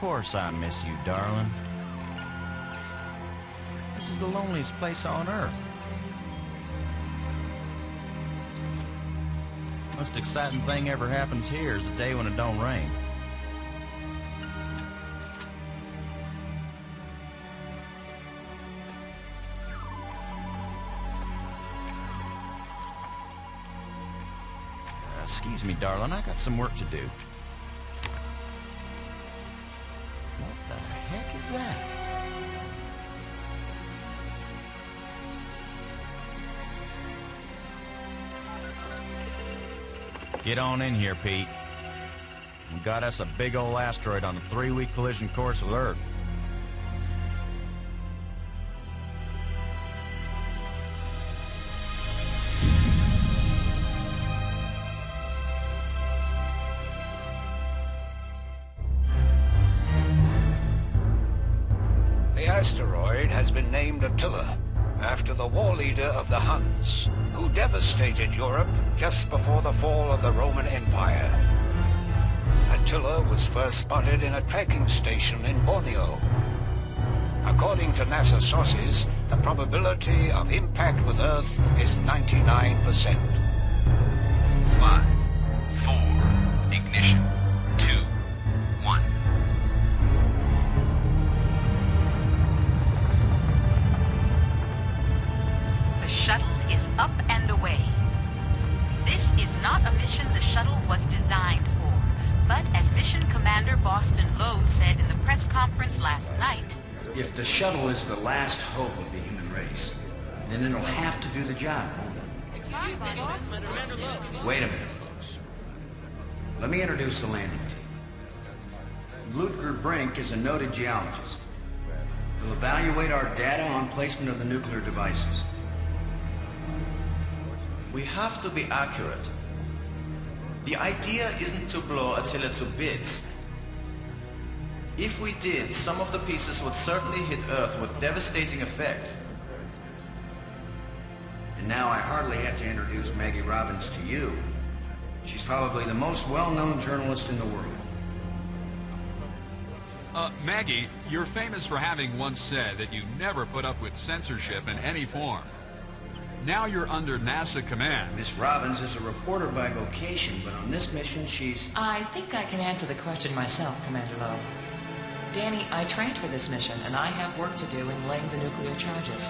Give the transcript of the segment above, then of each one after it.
course I miss you, darling. This is the loneliest place on Earth. Most exciting thing ever happens here is the day when it don't rain. Excuse me, darling, I got some work to do. What the heck is that? Get on in here, Pete. We got us a big old asteroid on a 3-week collision course with Earth. The asteroid has been named Attila, after the war leader of the Huns, who devastated Europe just before the fall of the Roman Empire. Attila was first spotted in a tracking station in Borneo. According to NASA sources, the probability of impact with Earth is 99%. 5, 4, ignition, 2, 1. The shuttle is up and away. This is not a mission the shuttle was designed for, but as Mission Commander Boston Lowe said in the press conference last night, if the shuttle is the last hope of the human race, then it'll have to do the job, won't it? Wait a minute, folks. Let me introduce the landing team. Ludger Brink is a noted geologist. He'll evaluate our data on placement of the nuclear devices. We have to be accurate. The idea isn't to blow Attila to bits. If we did, some of the pieces would certainly hit Earth with devastating effect. And now I hardly have to introduce Maggie Robbins to you. She's probably the most well-known journalist in the world. Maggie, you're famous for having once said that you never put up with censorship in any form. Now you're under NASA command. Miss Robbins is a reporter by vocation, but on this mission she's... I think I can answer the question myself, Commander Lowe. Danny, I trained for this mission, and I have work to do in laying the nuclear charges.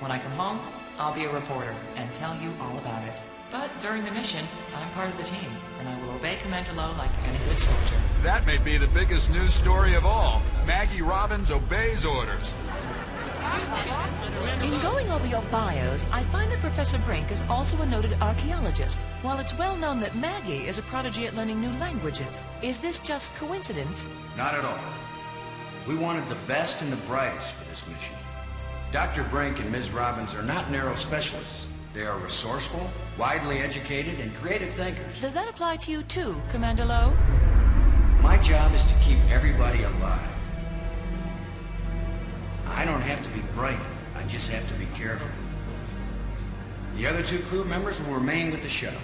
When I come home, I'll be a reporter and tell you all about it. But during the mission, I'm part of the team, and I will obey Commander Lowe like any good soldier. That may be the biggest news story of all. Maggie Robbins obeys orders. In going over your bios, I find that Professor Brink is also a noted archaeologist, while it's well known that Maggie is a prodigy at learning new languages. Is this just coincidence? Not at all. We wanted the best and the brightest for this mission. Dr. Brink and Ms. Robbins are not narrow specialists. They are resourceful, widely educated, and creative thinkers. Does that apply to you too, Commander Lowe? My job is to keep everybody alive. I don't have to be bright. I just have to be careful. The other 2 crew members will remain with the shuttle.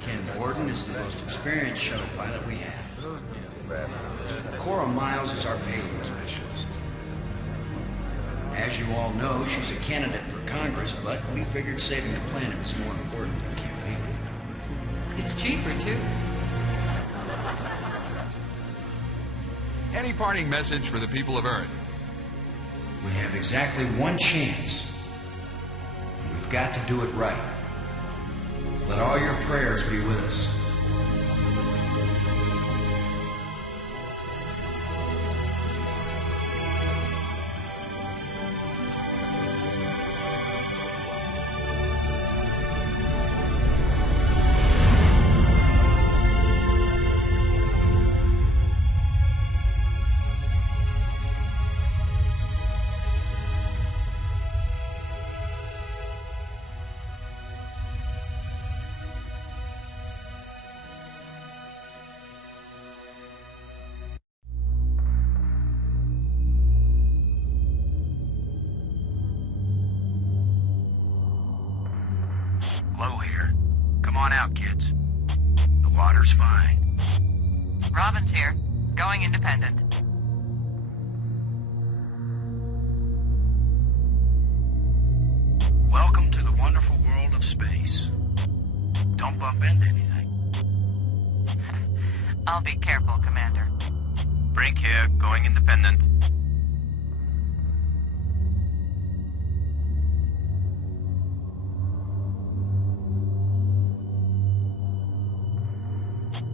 Ken Borden is the most experienced shuttle pilot we have. Cora Miles is our payload specialist. As you all know, she's a candidate for Congress, but we figured saving the planet is more important than campaigning. It's cheaper, too. Any parting message for the people of Earth? We have exactly one chance. And we've got to do it right. Let all your prayers be with us. Low here. Come on out, kids. The water's fine. Robbins here. Going independent. Welcome to the wonderful world of space. Don't bump into anything. I'll be careful, Commander. Brink here, going independent.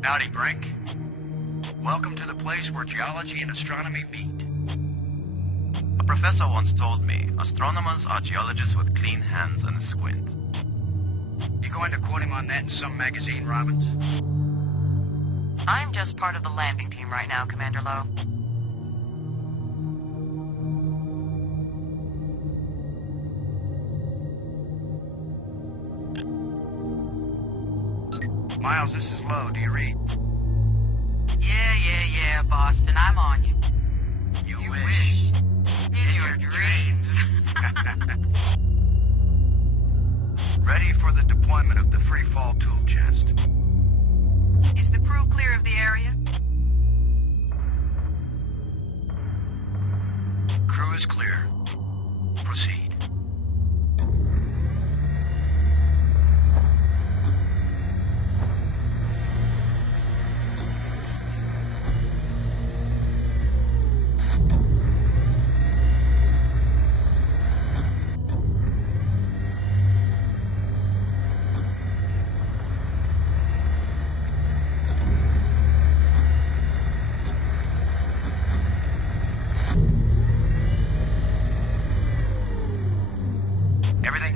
Howdy, Brink. Welcome to the place where geology and astronomy meet. A professor once told me, astronomers are geologists with clean hands and a squint. You going to quote him on that in some magazine, Robbins? I'm just part of the landing team right now, Commander Lowe. Miles, this is Lowe. Do you read? Yeah, Boston, I'm on you. You wish. In your dreams. Ready for the deployment of the free fall tool chest. Is the crew clear of the area? Crew is clear. Proceed.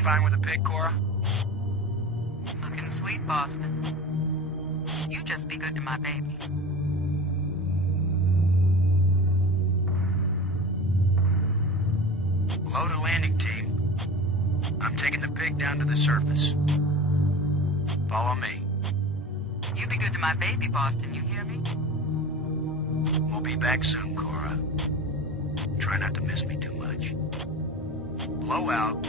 Fine with the pig, Cora? Looking sweet, Boston. You just be good to my baby. Load a landing team. I'm taking the pig down to the surface. Follow me. You be good to my baby, Boston, you hear me? We'll be back soon, Cora. Try not to miss me too much. Blow out.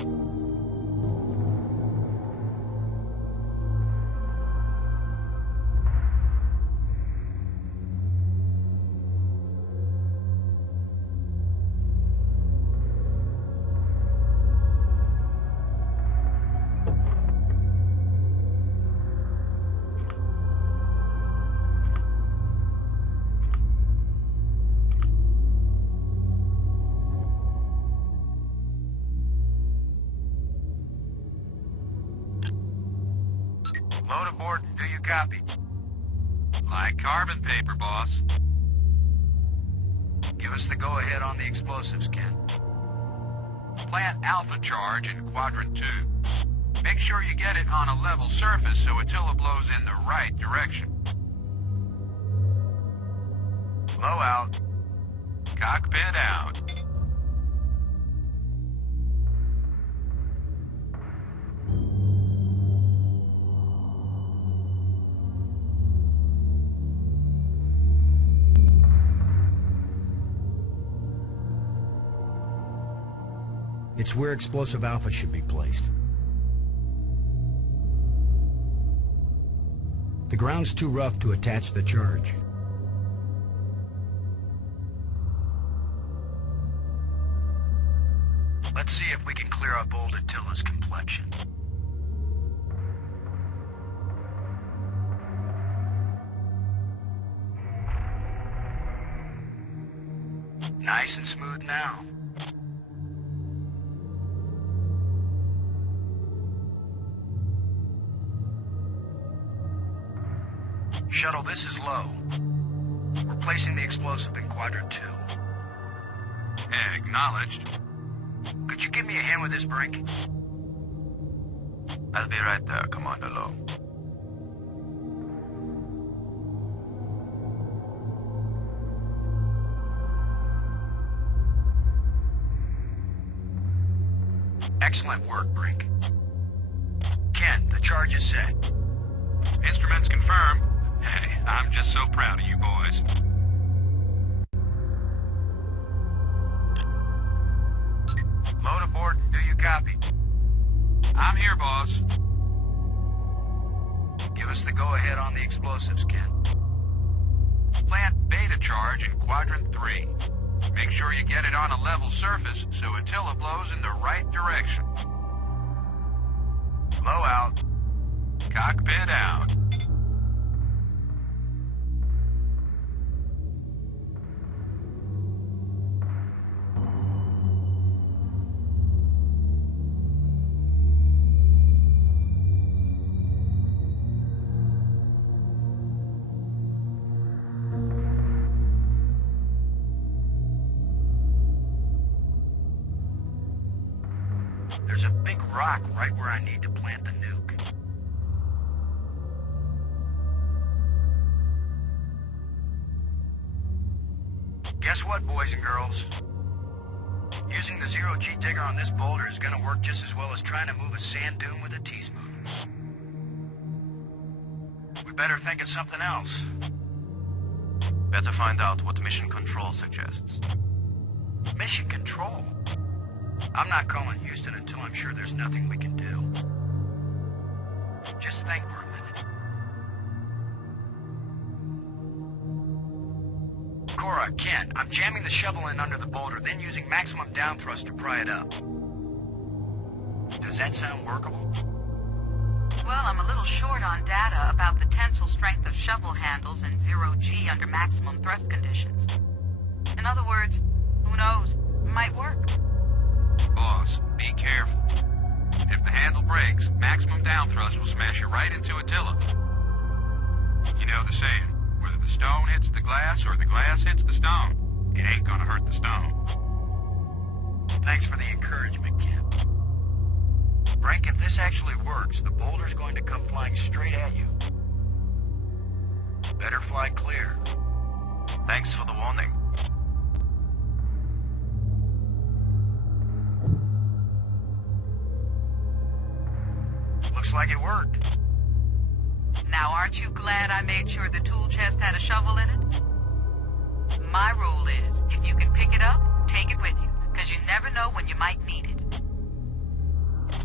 Load aboard and do you copy? Like carbon paper, boss. Give us the go-ahead on the explosives, Ken. Plant alpha charge in quadrant 2. Make sure you get it on a level surface so Attila blows in the right direction. Blow out. Cockpit out. It's where explosive alpha should be placed. The ground's too rough to attach the charge. Let's see if we can clear up old Attila's complexion. Nice and smooth now. Shuttle, this is Lowe. We're placing the explosive in quadrant 2. Acknowledged. Could you give me a hand with this, Brink? I'll be right there, Commander Lowe. Excellent work, Brink. Ken, the charge is set. Instruments confirmed. Hey, I'm just so proud of you boys. Load aboard and do you copy? I'm here, boss. Give us the go-ahead on the explosives, Ken. Plant beta charge in Quadrant 3. Make sure you get it on a level surface so Attila blows in the right direction. Blow out. Cockpit out. There's a big rock right where I need to plant the nuke. Guess what, boys and girls? Using the zero-G digger on this boulder is gonna work just as well as trying to move a sand dune with a teaspoon. We better think of something else. Better find out what Mission Control suggests. Mission Control? I'm not calling Houston until I'm sure there's nothing we can do. Just think for a minute. Cora, Ken, I'm jamming the shovel in under the boulder, then using maximum down thrust to pry it up. Does that sound workable? Well, I'm a little short on data about the tensile strength of shovel handles and zero-G under maximum thrust conditions. In other words, who knows? It might work. Boss, be careful. If the handle breaks, maximum down thrust will smash you right into Attila. You know the saying, whether the stone hits the glass or the glass hits the stone, it ain't gonna hurt the stone. Thanks for the encouragement, Ken. Brink, if this actually works, the boulder's going to come flying straight at you. Better fly clear. Thanks for the warning. Looks like it worked. Now, aren't you glad I made sure the tool chest had a shovel in it? My rule is, if you can pick it up, take it with you, because you never know when you might need it.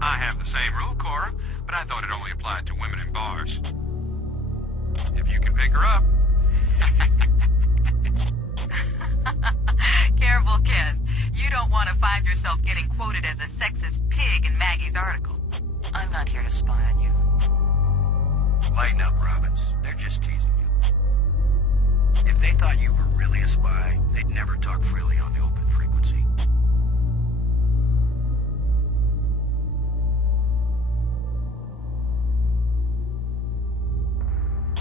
I have the same rule, Cora, but I thought it only applied to women in bars. If you can pick her up. Careful, Ken. You don't want to find yourself getting quoted as a sexist pig in Maggie's article. I'm not here to spy on you. Lighten up, Robbins. They're just teasing you. If they thought you were really a spy, they'd never talk freely on the open frequency.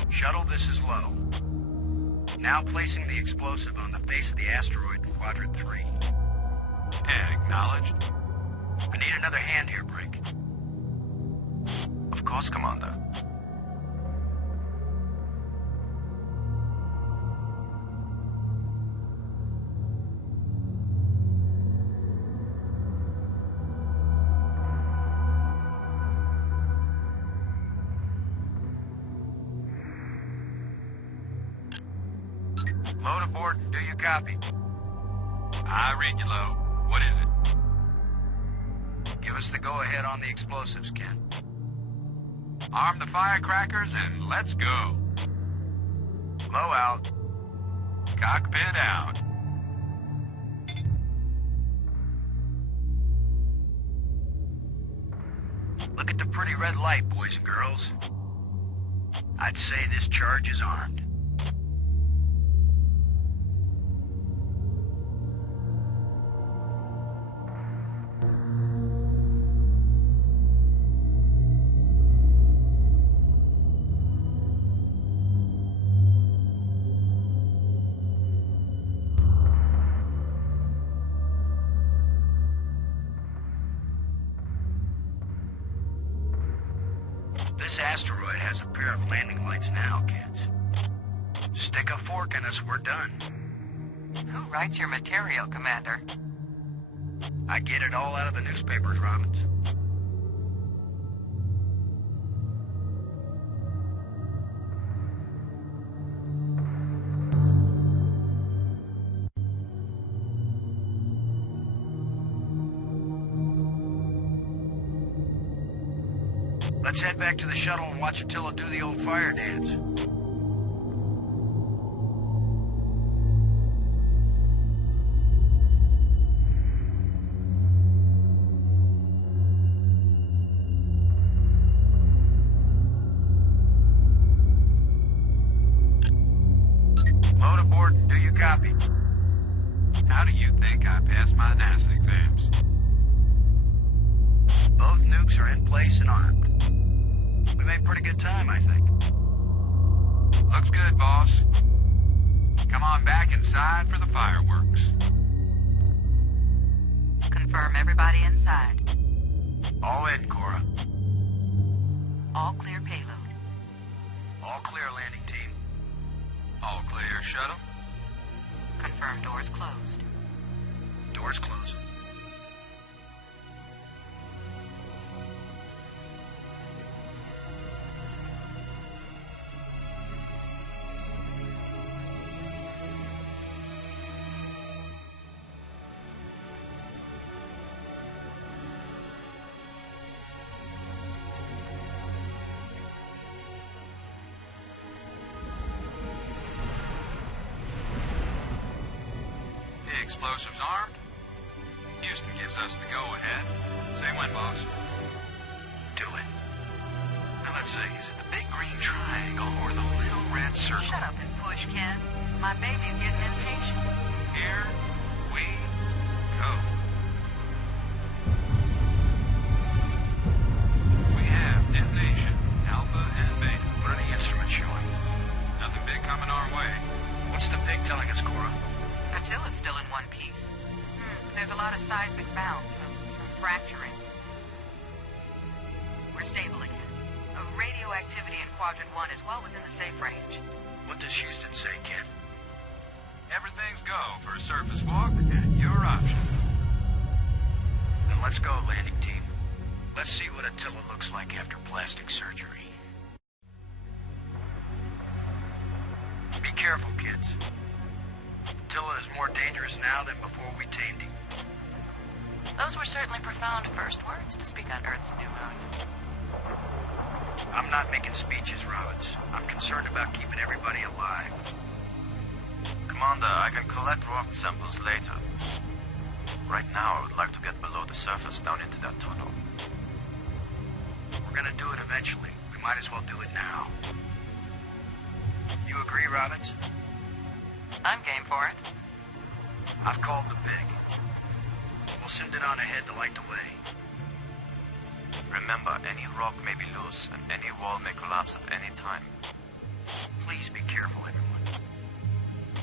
Shuttle, this is low. Now placing the explosive on the face of the asteroid in Quadrant 3. Acknowledged. I need another hand here, Brink. Of course, Commander. Load aboard and do you copy? I read you low. What is it? Give us the go-ahead on the explosives, Ken. Arm the firecrackers and let's go. Blow out. Cockpit out. Look at the pretty red light, boys and girls. I'd say this charge is armed. This asteroid has a pair of landing lights now, kids. Stick a fork in us, we're done. Who writes your material, Commander? I get it all out of the newspapers, Robbins. Let's head back to the shuttle and watch Attila do the old fire dance. Gordon, do you copy? How do you think I passed my NASA exams? Both nukes are in place and armed. We made pretty good time, I think. Looks good, boss. Come on back inside for the fireworks. Confirm everybody inside. All in, Cora. All clear payload. All clear, landing team. All clear, shuttle. Confirm doors closed. Doors closed. Explosives armed. Houston gives us the go-ahead. Say when, boss. Do it. Now let's see, is it the big green triangle or the little red circle? Shut up and push, Ken. My baby's getting impatient. Here we go. We have detonation, Alpha and Beta. What are the instruments showing? Nothing big coming our way. What's the pig telling us, Cora? Attila's still in one piece. There's a lot of seismic bounce, some fracturing. We're stable again. Radioactivity in Quadrant 1 is well within the safe range. What does Houston say, Ken? Everything's go for a surface walk, and your option. Then let's go, landing team. Let's see what Attila looks like after plastic surgery. Be careful, kids. Attila is more dangerous now than before we tamed him. Those were certainly profound first words to speak on Earth's new moon. I'm not making speeches, Roberts. I'm concerned about keeping everybody alive. Commander, I can collect rock samples later. Right now, I would like to get below the surface down into that tunnel. We're gonna do it eventually. We might as well do it now. You agree, Robbins? I'm game for it. I've called the pig. We'll send it on ahead to light the way. Remember, any rock may be loose, and any wall may collapse at any time. Please be careful, everyone.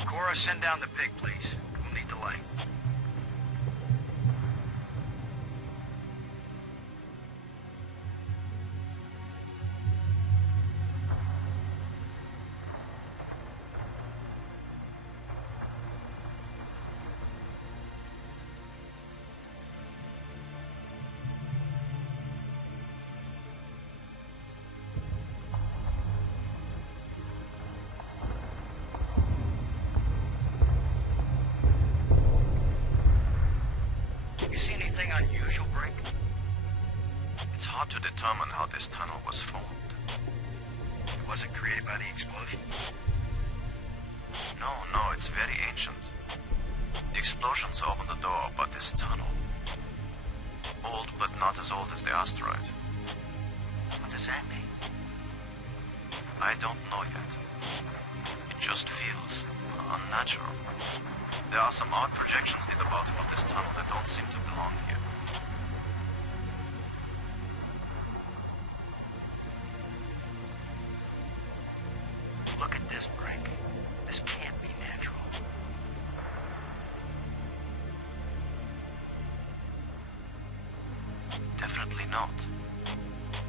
Cora, send down the pig, please. We'll need the light. You see anything unusual, Brink? It's hard to determine how this tunnel was formed. It wasn't created by the explosion? No, it's very ancient. The explosions opened the door, but this tunnel... old, but not as old as the asteroid. What does that mean? I don't know yet. It just feels unnatural. There are some odd projections near the bottom of this tunnel that don't seem to belong here. Look at this, Brink. This can't be natural. Definitely not.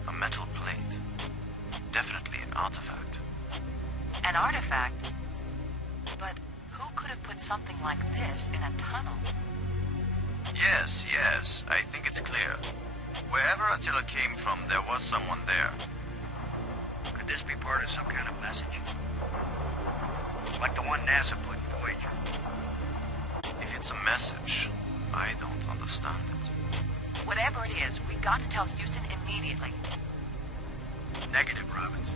A metal plate. Definitely an artifact. An artifact? But who could have put something like this in a tunnel? Yes, I think it's clear. Wherever Attila came from, there was someone there. Could this be part of some kind of message? Like the one NASA put in Voyager? If it's a message, I don't understand it. Whatever it is, we've got to tell Houston immediately. Negative, Robbins.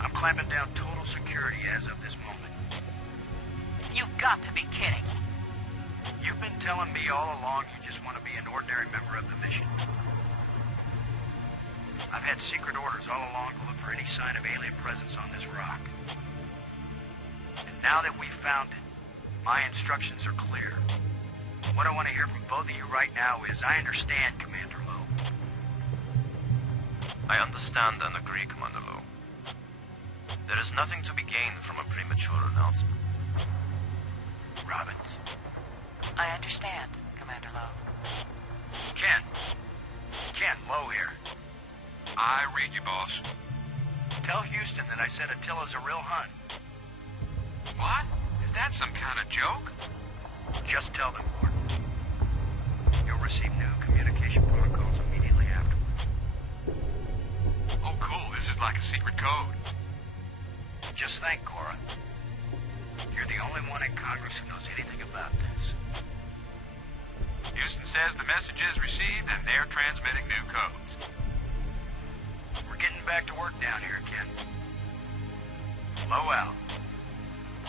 I'm clamping down total security as of this moment. You've got to be kidding. You've been telling me all along you just want to be an ordinary member of the mission. I've had secret orders all along to look for any sign of alien presence on this rock. And now that we've found it, my instructions are clear. What I want to hear from both of you right now is, I understand, Commander Lowe. I understand and agree, Commander Lowe. There is nothing to be gained from a premature announcement. Robbins? I understand, Commander Lowe. Ken, Lowe here. I read you, boss. Tell Houston that I said Attila's a real Hun. What? Is that some kind of joke? Just tell them, Gordon. You'll receive new communication protocols immediately afterwards. Oh, cool. This is like a secret code. Just think, Cora. You're the only one in Congress who knows anything about this. Houston says the message is received and they're transmitting new codes. We're getting back to work down here, Ken. Low out.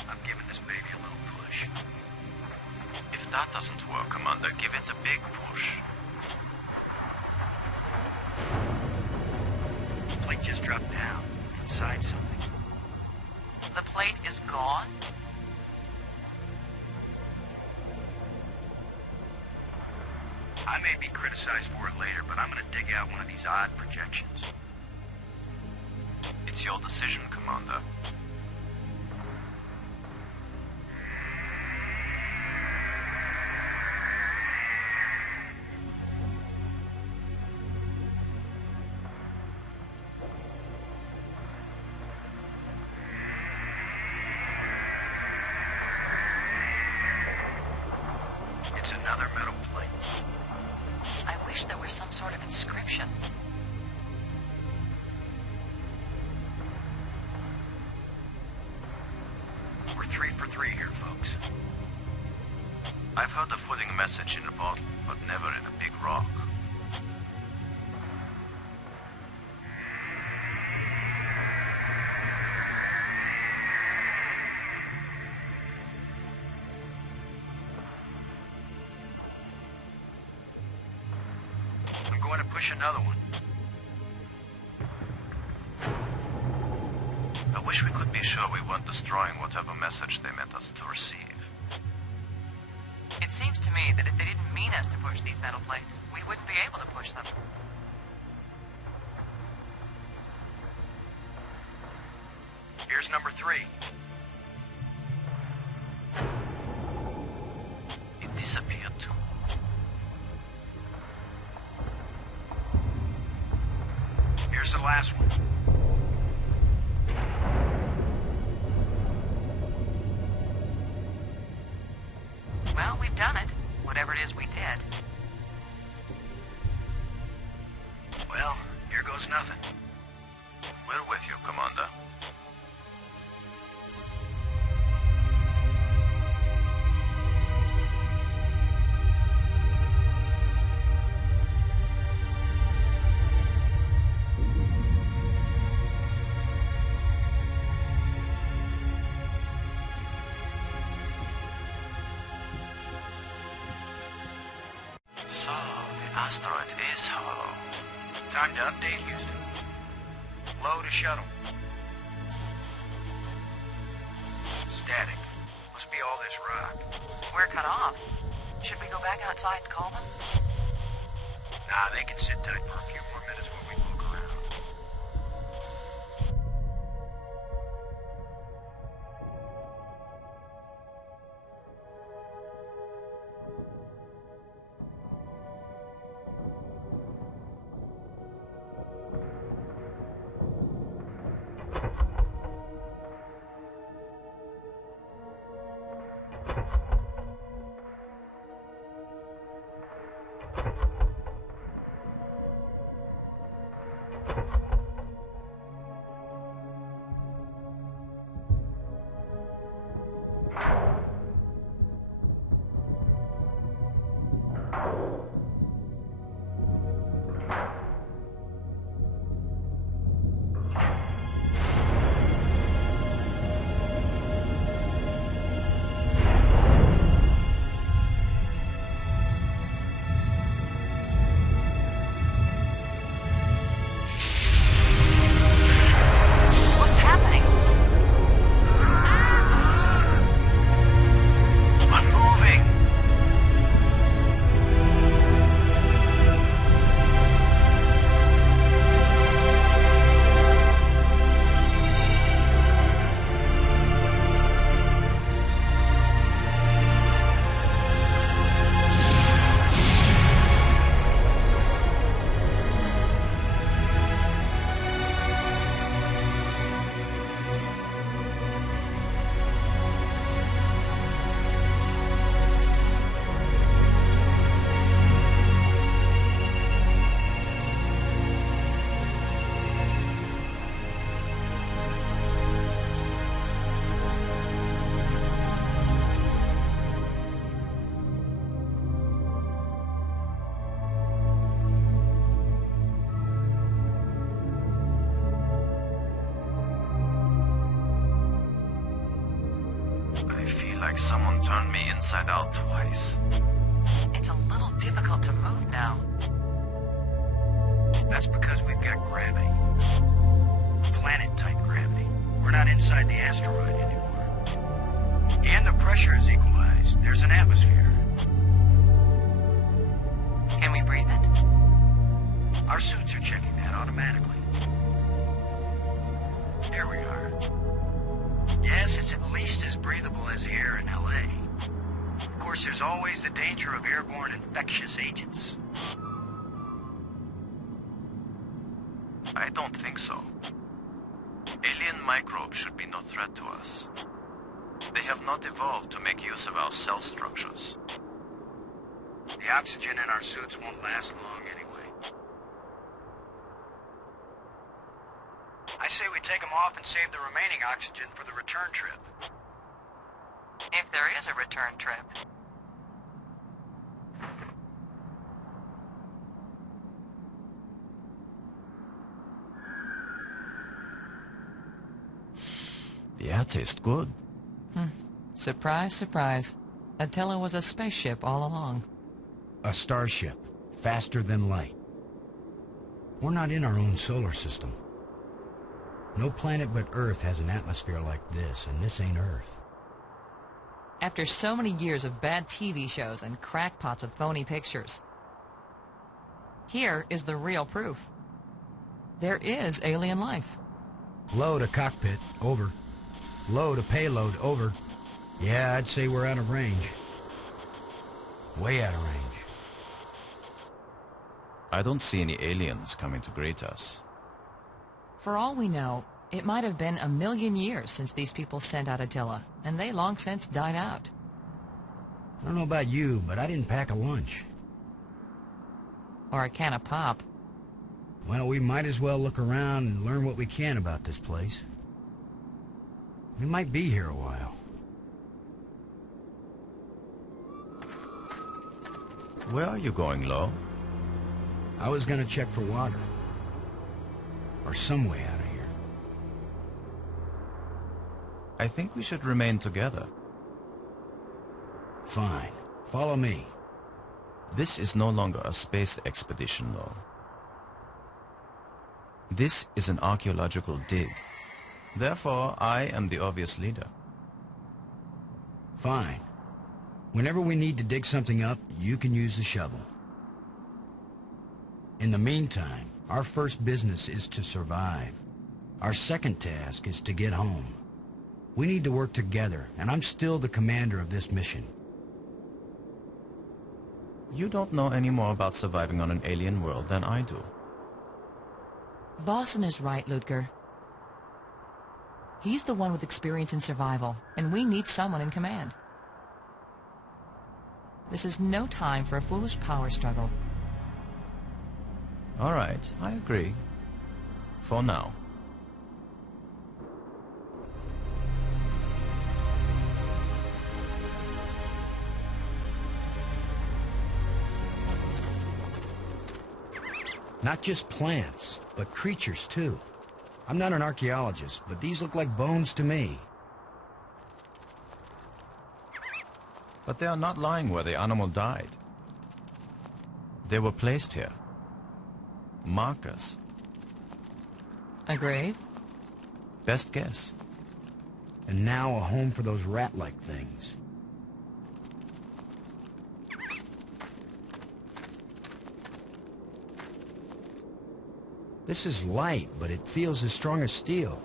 I'm giving this baby a little push. If that doesn't work, Commander, give it a big push. The plate just dropped down inside something. The plate is gone? I may be criticized for it later, but I'm gonna dig out one of these odd projections. It's your decision, Commander. It's another metal plate. I wish there was some sort of inscription. We're 3 for 3 here, folks. I've heard of putting a message in a bottle, but never in a big rock. I'm going to push another one. I wish we could be sure we weren't destroying whatever message they meant us to receive. It seems to me that if they didn't mean us to push these metal plates, we wouldn't be able to push them. Here's number 3. It disappeared too. Here's the last one. Well, we've done it. Whatever it is we did. Well, here goes nothing. We're with you, Commander. So, the asteroid is hollow. Time to update Houston. Low to shuttle. Static. Must be all this rock. We're cut off. Should we go back outside and call them? Nah, they can sit tight for a few more minutes while we poke around. like someone turned me inside out twice. It's a little difficult to move now. That's because we've got gravity. Planet-type gravity. We're not inside the asteroid anymore. And the pressure is equalized. There's an atmosphere. Can we breathe it? Our suits are checking that automatically. There we are. Yes, it's at least as breathable as the air in L.A. Of course, there's always the danger of airborne infectious agents. I don't think so. Alien microbes should be no threat to us. They have not evolved to make use of our cell structures. The oxygen in our suits won't last long anyway. I say we take them off and save the remaining oxygen for the return trip. If there is a return trip. The air tastes good. Surprise, surprise. Attila was a spaceship all along. A starship, faster than light. We're not in our own solar system. No planet but Earth has an atmosphere like this, and this ain't Earth. After so many years of bad TV shows and crackpots with phony pictures, here is the real proof. There is alien life. Low to cockpit, over. Low to payload, over. Yeah, I'd say we're out of range. Way out of range. I don't see any aliens coming to greet us. For all we know, it might have been 1,000,000 years since these people sent out Attila, and they long since died out. I don't know about you, but I didn't pack a lunch. Or a can of pop. Well, we might as well look around and learn what we can about this place. We might be here a while. Where are you going, Lo? I was gonna check for water. Or some way out of here. I think we should remain together. Fine. Follow me. This is no longer a space expedition, Lo. This is an archaeological dig. Therefore, I am the obvious leader. Fine. Whenever we need to dig something up, you can use the shovel. In the meantime, our first business is to survive. Our second task is to get home. We need to work together, and I'm still the commander of this mission. You don't know any more about surviving on an alien world than I do. Boston is right, Ludger. He's the one with experience in survival, and we need someone in command. This is no time for a foolish power struggle. All right, I agree. For now. Not just plants, but creatures too. I'm not an archaeologist, but these look like bones to me. But they are not lying where the animal died. They were placed here. Markers. A grave? Best guess. And now a home for those rat-like things. This is light, but it feels as strong as steel.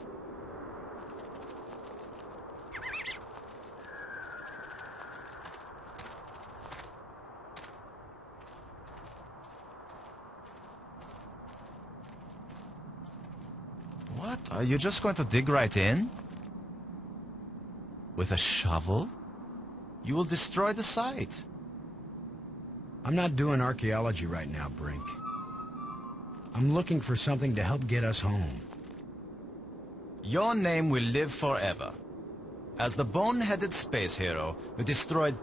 What? Are you just going to dig right in? With a shovel? You will destroy the site. I'm not doing archaeology right now, Brink. I'm looking for something to help get us home. Your name will live forever. As the bone-headed space hero who destroyed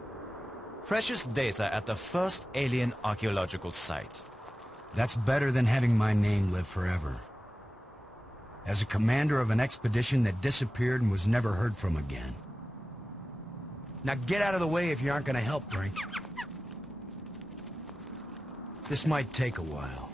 precious data at the first alien archaeological site. That's better than having my name live forever. As a commander of an expedition that disappeared and was never heard from again. Now get out of the way if you aren't gonna help, Brink. This might take a while.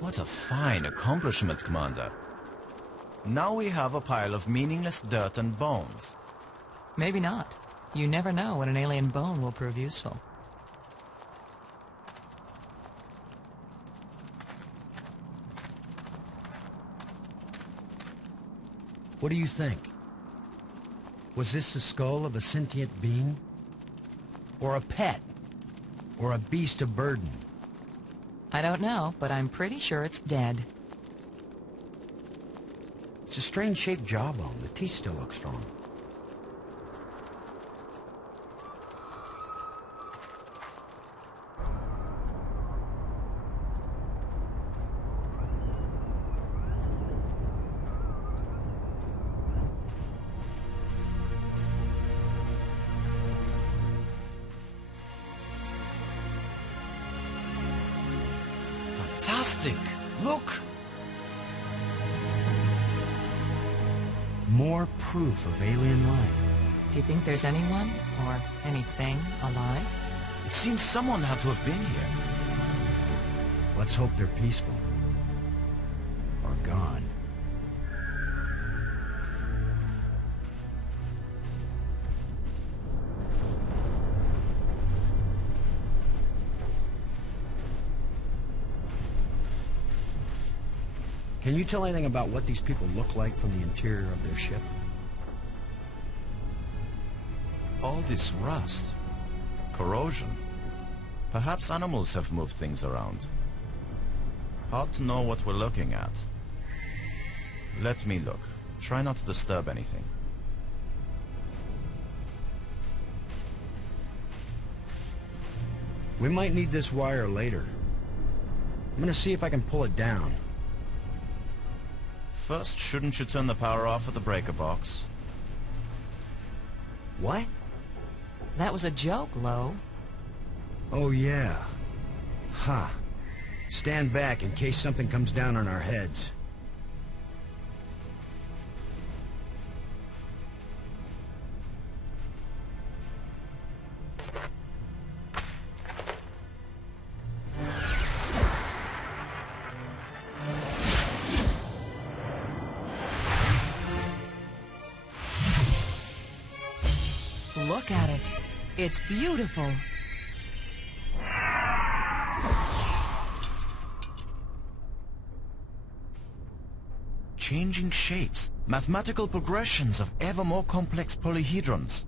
What a fine accomplishment, Commander. Now we have a pile of meaningless dirt and bones. Maybe not. You never know when an alien bone will prove useful. What do you think? Was this the skull of a sentient being? Or a pet? Or a beast of burden? I don't know, but I'm pretty sure it's dead. It's a strange-shaped jawbone. The teeth still look strong. Fantastic! Look! More proof of alien life. Do you think there's anyone, or anything, alive? It seems someone had to have been here. Let's hope they're peaceful. Or gone. Can you tell anything about what these people look like from the interior of their ship? All this rust. Corrosion. Perhaps animals have moved things around. Hard to know what we're looking at. Let me look. Try not to disturb anything. We might need this wire later. I'm gonna see if I can pull it down. First, shouldn't you turn the power off at the breaker box? What? That was a joke, Lo. Oh, yeah. Ha. Stand back in case something comes down on our heads. Look at it. It's beautiful. Changing shapes. Mathematical progressions of ever more complex polyhedrons.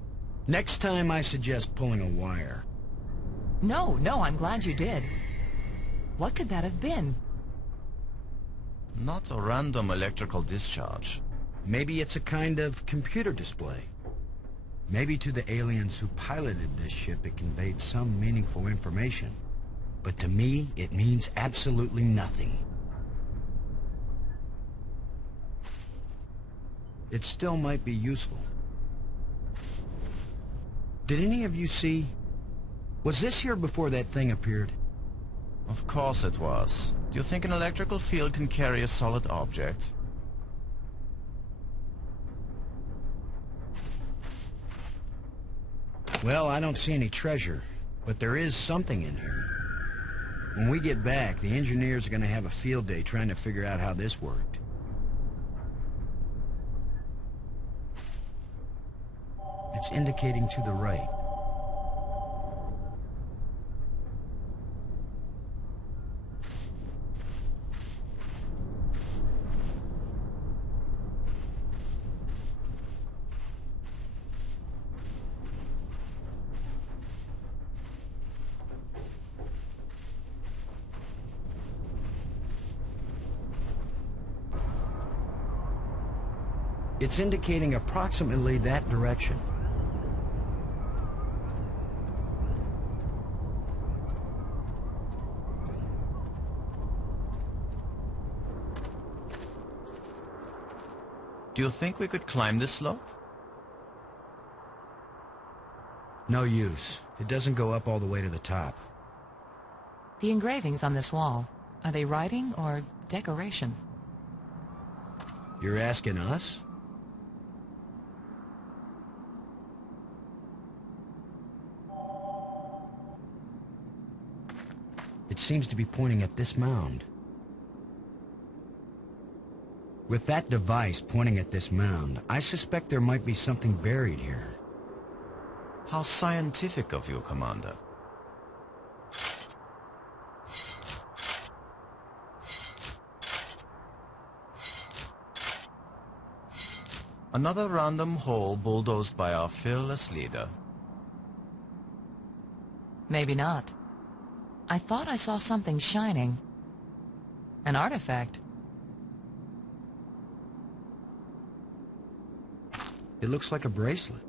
Next time I suggest pulling a wire. No, I'm glad you did. What could that have been? Not a random electrical discharge. Maybe it's a kind of computer display. Maybe to the aliens who piloted this ship it conveyed some meaningful information. But to me, it means absolutely nothing. It still might be useful. Did any of you see? Was this here before that thing appeared? Of course it was. Do you think an electrical field can carry a solid object? Well, I don't see any treasure, but there is something in here. When we get back, the engineers are going to have a field day trying to figure out how this worked. It's indicating to the right. It's indicating approximately that direction. Do you think we could climb this slope? No use. It doesn't go up all the way to the top. The engravings on this wall, are they writing or decoration? You're asking us? It seems to be pointing at this mound. With that device pointing at this mound, I suspect there might be something buried here. How scientific of you, Commander. Another random hole bulldozed by our fearless leader. Maybe not. I thought I saw something shining. An artifact. It looks like a bracelet.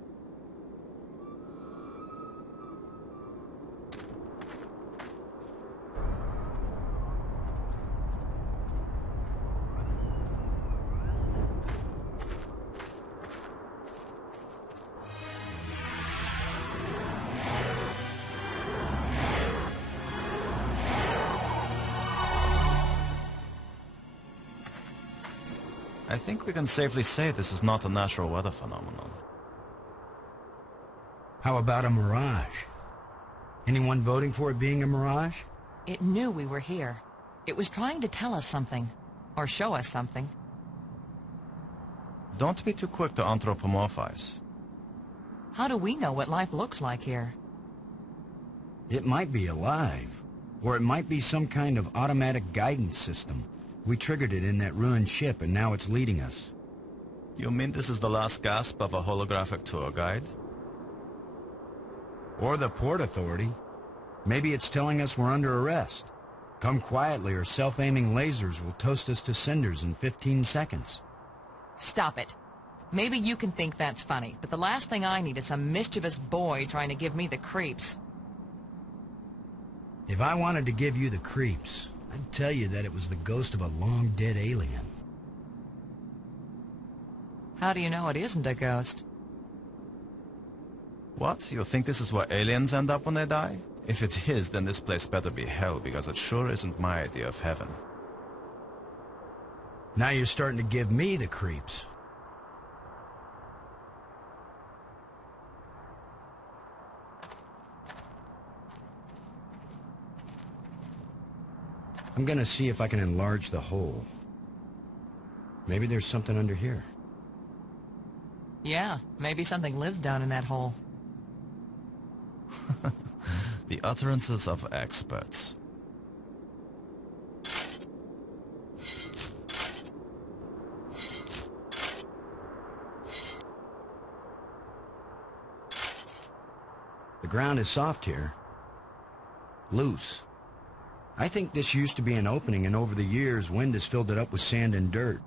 I think we can safely say this is not a natural weather phenomenon. How about a mirage? Anyone voting for it being a mirage? It knew we were here. It was trying to tell us something. Or show us something. Don't be too quick to anthropomorphize. How do we know what life looks like here? It might be alive. Or it might be some kind of automatic guidance system. We triggered it in that ruined ship, and now it's leading us. You mean this is the last gasp of a holographic tour guide? Or the Port Authority. Maybe it's telling us we're under arrest. Come quietly, or self-aiming lasers will toast us to cinders in 15 seconds. Stop it. Maybe you can think that's funny, but the last thing I need is some mischievous boy trying to give me the creeps. If I wanted to give you the creeps, I'd tell you that it was the ghost of a long-dead alien. How do you know it isn't a ghost? What? You think this is where aliens end up when they die? If it is, then this place better be hell, because it sure isn't my idea of heaven. Now you're starting to give me the creeps. I'm gonna see if I can enlarge the hole. Maybe there's something under here. Yeah, maybe something lives down in that hole. The utterances of experts. The ground is soft here. Loose. I think this used to be an opening, and over the years, wind has filled it up with sand and dirt.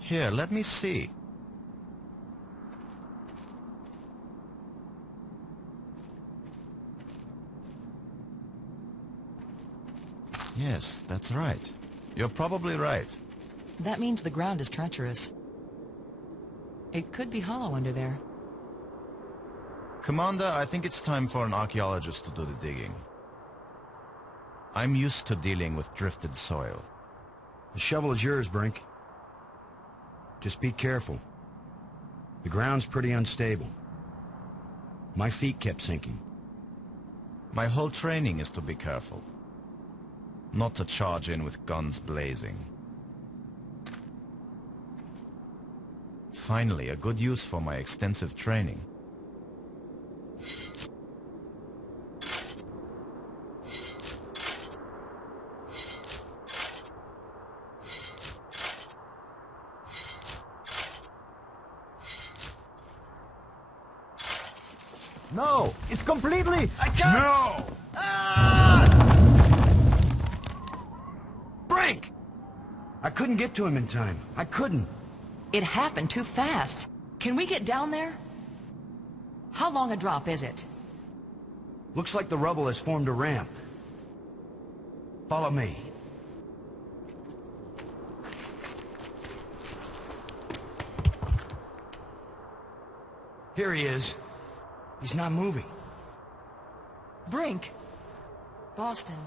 Here, let me see. Yes, that's right. You're probably right. That means the ground is treacherous. It could be hollow under there. Commander, I think it's time for an archaeologist to do the digging. I'm used to dealing with drifted soil. The shovel is yours, Brink. Just be careful. The ground's pretty unstable. My feet kept sinking. My whole training is to be careful. Not to charge in with guns blazing. Finally, a good use for my extensive training. No! It's completely... I can't... No! Brink! I couldn't get to him in time. I couldn't. It happened too fast. Can we get down there? How long a drop is it? Looks like the rubble has formed a ramp. Follow me. Here he is. He's not moving. Brink! Boston.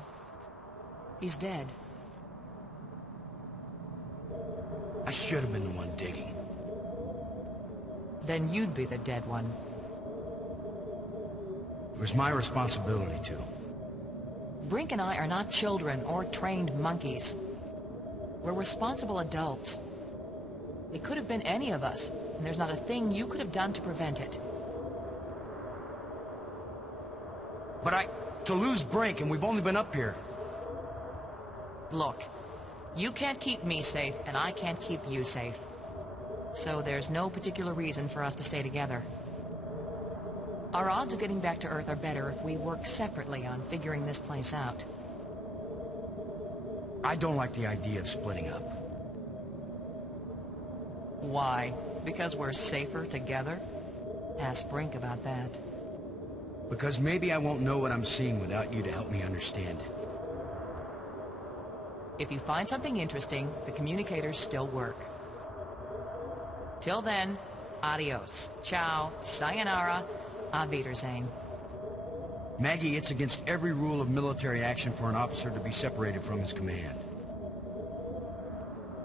He's dead. I should have been the one digging. Then you'd be the dead one. It was my responsibility to. Brink and I are not children or trained monkeys. We're responsible adults. It could have been any of us, and there's not a thing you could have done to prevent it. But to lose Brink, and we've only been up here. Look, you can't keep me safe, and I can't keep you safe. So there's no particular reason for us to stay together. Our odds of getting back to Earth are better if we work separately on figuring this place out. I don't like the idea of splitting up. Why? Because we're safer together? Ask Brink about that. Because maybe I won't know what I'm seeing without you to help me understand it. If you find something interesting, the communicators still work. Till then, adios, ciao, sayonara, auf Wiedersehen. Maggie, it's against every rule of military action for an officer to be separated from his command.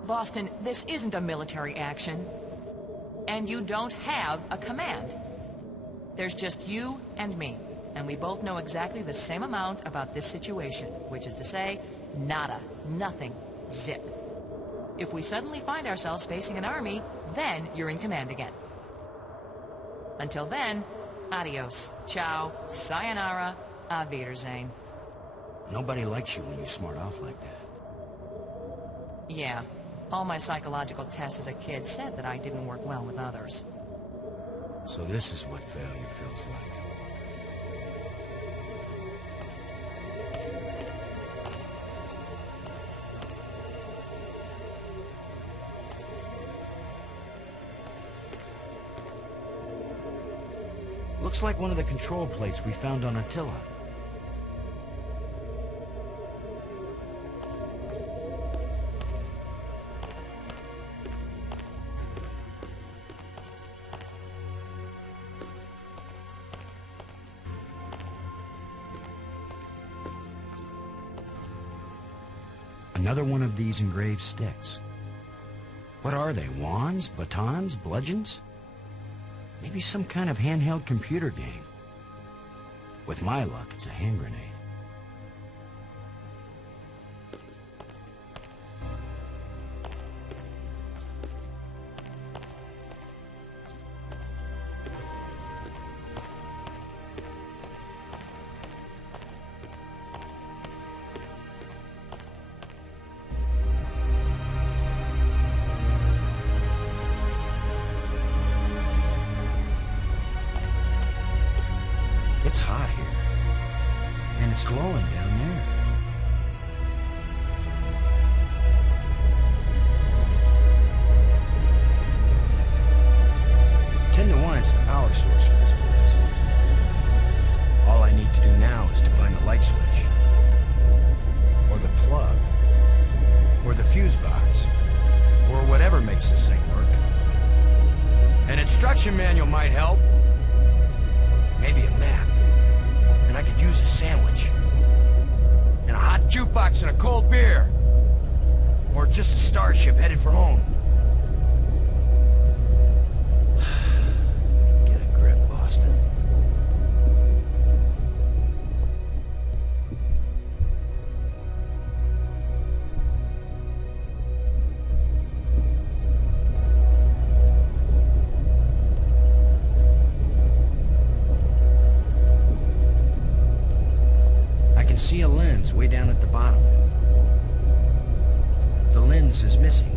Boston, this isn't a military action. And you don't have a command. There's just you and me, and we both know exactly the same amount about this situation, which is to say, nada, nothing, zip. If we suddenly find ourselves facing an army, then you're in command again. Until then, adios, ciao, sayonara, auf Wiedersehen. Nobody likes you when you smart off like that. Yeah, all my psychological tests as a kid said that I didn't work well with others. So this is what failure feels like. Looks like one of the control plates we found on Attila. Another one of these engraved sticks. What are they? Wands? Batons? Bludgeons? Maybe some kind of handheld computer game. With my luck, it's a hand grenade. It's hot here, and it's glowing down there. 10 to 1, it's the power source for this place. All I need to do now is to find the light switch, or the plug, or the fuse box, or whatever makes this thing work. An instruction manual might help. Maybe a map. And I could use a sandwich. And a hot jukebox and a cold beer. Or just a starship headed for home. Get a grip, Boston. See a lens way down at the bottom. The lens is missing.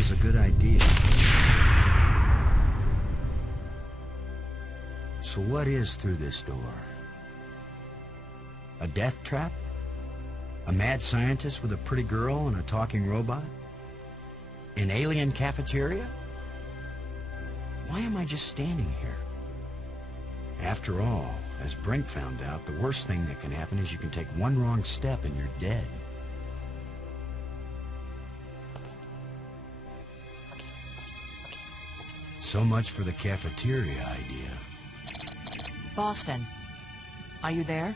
was a good idea. So what is through this door? A death trap? A mad scientist with a pretty girl and a talking robot? An alien cafeteria? Why am I just standing here? After all, as Brink found out, the worst thing that can happen is you can take one wrong step and you're dead. So much for the cafeteria idea. Boston, are you there?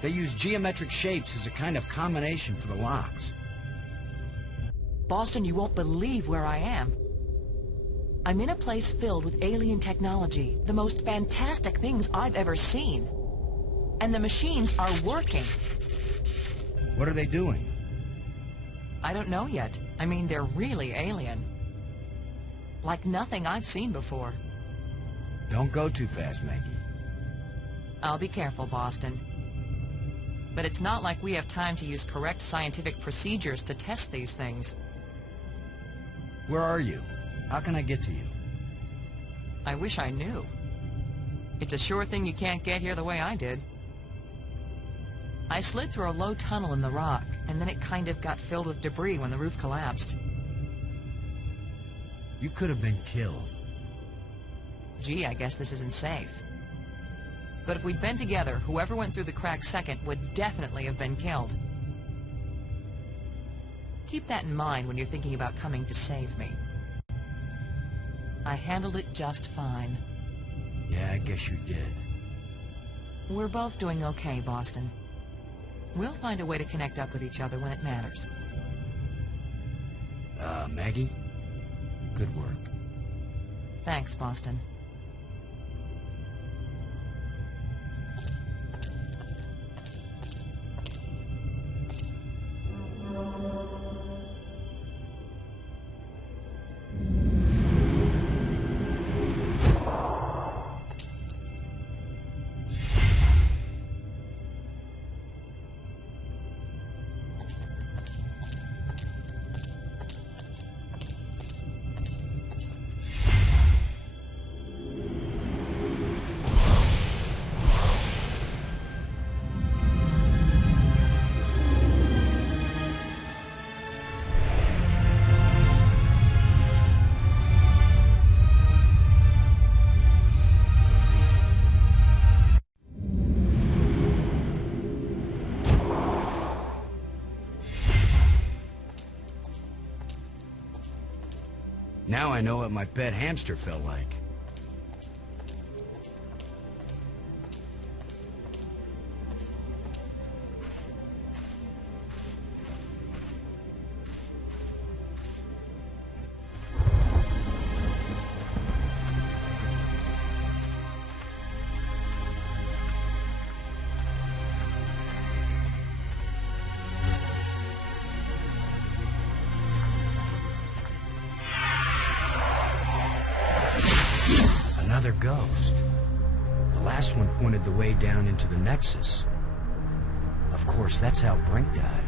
They use geometric shapes as a kind of combination for the locks. Boston, you won't believe where I am. I'm in a place filled with alien technology, the most fantastic things I've ever seen. And the machines are working. What are they doing? I don't know yet. I mean, they're really alien. Like nothing I've seen before. Don't go too fast, Maggie. I'll be careful, Boston. But it's not like we have time to use correct scientific procedures to test these things. Where are you? How can I get to you? I wish I knew. It's a sure thing you can't get here the way I did. I slid through a low tunnel in the rock, and then it kind of got filled with debris when the roof collapsed. You could have been killed. Gee, I guess this isn't safe. But if we'd been together, whoever went through the crack second would definitely have been killed. Keep that in mind when you're thinking about coming to save me. I handled it just fine. Yeah, I guess you did. We're both doing okay, Boston. We'll find a way to connect up with each other when it matters. Maggie? Good work. Thanks, Boston. Now I know what my pet hamster felt like. Another ghost. The last one pointed the way down into the Nexus. Of course, that's how Brink died.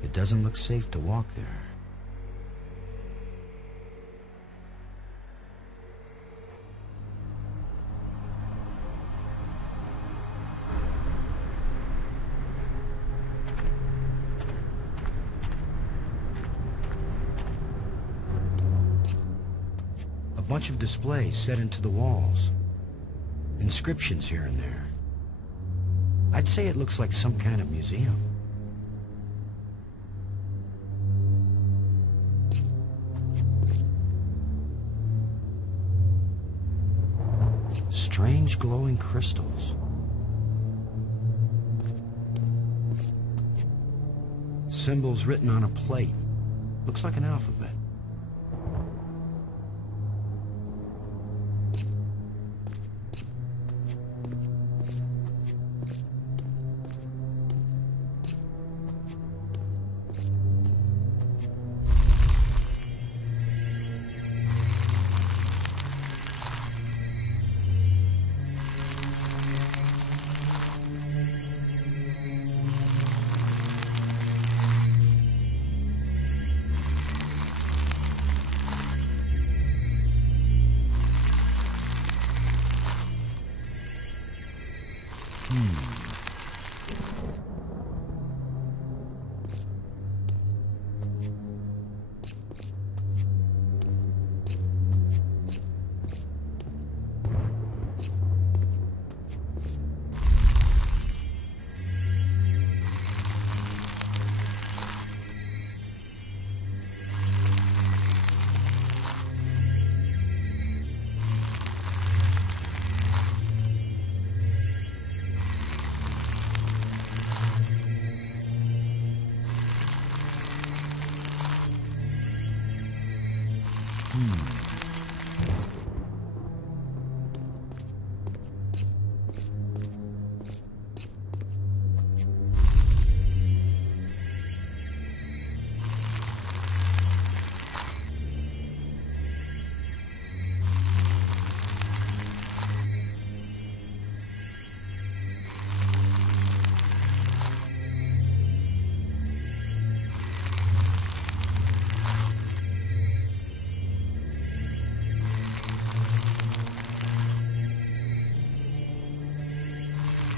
It doesn't look safe to walk there. A bunch of displays set into the walls. Inscriptions here and there. I'd say it looks like some kind of museum. Strange glowing crystals. Symbols written on a plate. Looks like an alphabet.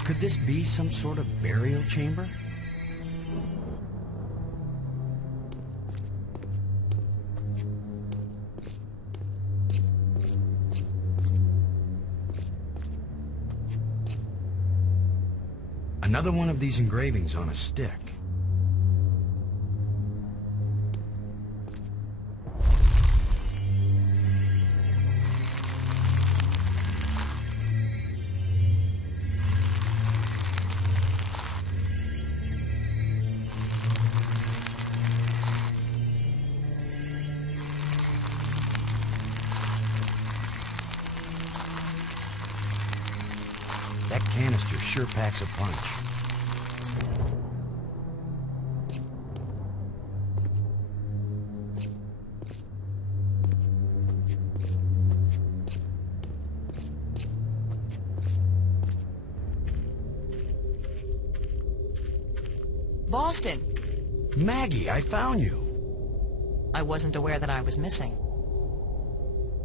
Could this be some sort of burial chamber? Another one of these engravings on a stick. That canister sure packs a punch. Boston! Maggie, I found you. I wasn't aware that I was missing.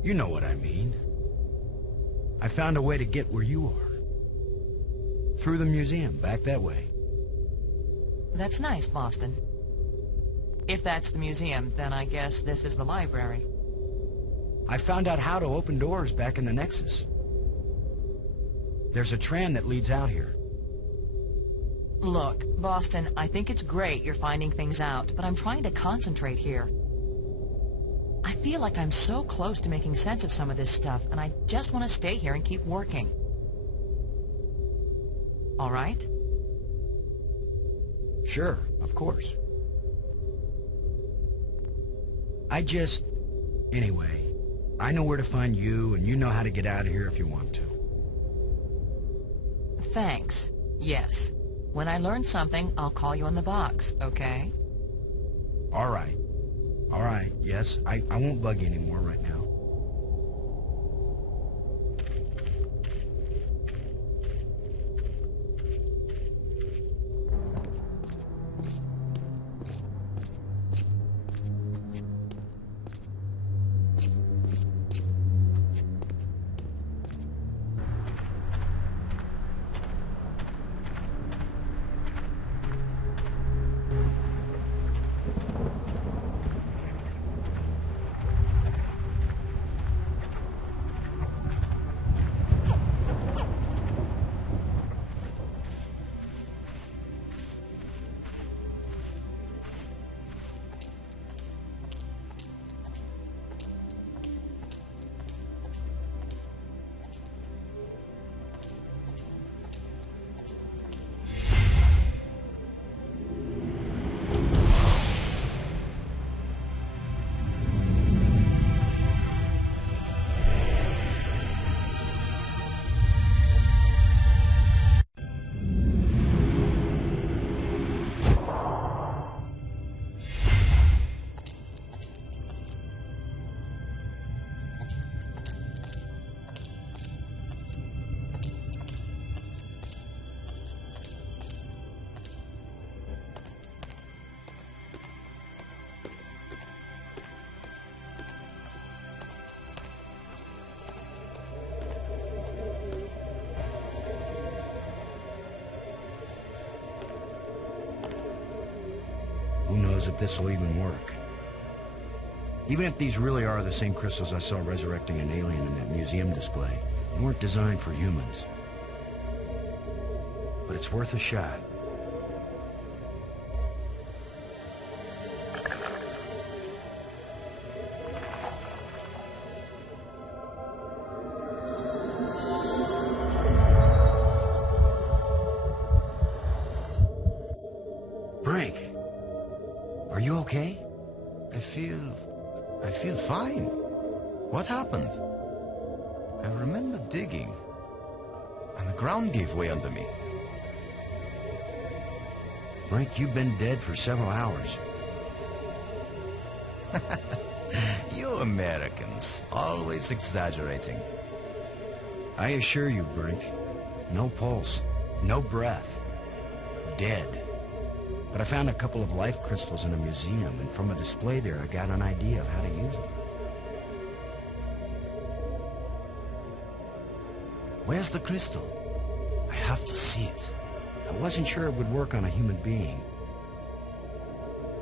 You know what I mean. I found a way to get where you are. Through the museum, back that way. That's nice, Boston. If that's the museum, then I guess this is the library. I found out how to open doors back in the Nexus. There's a tram that leads out here. Look, Boston, I think it's great you're finding things out, but I'm trying to concentrate here. I feel like I'm so close to making sense of some of this stuff, and I just want to stay here and keep working. All right? Sure, of course. Anyway, I know where to find you, and you know how to get out of here if you want to. Thanks. Yes. When I learn something, I'll call you on the box, okay? All right. All right, yes, I won't bug you anymore right now. that this will even work. Even if these really are the same crystals I saw resurrecting an alien in that museum display, they weren't designed for humans. But it's worth a shot. Brink, are you okay? I feel fine. What happened? I remember digging, and the ground gave way under me. Brink, you've been dead for several hours. You Americans, always exaggerating. I assure you, Brink, no pulse, no breath, dead. But I found a couple of life crystals in a museum, and from a display there, I got an idea of how to use them. Where's the crystal? I have to see it. I wasn't sure it would work on a human being.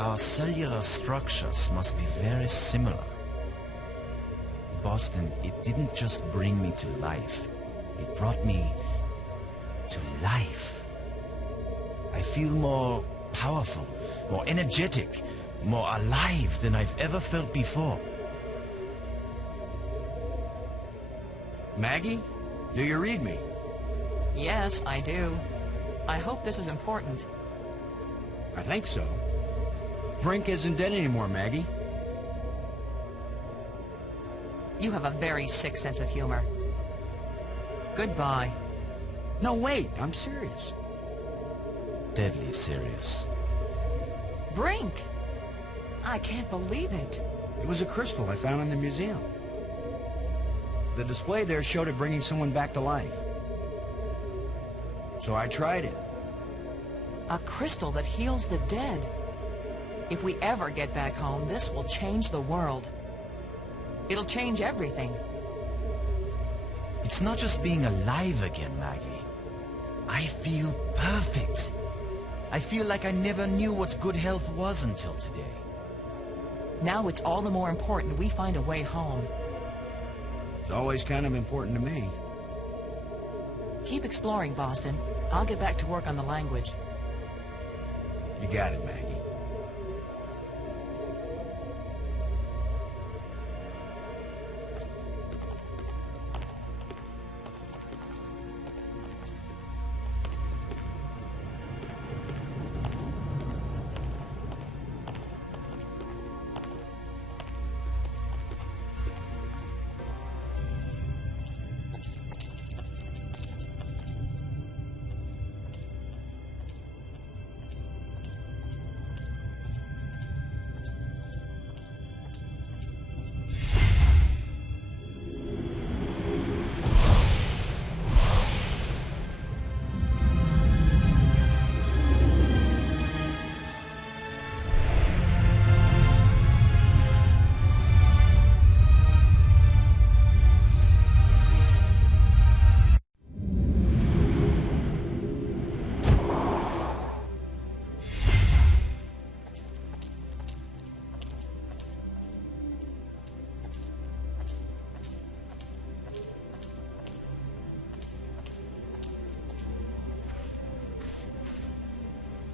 Our cellular structures must be very similar. Boston, it didn't just bring me to life. It brought me to life. I feel more powerful, more energetic, more alive than I've ever felt before. Maggie, do you read me? Yes, I do. I hope this is important. I think so. Brink isn't dead anymore, Maggie. You have a very sick sense of humor. Goodbye. No, wait, I'm serious. Deadly serious. Brink! I can't believe it. It was a crystal I found in the museum. The display there showed it bringing someone back to life. So I tried it. A crystal that heals the dead. If we ever get back home, this will change the world. It'll change everything. It's not just being alive again, Maggie. I feel perfect. I feel like I never knew what good health was until today. Now it's all the more important we find a way home. It's always kind of important to me. Keep exploring, Boston. I'll get back to work on the language. You got it, Maggie.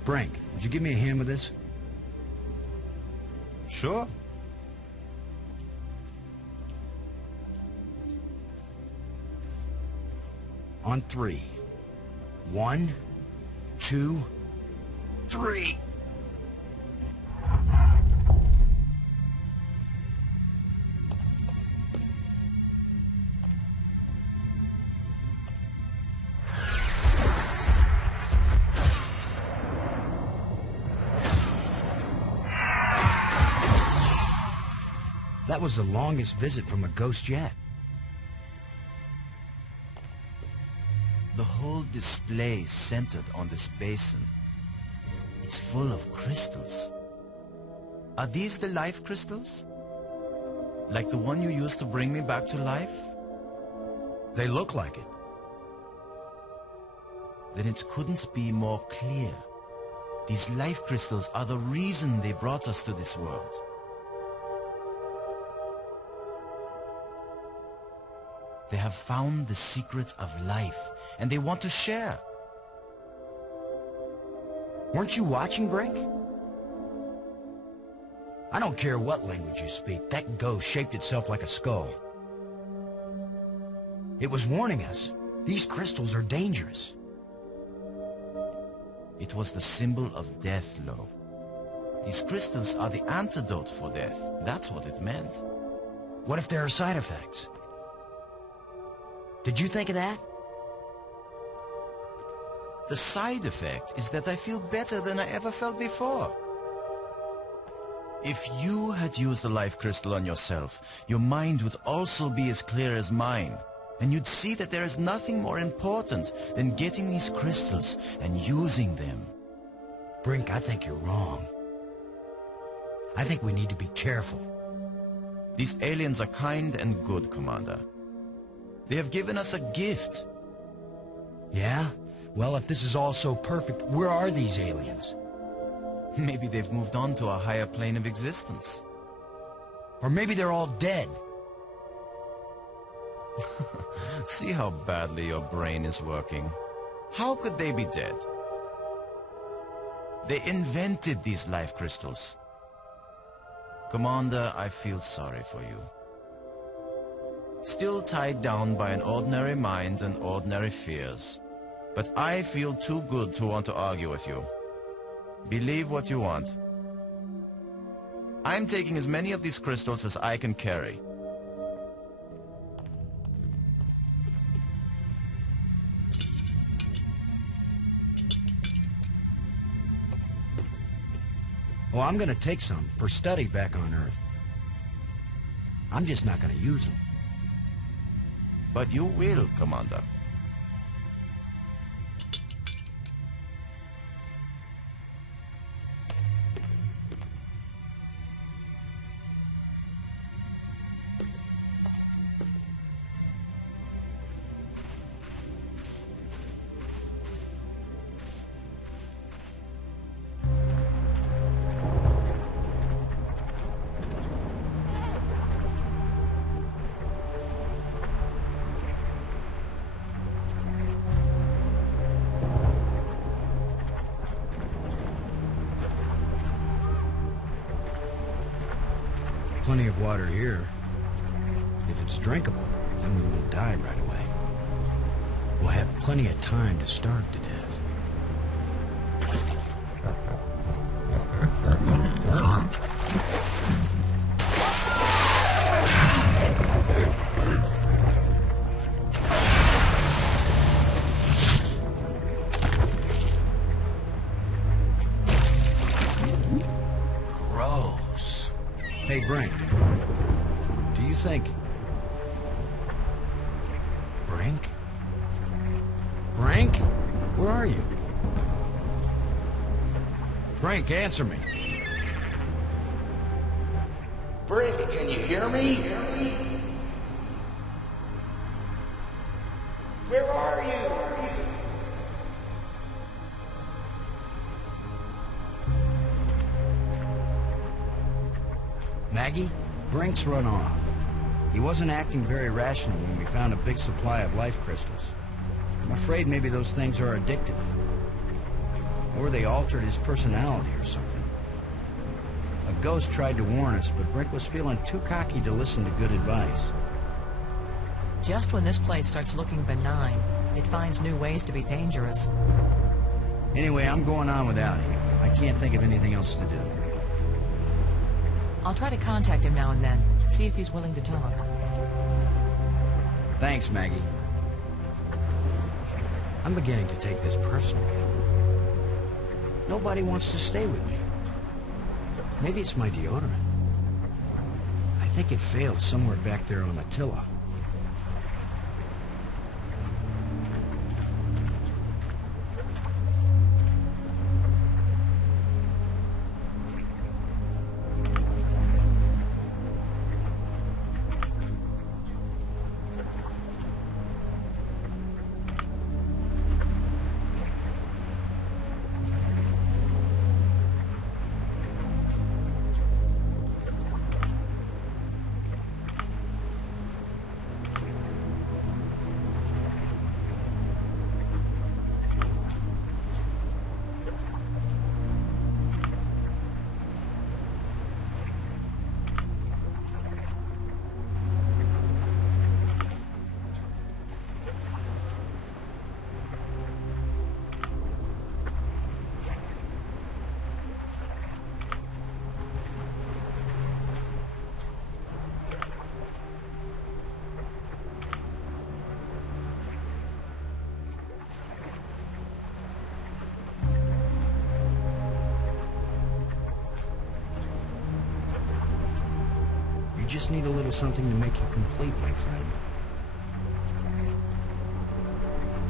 Brink, would you give me a hand with this? Sure. On 3. 1, 2, 3. That was the longest visit from a ghost yet. The whole display centered on this basin. It's full of crystals. Are these the life crystals? Like the one you used to bring me back to life? They look like it. Then it couldn't be more clear. These life crystals are the reason they brought us to this world. They have found the secret of life, and they want to share. Weren't you watching, Brink? I don't care what language you speak, that ghost shaped itself like a skull. It was warning us. These crystals are dangerous. It was the symbol of death, Lo. These crystals are the antidote for death. That's what it meant. What if there are side effects? Did you think of that? The side effect is that I feel better than I ever felt before. If you had used the life crystal on yourself, your mind would also be as clear as mine. And you'd see that there is nothing more important than getting these crystals and using them. Brink, I think you're wrong. I think we need to be careful. These aliens are kind and good, Commander. They have given us a gift. Yeah? Well, if this is all so perfect, where are these aliens? Maybe they've moved on to a higher plane of existence. Or maybe they're all dead. See how badly your brain is working. How could they be dead? They invented these life crystals. Commander, I feel sorry for you. Still tied down by an ordinary mind and ordinary fears. But I feel too good to want to argue with you. Believe what you want. I'm taking as many of these crystals as I can carry. Well, I'm gonna take some for study back on Earth. I'm just not gonna use them. But you will, Commander. Plenty of water here. If it's drinkable, then we won't die right away. We'll have plenty of time to starve to death. Gross. Hey, Brink. Do you think... Brink? Brink? Where are you? Brink, answer me. Brink, can you hear me? Where are you? Maggie? Brink's run off. He wasn't acting very rational when we found a big supply of life crystals. I'm afraid maybe those things are addictive. Or they altered his personality or something. A ghost tried to warn us, but Brink was feeling too cocky to listen to good advice. Just when this place starts looking benign, it finds new ways to be dangerous. Anyway, I'm going on without him. I can't think of anything else to do. I'll try to contact him now and then, see if he's willing to talk. Thanks, Maggie. I'm beginning to take this personally. Nobody wants to stay with me. Maybe it's my deodorant. I think it failed somewhere back there on Attila. just need a little something to make you complete, my friend.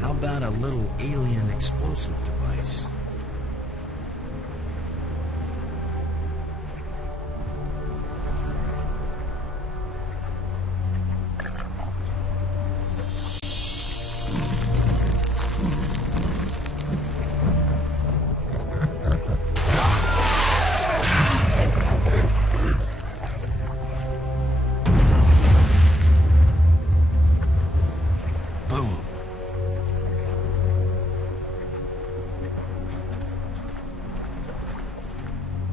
How about a little alien explosive device?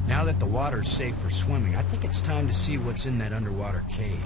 Now that the water's safe for swimming, I think it's time to see what's in that underwater cave.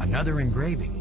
Another engraving.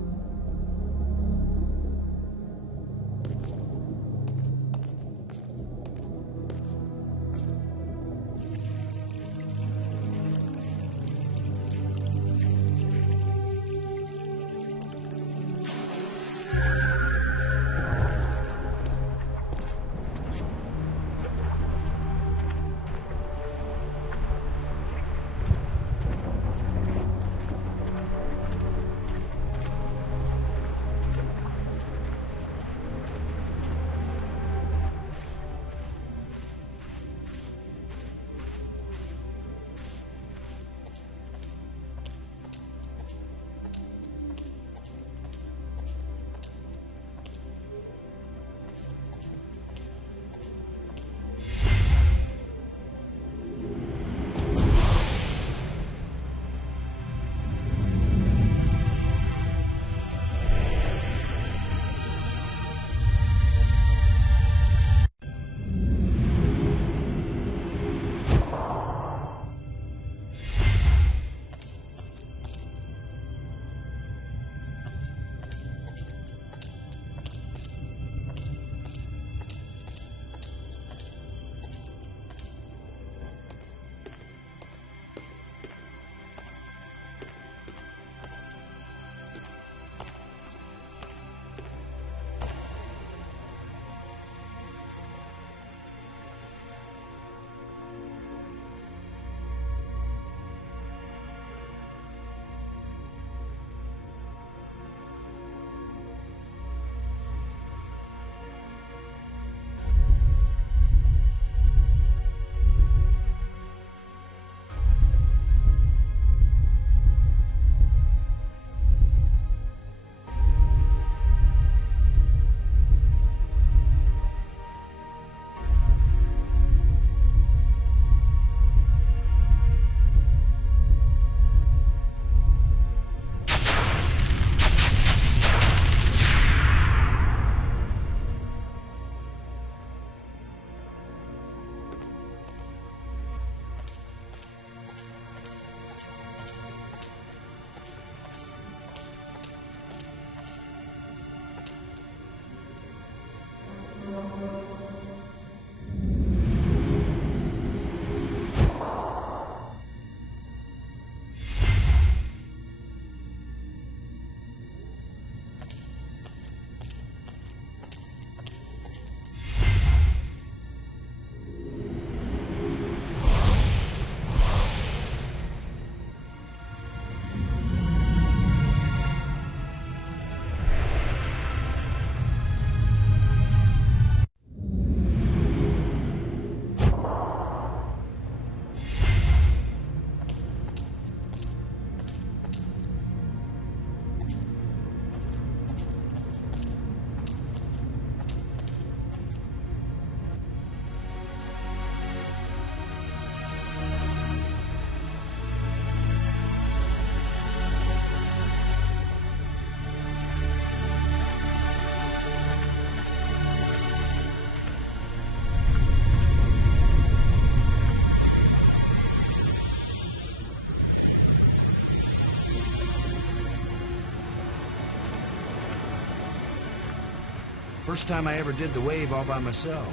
First time I ever did the wave all by myself.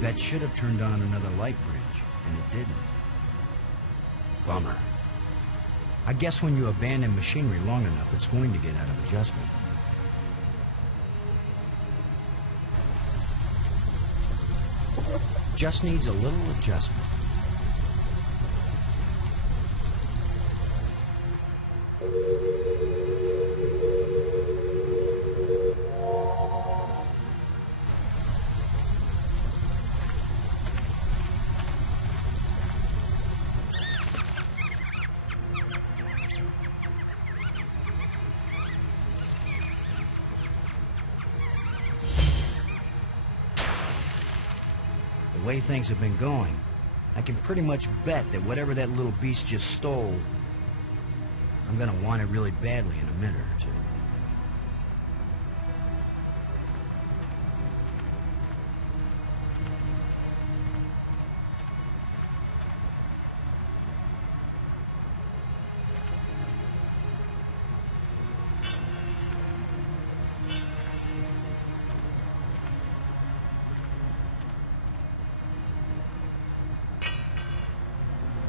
That should have turned on another light bridge, and it didn't. Bummer. I guess when you abandon machinery long enough, it's going to get out of adjustment. Just needs a little adjustment. The way things have been going, I can pretty much bet that whatever that little beast just stole, I'm gonna want it really badly in a minute or two.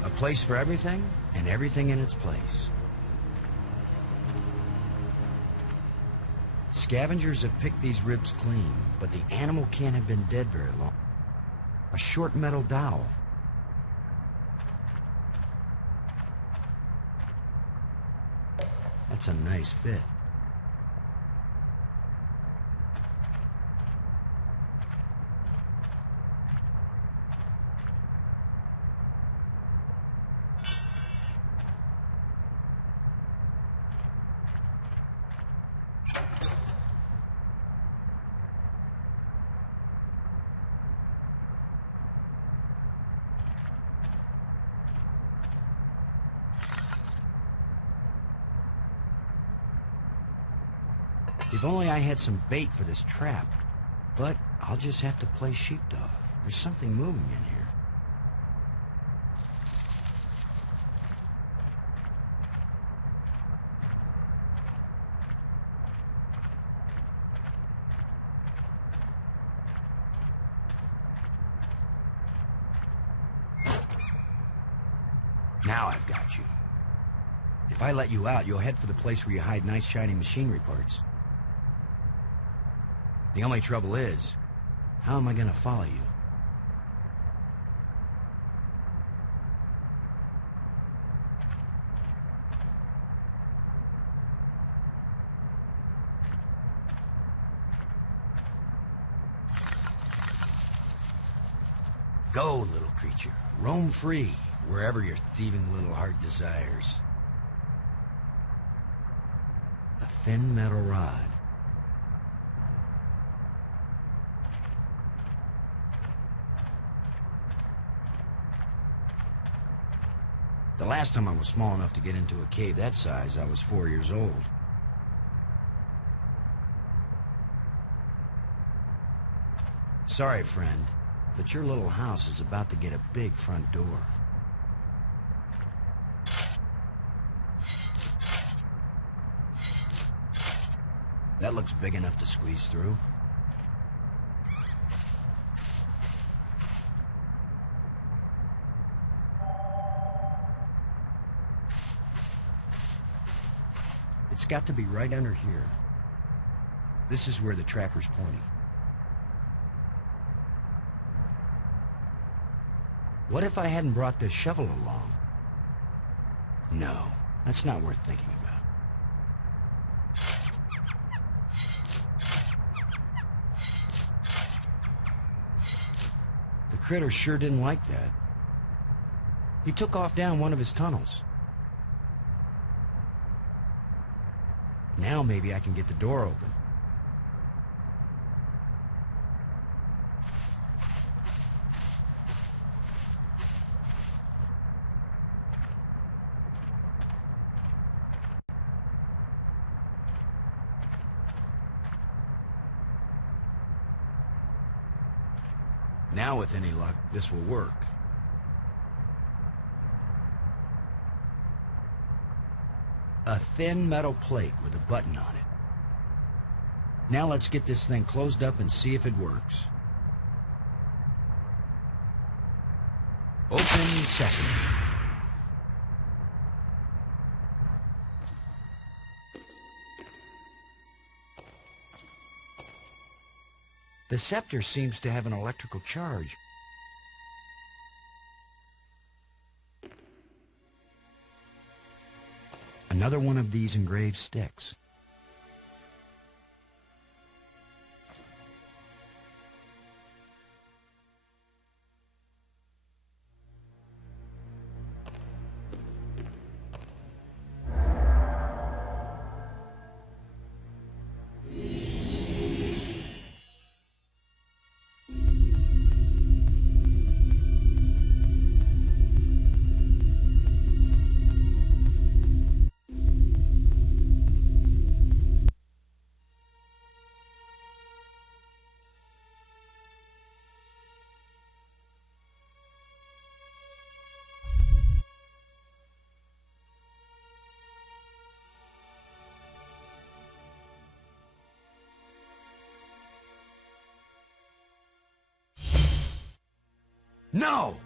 A place for everything, and everything in its place. Scavengers have picked these ribs clean, but the animal can't have been dead very long. A short metal dowel. That's a nice fit. If only I had some bait for this trap. But I'll just have to play sheepdog. There's something moving in here. Now I've got you. If I let you out, you'll head for the place where you hide nice shiny machinery parts. The only trouble is, how am I gonna follow you? Go, little creature. Roam free, wherever your thieving little heart desires. A thin metal rod. The last time I was small enough to get into a cave that size, I was 4 years old. Sorry, friend, but your little house is about to get a big front door. That looks big enough to squeeze through. It's got to be right under here. This is where the tracker's pointing. What if I hadn't brought this shovel along? No, that's not worth thinking about. The critter sure didn't like that. He took off down one of his tunnels. Now maybe I can get the door open. Now, with any luck, this will work. A thin metal plate with a button on it. Now let's get this thing closed up and see if it works. Open sesame. The scepter seems to have an electrical charge. Another one of these engraved sticks. No!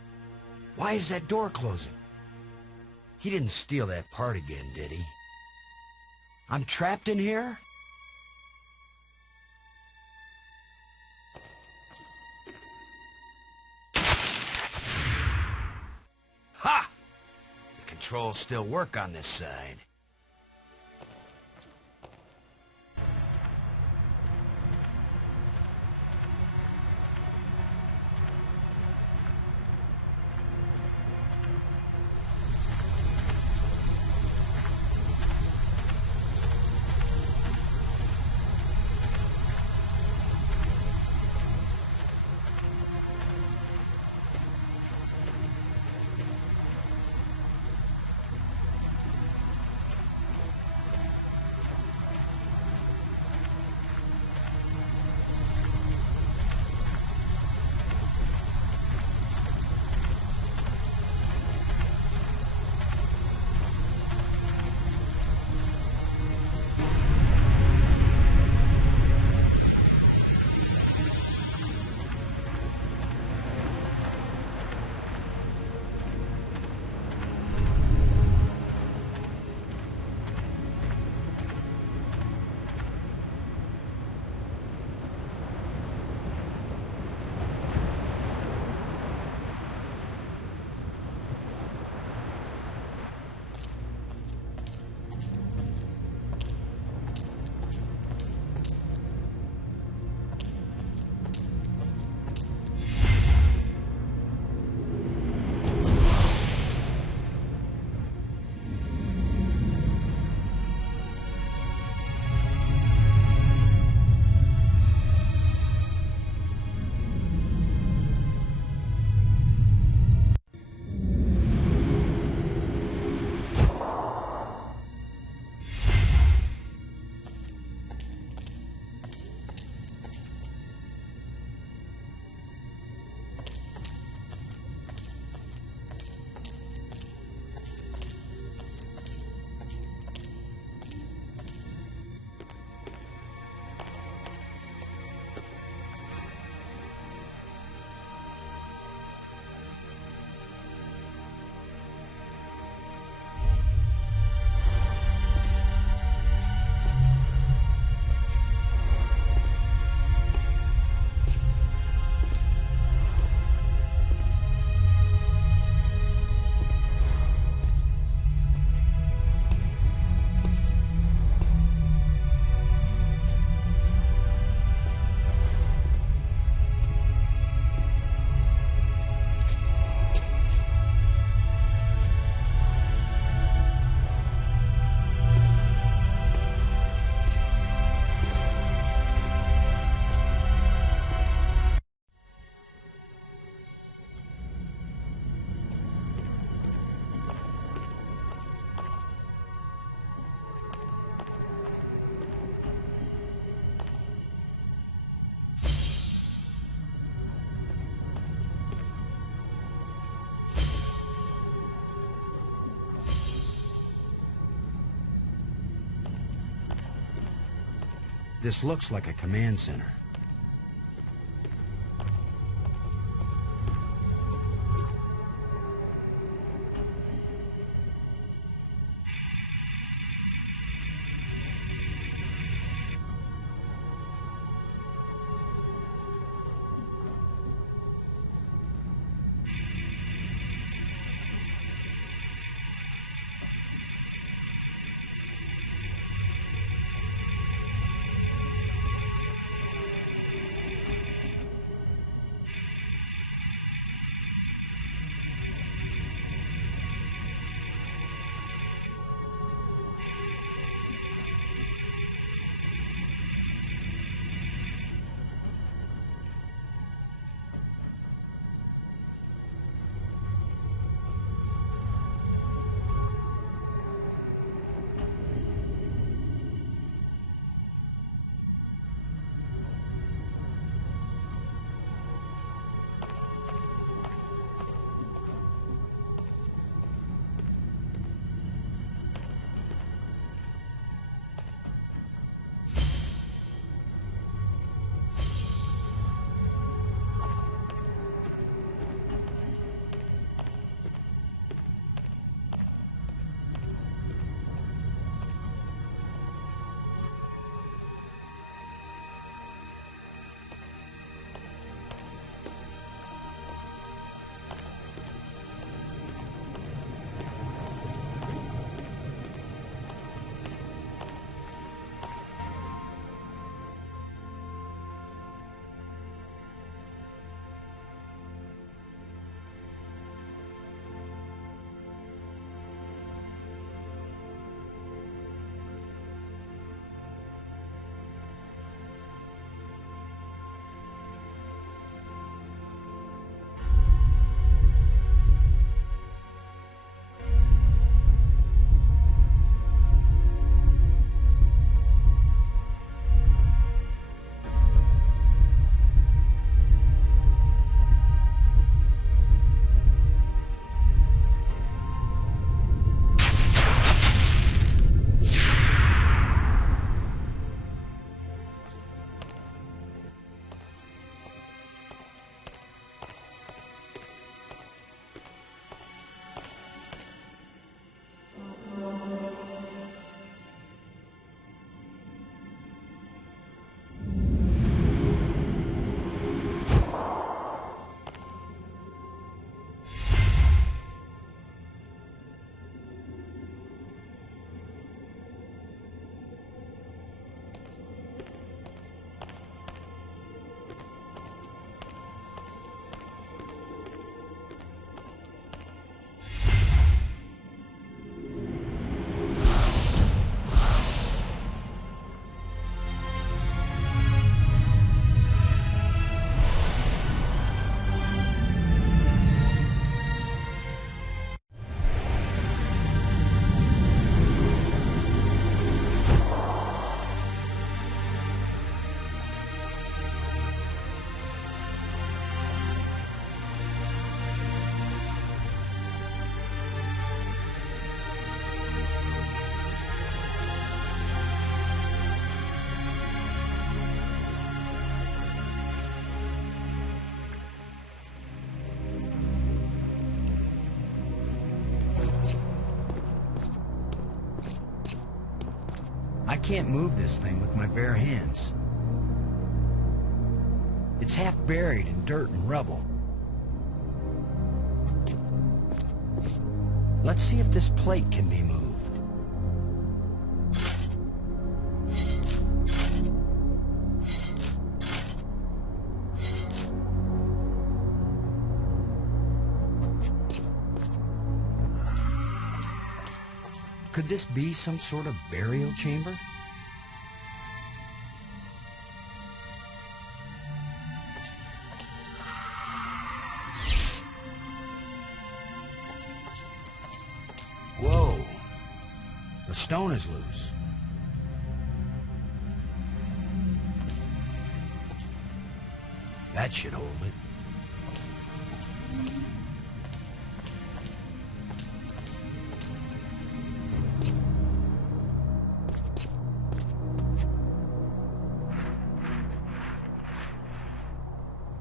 Why is that door closing? He didn't steal that part again, did he? I'm trapped in here? Ha! The controls still work on this side. This looks like a command center. I can't move this thing with my bare hands. It's half buried in dirt and rubble. Let's see if this plate can be moved. Could this be some sort of burial chamber? Whoa! The stone is loose. That should hold it.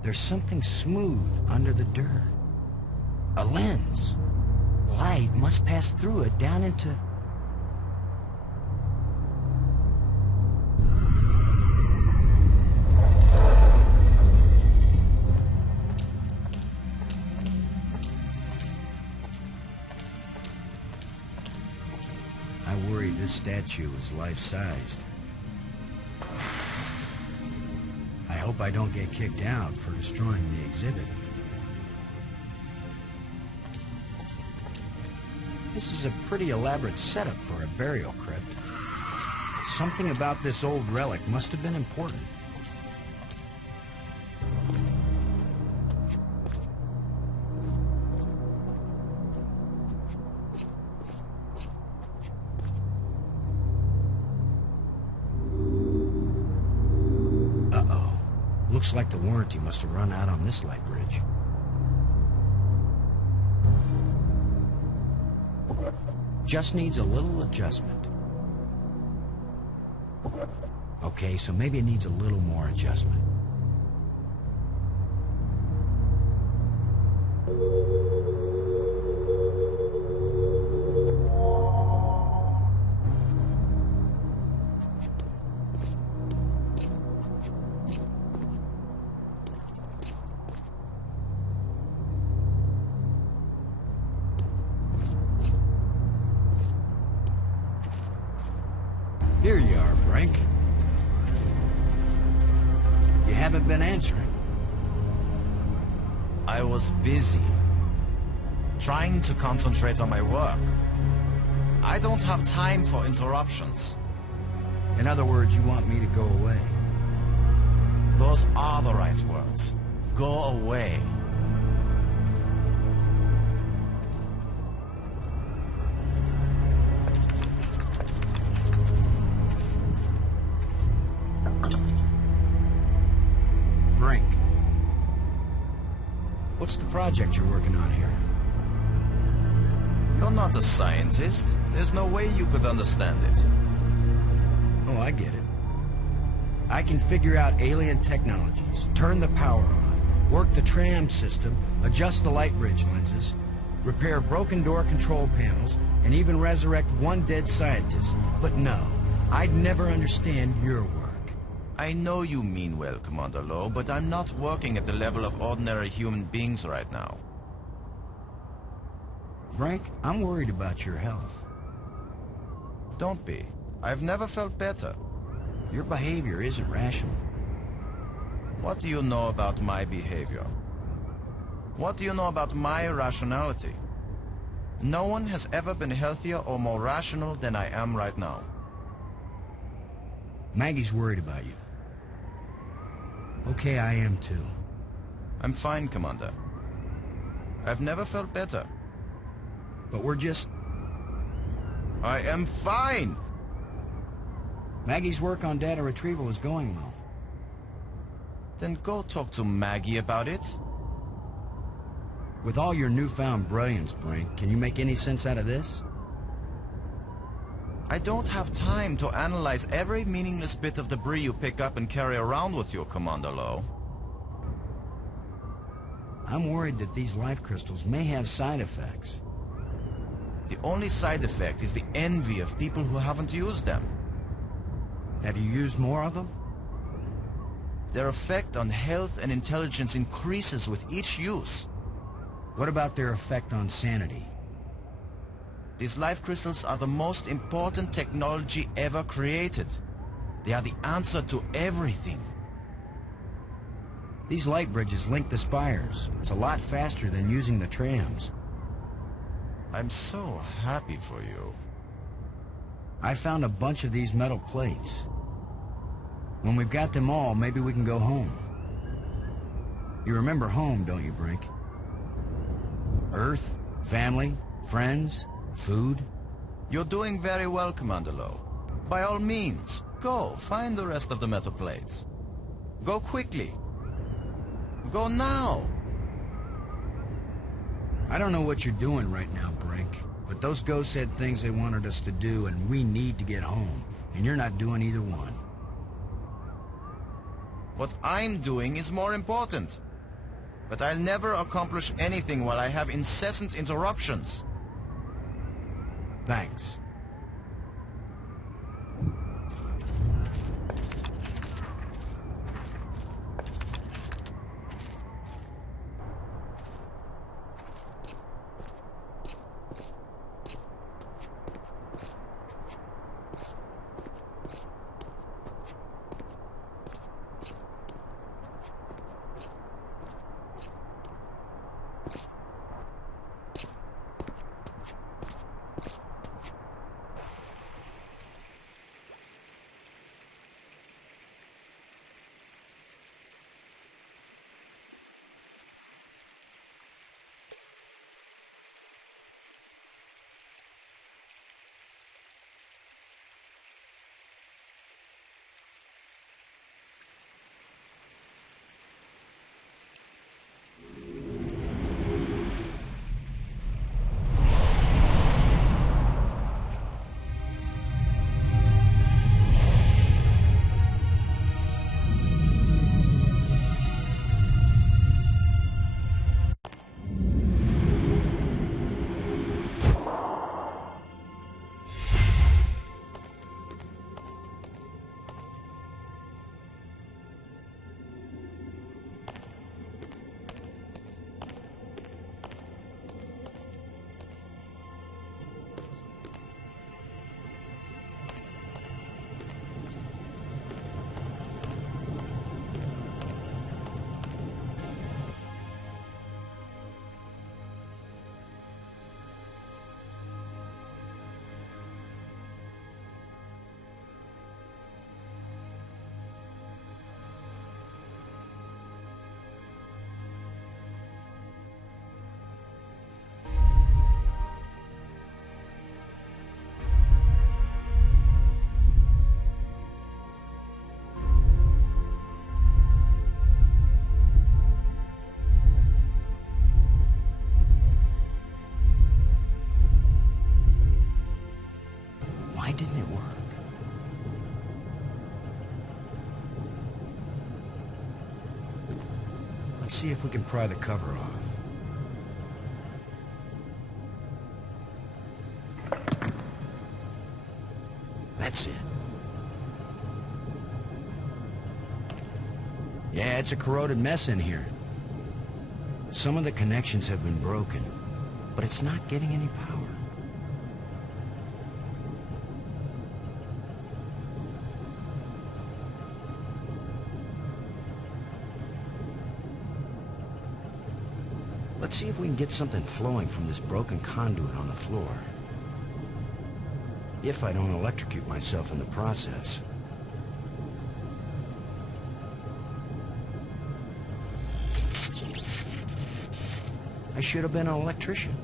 There's something smooth under the dirt. A lens. Light must pass through it down into... I worry this statue is life-sized. I hope I don't get kicked out for destroying the exhibit. This is a pretty elaborate setup for a burial crypt. Something about this old relic must have been important. Uh-oh. Looks like the warranty must have run out on this light bridge. Just needs a little adjustment. Okay, so maybe it needs a little more adjustment. Here you are, Brink. You haven't been answering. I was busy. Trying to concentrate on my work. I don't have time for interruptions. In other words, you want me to go away? Those are the right words. Go away. Brink. What's the project you're working on here? You're not a scientist. There's no way you could understand it. Oh, I get it. I can figure out alien technologies, turn the power on, work the tram system, adjust the light bridge lenses, repair broken door control panels, and even resurrect one dead scientist. But no, I'd never understand your work. I know you mean well, Commander Lowe, but I'm not working at the level of ordinary human beings right now. Brink, I'm worried about your health. Don't be. I've never felt better. Your behavior isn't rational. What do you know about my behavior? What do you know about my rationality? No one has ever been healthier or more rational than I am right now. Maggie's worried about you. Okay, I am too. I'm fine, Commander. I've never felt better. But we're just... I am fine! Maggie's work on data retrieval is going well. Then go talk to Maggie about it. With all your newfound brilliance, Brink, can you make any sense out of this? I don't have time to analyze every meaningless bit of debris you pick up and carry around with you, Commander Lowe. I'm worried that these life crystals may have side effects. The only side effect is the envy of people who haven't used them. Have you used more of them? Their effect on health and intelligence increases with each use. What about their effect on sanity? These life crystals are the most important technology ever created. They are the answer to everything. These light bridges link the spires. It's a lot faster than using the trams. I'm so happy for you. I found a bunch of these metal plates. When we've got them all, maybe we can go home. You remember home, don't you, Brink? Earth, family, friends, food. You're doing very well, Commander Lowe. By all means, go find the rest of the metal plates. Go quickly. Go now. I don't know what you're doing right now, Brink, but those ghosts had things they wanted us to do, and we need to get home, and you're not doing either one. What I'm doing is more important. But I'll never accomplish anything while I have incessant interruptions. Thanks. Why didn't it work? Let's see if we can pry the cover off. That's it. Yeah, it's a corroded mess in here. Some of the connections have been broken, but it's not getting any power. Let's see if we can get something flowing from this broken conduit on the floor. If I don't electrocute myself in the process. I should have been an electrician.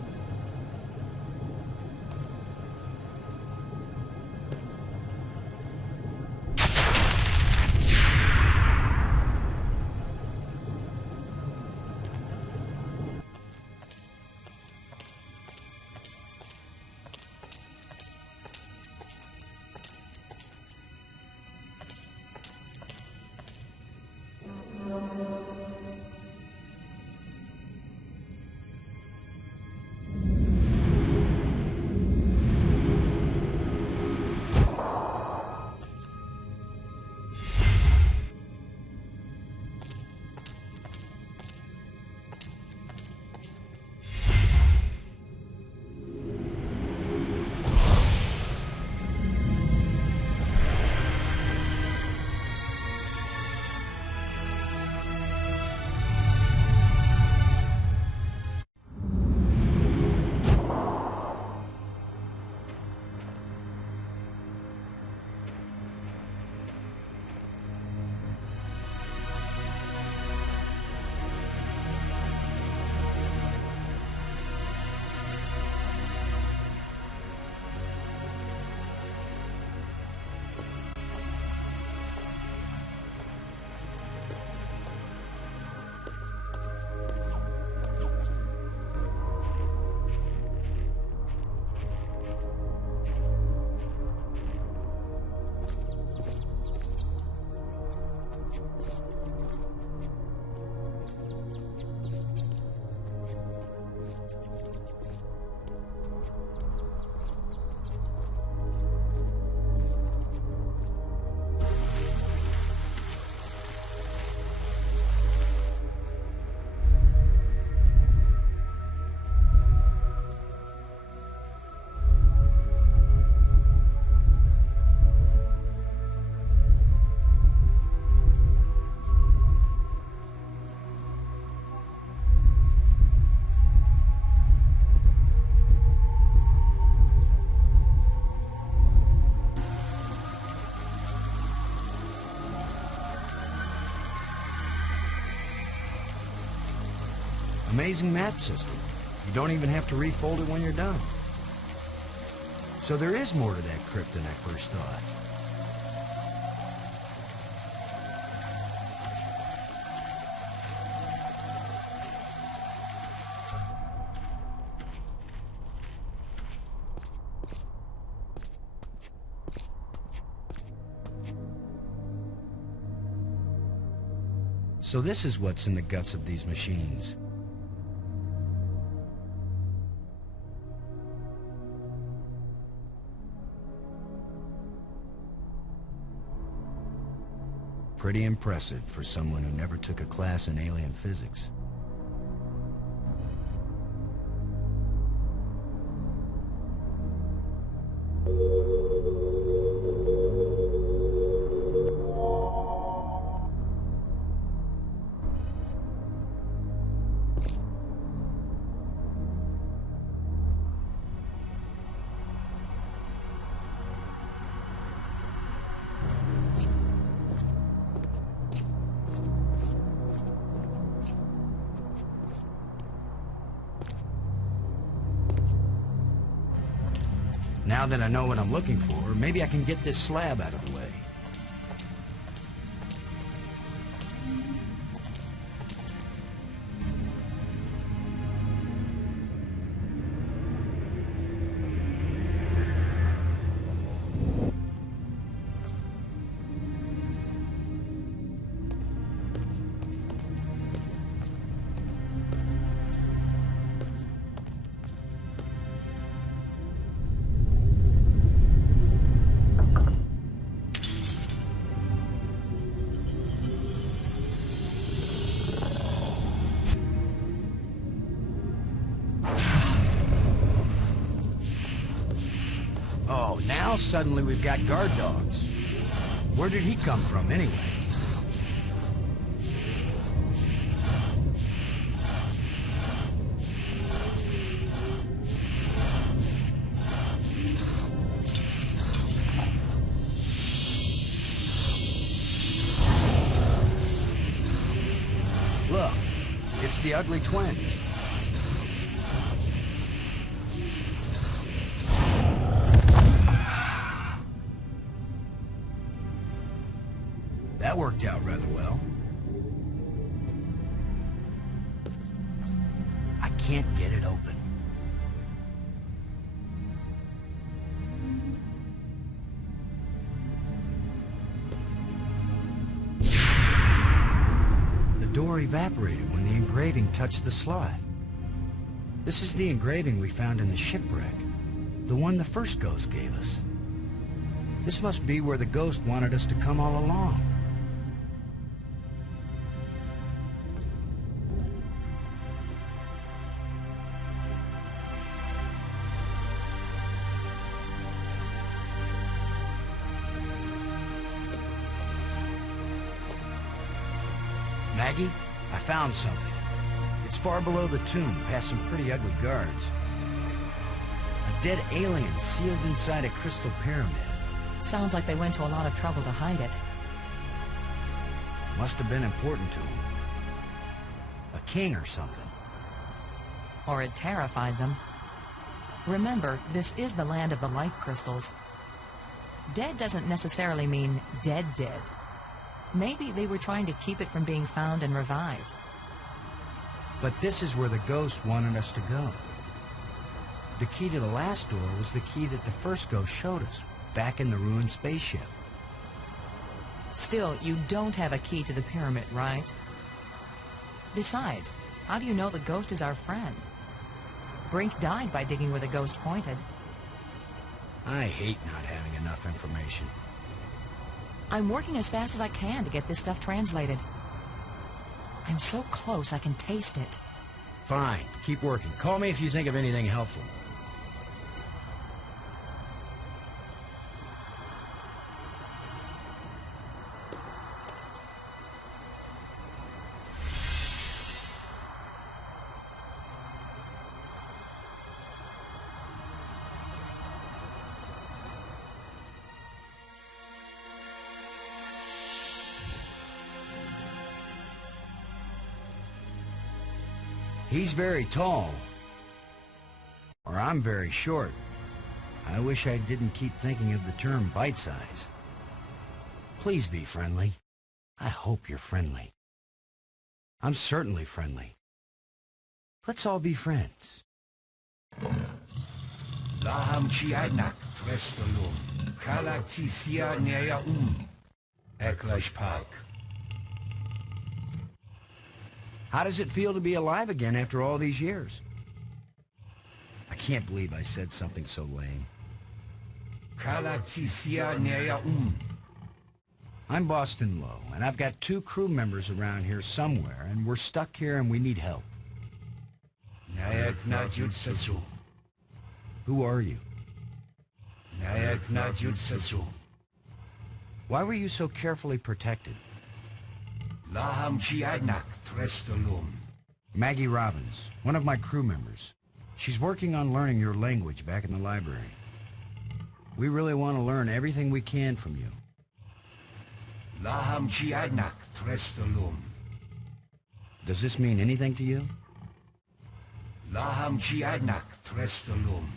Amazing map system. You don't even have to refold it when you're done. So there is more to that crypt than I first thought. So this is what's in the guts of these machines. Pretty impressive for someone who never took a class in alien physics. Now that I know what I'm looking for, maybe I can get this slab out of the way. Now suddenly we've got guard dogs. Where did he come from anyway? Look, it's the Ugly Twins. That worked out rather well. I can't get it open. The door evaporated when the engraving touched the slot. This is the engraving we found in the shipwreck. The one the first ghost gave us. This must be where the ghost wanted us to come all along. Maggie, I found something. It's far below the tomb, past some pretty ugly guards. A dead alien sealed inside a crystal pyramid. Sounds like they went to a lot of trouble to hide it. Must have been important to him. A king or something. Or it terrified them. Remember, this is the land of the life crystals. Dead doesn't necessarily mean dead. Maybe they were trying to keep it from being found and revived. But this is where the ghost wanted us to go. The key to the last door was the key that the first ghost showed us, back in the ruined spaceship. Still, you don't have a key to the pyramid, right? Besides, how do you know the ghost is our friend? Brink died by digging where the ghost pointed. I hate not having enough information. I'm working as fast as I can to get this stuff translated. I'm so close I can taste it. Fine, keep working. Call me if you think of anything helpful. He's very tall. Or I'm very short. I wish I didn't keep thinking of the term bite size. Please be friendly. I hope you're friendly. I'm certainly friendly. Let's all be friends. Laham Chianak Trestalum. Kalaktisia Nea Eklash Park. How does it feel to be alive again after all these years? I can't believe I said something so lame. Kalaktisia Nea I'm Boston Lowe, and I've got 2 crew members around here somewhere, and we're stuck here and we need help. Nayak Najud Sasu. Who are you? Nayak Najud Sasu. Why were you so carefully protected? Laham Chianak Trestalum. Maggie Robbins, one of my crew members. She's working on learning your language back in the library. We really want to learn everything we can from you. Laham Chianak Trestalum. Does this mean anything to you? Laham Chianak Trestalum.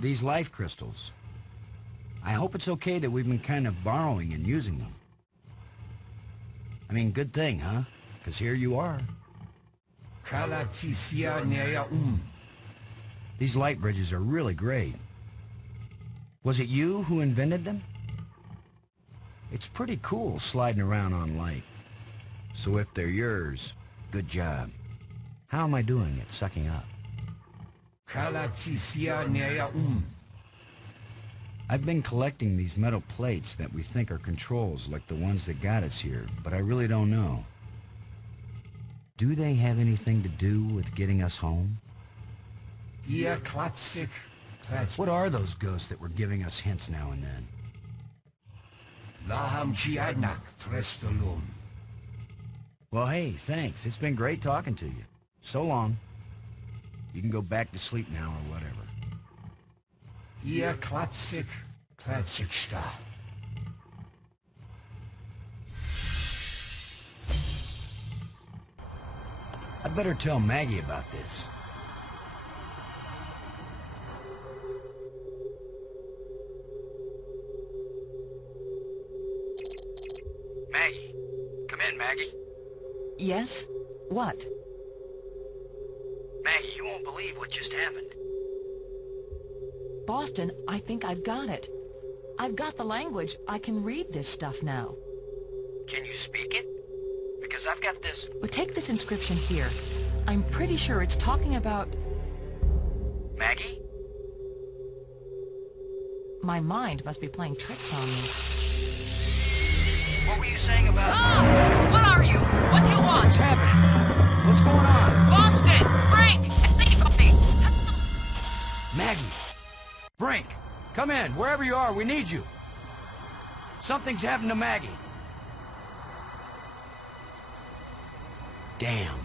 These life crystals. I hope it's okay that we've been kind of borrowing and using them. I mean, good thing, huh? Because here you are. Kalaktisia Nea These light bridges are really great. Was it you who invented them? It's pretty cool sliding around on light. So if they're yours, good job. How am I doing at sucking up? Kalaktisia Nea I've been collecting these metal plates that we think are controls like the ones that got us here, but I really don't know. Do they have anything to do with getting us home? Ia Klatsik. What are those ghosts that were giving us hints now and then? Laham Chianak Trestalum. Well, hey, thanks. It's been great talking to you. So long. You can go back to sleep now or whatever. Ia Klatsik Sta. I'd better tell Maggie about this. Maggie. Come in, Maggie. Yes? What? Maggie, you won't believe what just happened. Boston, I think I've got it. I've got the language. I can read this stuff now. Can you speak it? Because I've got this... But take this inscription here. I'm pretty sure it's talking about... Maggie? My mind must be playing tricks on me. What were you saying about... Oh! What are you? What do you want? What's happening? What's going on? Boston! Brink! Anybody! Maggie! Brink! Come in! Wherever you are, we need you! Something's happened to Maggie. Damn.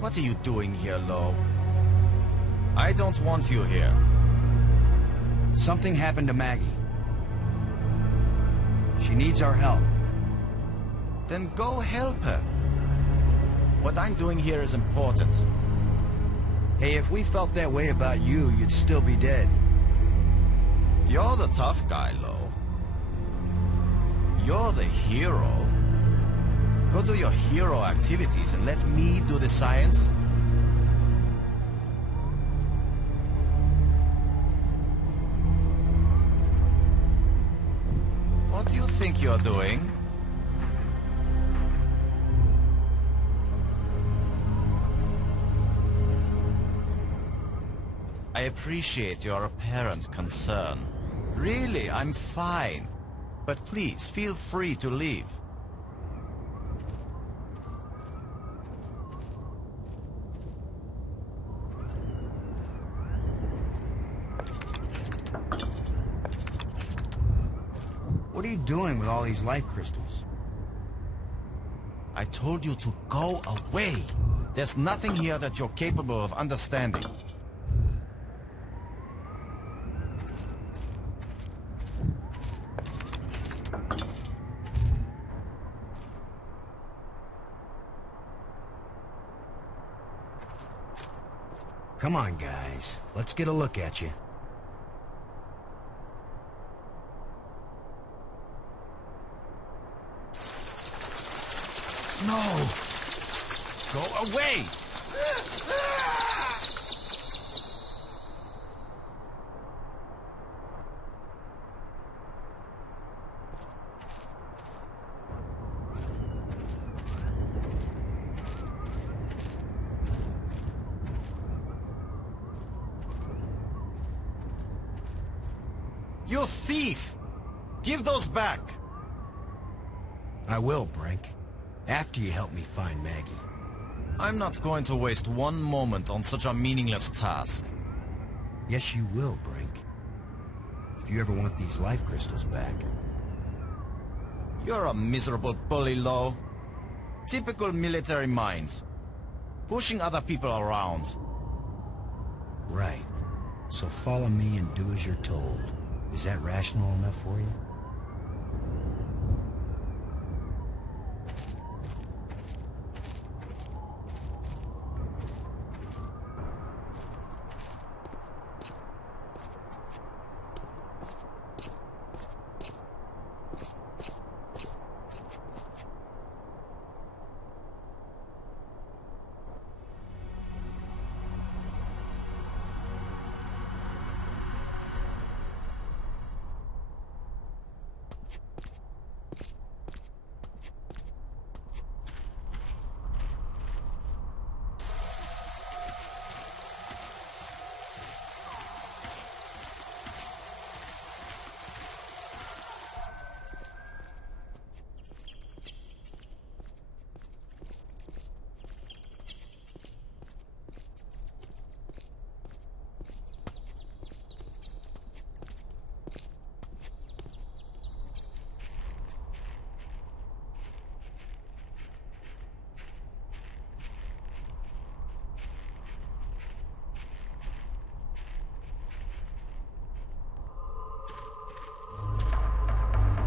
What are you doing here, Lowe? I don't want you here. Something happened to Maggie. She needs our help. Then go help her. What I'm doing here is important. Hey, if we felt that way about you, you'd still be dead. You're the tough guy, Lowe. You're the hero. Go do your hero activities and let me do the science. What do you think you're doing? I appreciate your apparent concern. Really, I'm fine. But please, feel free to leave. What are you doing with all these life crystals? I told you to go away. There's nothing here that you're capable of understanding. Come on, guys. Let's get a look at you. No! Go away! You thief! Give those back! I will, Brink. After you help me find Maggie. I'm not going to waste one moment on such a meaningless task. Yes, you will, Brink. If you ever want these life crystals back. You're a miserable bully, Lo. Typical military mind. Pushing other people around. Right. So follow me and do as you're told. Is that rational enough for you?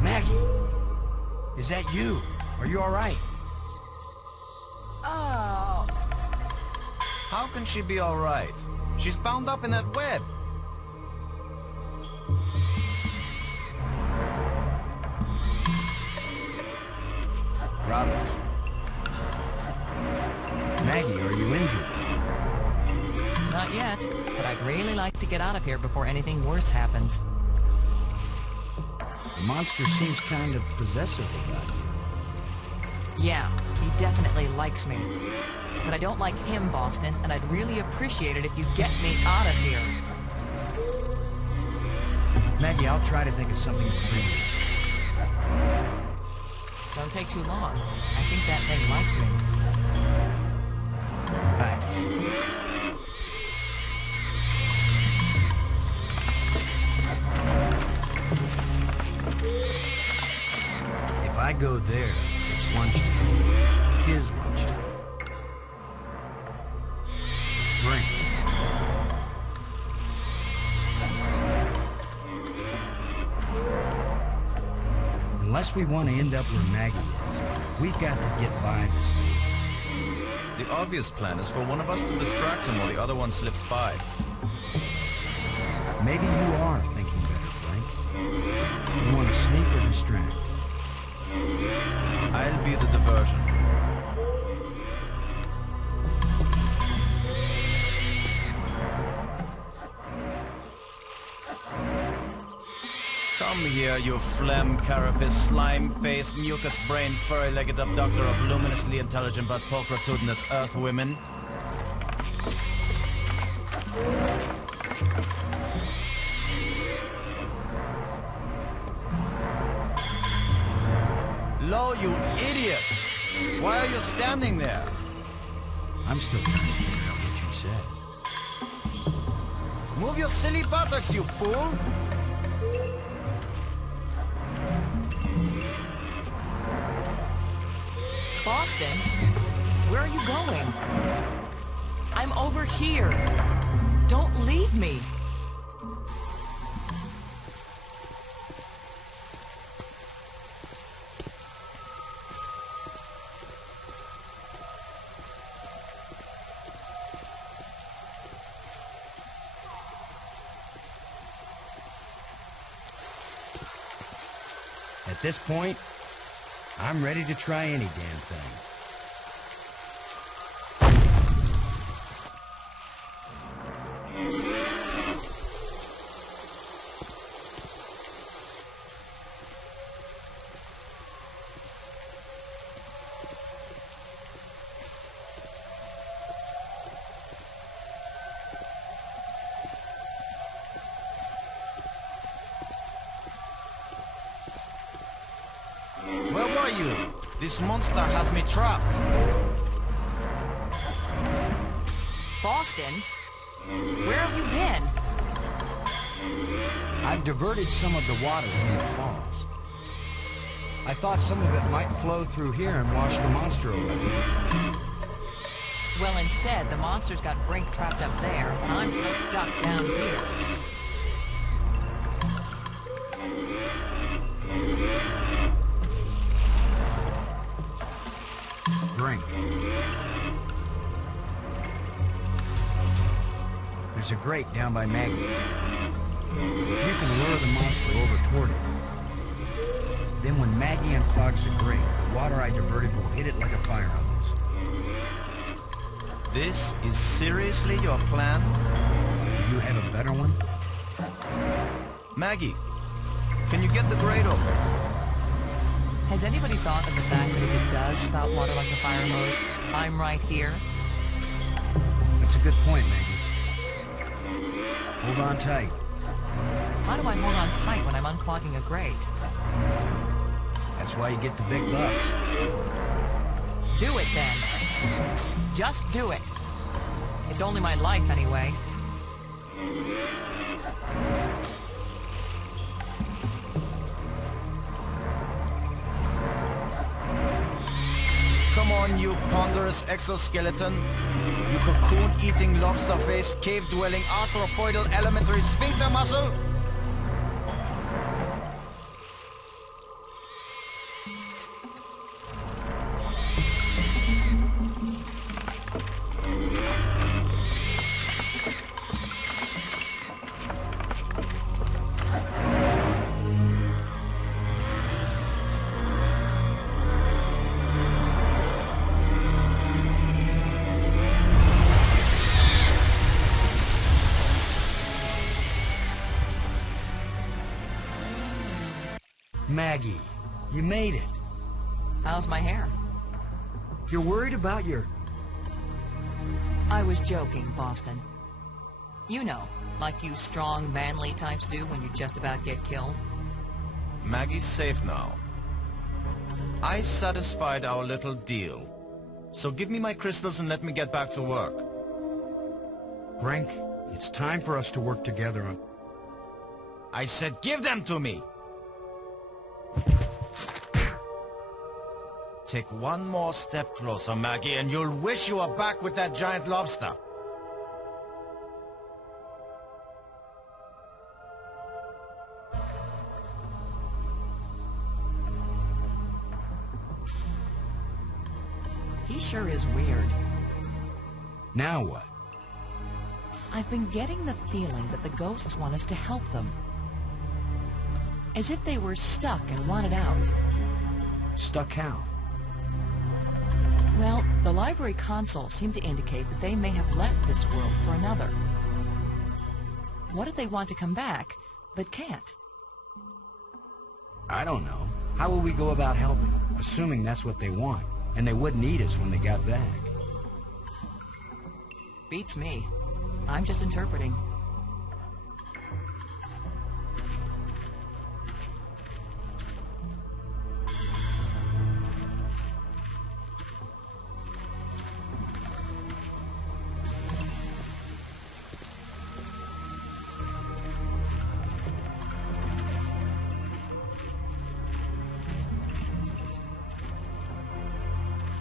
Maggie! Is that you? Are you alright? Oh. How can she be alright? She's bound up in that web. Roberts. Maggie, are you injured? Not yet, but I'd really like to get out of here before anything worse happens. The monster seems kind of possessive about you. Yeah, he definitely likes me. But I don't like him, Boston, and I'd really appreciate it if you'd get me out of here. Maggie, I'll try to think of something for you. Don't take too long. I think that thing likes me. Thanks. If I go there, it's lunchtime. His lunchtime. Brink. Unless we want to end up where Maggie is, we've got to get by this thing. The obvious plan is for one of us to distract him while the other one slips by. Maybe you are thinking better, Frank. You want to sneak or distract? I'll be the diversion. Come here, you phlegm, carapace, slime-faced, mucus-brained, furry-legged abductor of luminously intelligent but pulchritudinous Earth women. Lo, you idiot! Why are you standing there? I'm still trying to figure out what you said. Move your silly buttocks, you fool! Boston? Where are you going? I'm over here. Don't leave me. At this point, I'm ready to try any damn thing. Where were you? This monster has me trapped. Boston? Where have you been? I've diverted some of the water from the falls. I thought some of it might flow through here and wash the monster away. Well, instead, the monster's got Brink trapped up there, and I'm still stuck down here. Brink. There's a grate down by Maggie. If you can lure the monster over toward it, then when Maggie unclogs the grate, the water I diverted will hit it like a fire hose. This is seriously your plan? Do you have a better one? Maggie, can you get the grate open? Has anybody thought of the fact that if it does spout water like a fire hose, I'm right here? That's a good point, Maggie. Hold on tight. How do I hold on tight when I'm unclogging a grate? That's why you get the big bucks. Do it then. Just do it. It's only my life anyway. Come on, you ponderous exoskeleton. You cocoon-eating lobster-faced, cave-dwelling, arthropoidal elementary sphincter muscle. Maggie, you made it. How's my hair? You're worried about your... I was joking, Boston. You know, like you strong, manly types do when you just about get killed. Maggie's safe now. I satisfied our little deal. So give me my crystals and let me get back to work. Brink, it's time for us to work together on... I said give them to me! Take one more step closer, Maggie, and you'll wish you were back with that giant lobster. He sure is weird. Now what? I've been getting the feeling that the ghosts want us to help them. As if they were stuck and wanted out. Stuck how? Well, the library consoles seem to indicate that they may have left this world for another. What if they want to come back, but can't? I don't know. How will we go about helping, assuming that's what they want, and they wouldn't need us when they got back? Beats me. I'm just interpreting.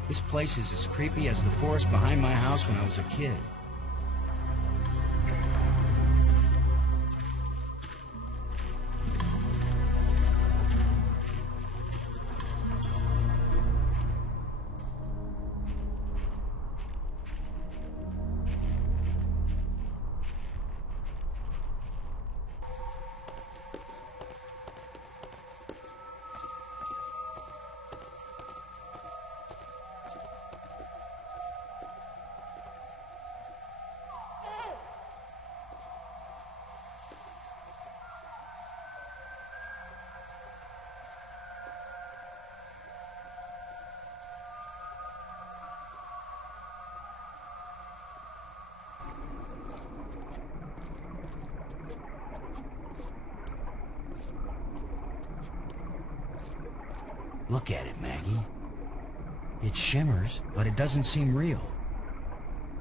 This place is as creepy as the forest behind my house when I was a kid. Look at it, Maggie. It shimmers, but it doesn't seem real.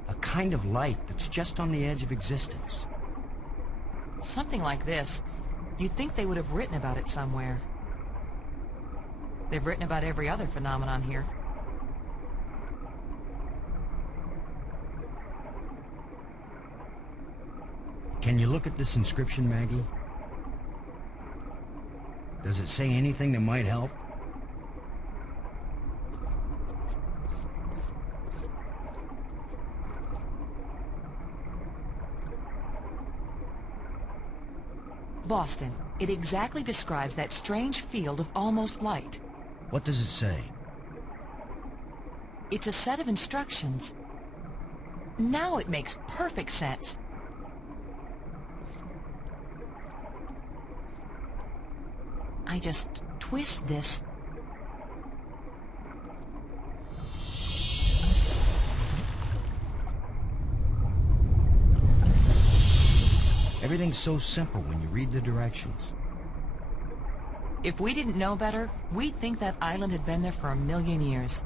A kind of light that's just on the edge of existence. Something like this. You'd think they would have written about it somewhere. They've written about every other phenomenon here. Can you look at this inscription, Maggie? Does it say anything that might help? Boston. It exactly describes that strange field of almost light. What does it say? It's a set of instructions. Now it makes perfect sense. I just twist this. Everything's so simple when you read the directions. If we didn't know better, we'd think that island had been there for 1,000,000 years.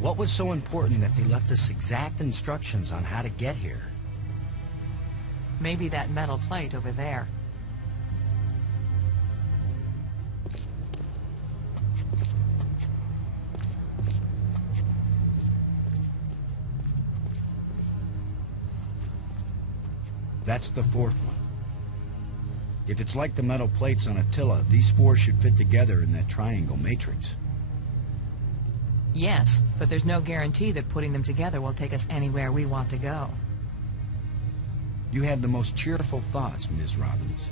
What was so important that they left us exact instructions on how to get here? Maybe that metal plate over there. That's the fourth one. If it's like the metal plates on Attila, these four should fit together in that triangle matrix. Yes, but there's no guarantee that putting them together will take us anywhere we want to go. You have the most cheerful thoughts, Ms. Robbins.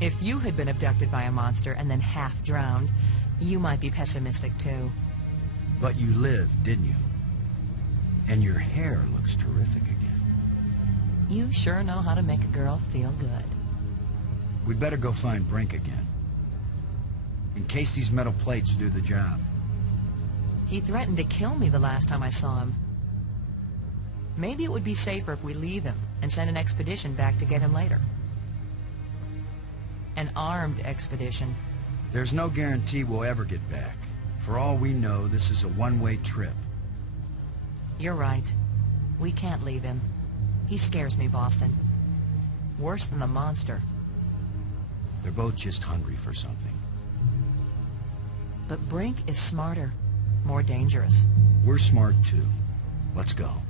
If you had been abducted by a monster and then half drowned, you might be pessimistic too. But you lived, didn't you? And your hair looks terrific again. You sure know how to make a girl feel good. We'd better go find Brink again. In case these metal plates do the job. He threatened to kill me the last time I saw him. Maybe it would be safer if we leave him and send an expedition back to get him later. An armed expedition. There's no guarantee we'll ever get back. For all we know, this is a one-way trip. You're right. We can't leave him. He scares me, Boston. Worse than the monster. They're both just hungry for something. But Brink is smarter. More dangerous. We're smart too. Let's go.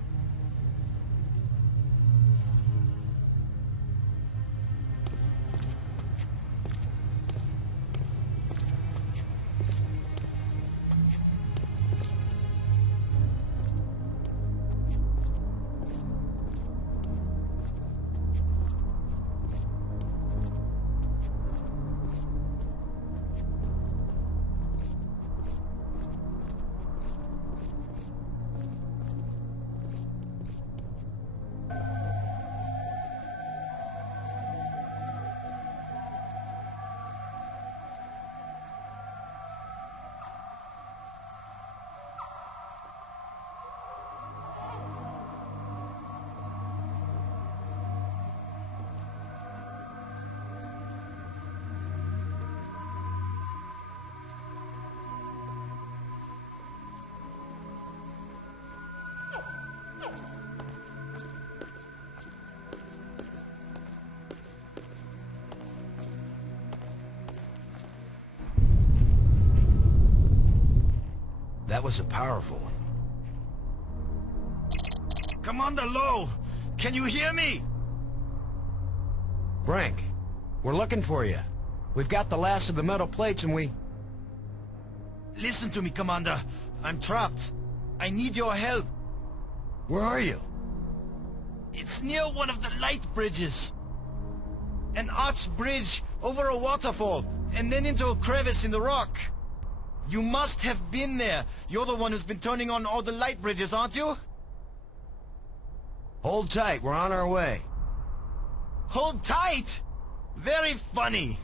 That was a powerful one. Commander Lowe, can you hear me? Brank, we're looking for you. We've got the last of the metal plates and we... Listen to me, Commander. I'm trapped. I need your help. Where are you? It's near one of the light bridges. An arched bridge over a waterfall, and then into a crevice in the rock. You must have been there. You're the one who's been turning on all the light bridges, aren't you? Hold tight, we're on our way. Hold tight? Very funny.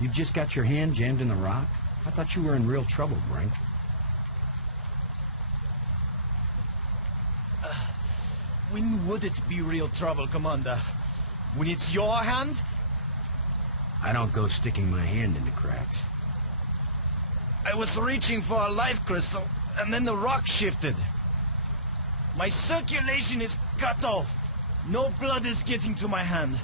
You just got your hand jammed in the rock? I thought you were in real trouble, Brank. When would it be real trouble, Commander? When it's your hand? I don't go sticking my hand into cracks. I was reaching for a life crystal, and then the rock shifted. My circulation is cut off. No blood is getting to my hand.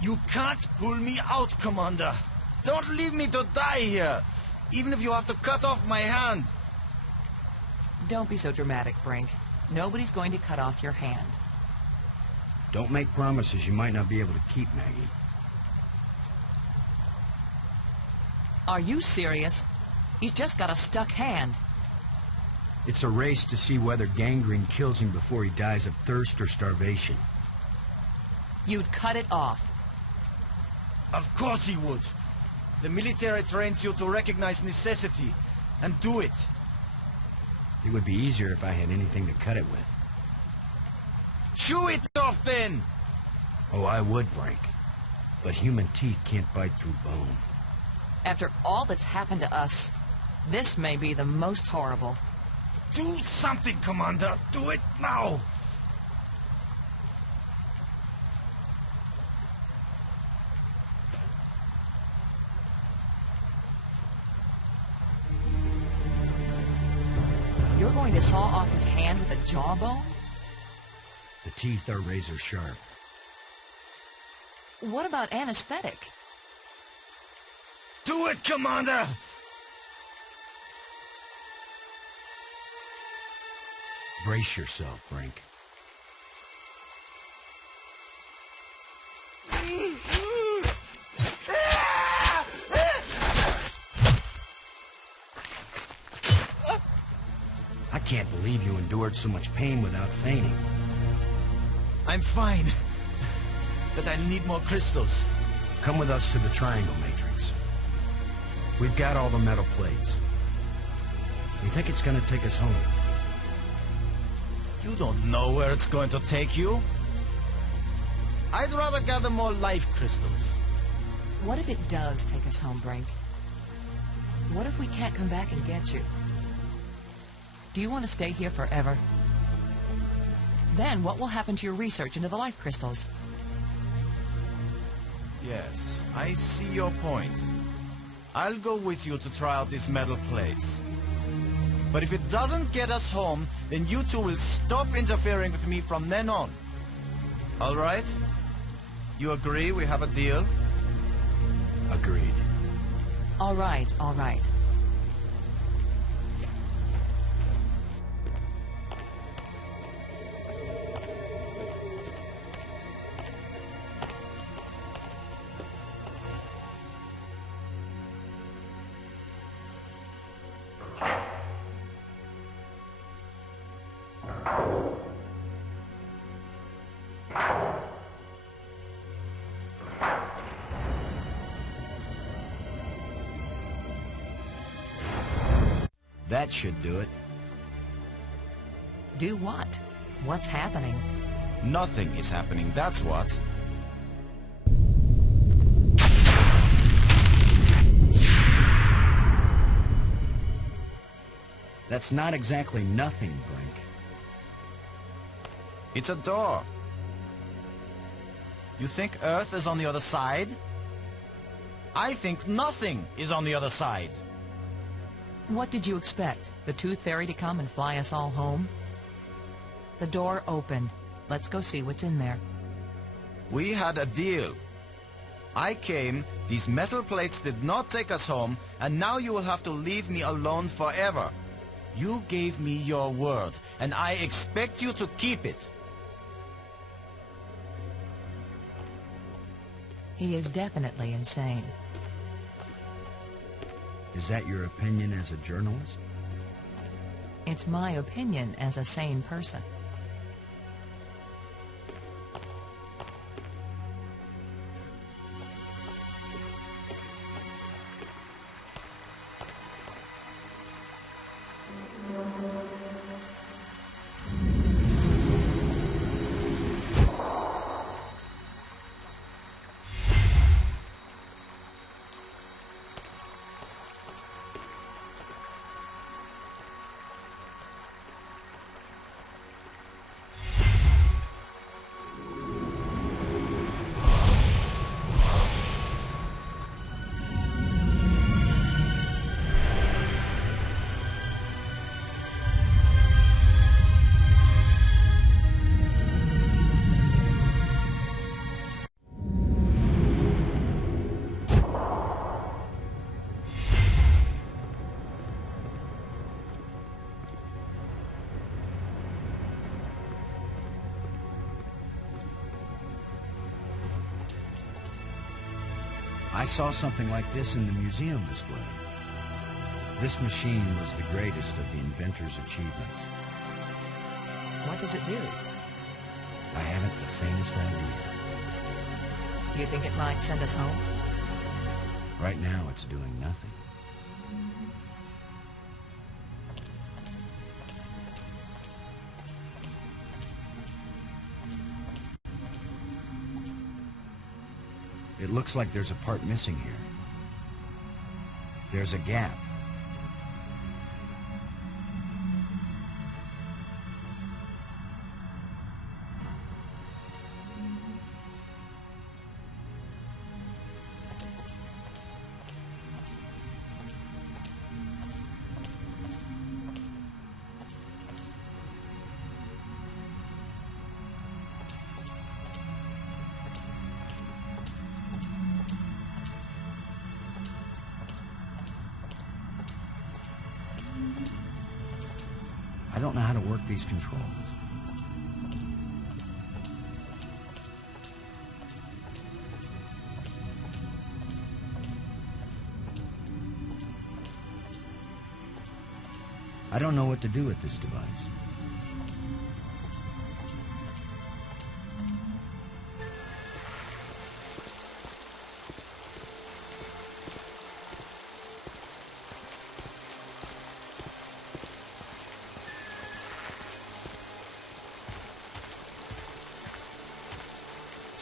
You can't pull me out, Commander. Don't leave me to die here, even if you have to cut off my hand. Don't be so dramatic, Brank. Nobody's going to cut off your hand. Don't make promises you might not be able to keep, Maggie. Are you serious? He's just got a stuck hand. It's a race to see whether gangrene kills him before he dies of thirst or starvation. You'd cut it off. Of course he would. The military trains you to recognize necessity, and do it. It would be easier if I had anything to cut it with. Chew it off, then! Oh, I would, Brank. But human teeth can't bite through bone. After all that's happened to us, this may be the most horrible. Do something, Commander! Do it now! You're going to saw off his hand with a jawbone? The teeth are razor sharp. What about anesthetic? Do it, Commander! Brace yourself, Brank. I can't believe you endured so much pain without fainting. I'm fine. But I'll need more crystals. Come with us to the Triangle Matrix. We've got all the metal plates. We think it's gonna take us home. You don't know where it's going to take you. I'd rather gather more life crystals. What if it does take us home, Brank? What if we can't come back and get you? Do you want to stay here forever? Then what will happen to your research into the life crystals? Yes, I see your point. I'll go with you to try out these metal plates. But if it doesn't get us home, then you two will stop interfering with me from then on. All right? You agree we have a deal? Agreed. All right, all right. That should do it. Do what? What's happening? Nothing is happening, that's what. That's not exactly nothing, Brink. It's a door. You think Earth is on the other side? I think nothing is on the other side. What did you expect? The Tooth Fairy to come and fly us all home? The door opened. Let's go see what's in there. We had a deal. I came, these metal plates did not take us home, and now you will have to leave me alone forever. You gave me your word, and I expect you to keep it. He is definitely insane. Is that your opinion as a journalist? It's my opinion as a sane person. I saw something like this in the museum display. This machine was the greatest of the inventor's achievements. What does it do? I haven't the faintest idea. Do you think it might send us home? Right now, it's doing nothing. It looks like there's a part missing here. There's a gap. I don't know how to work these controls. I don't know what to do with this device.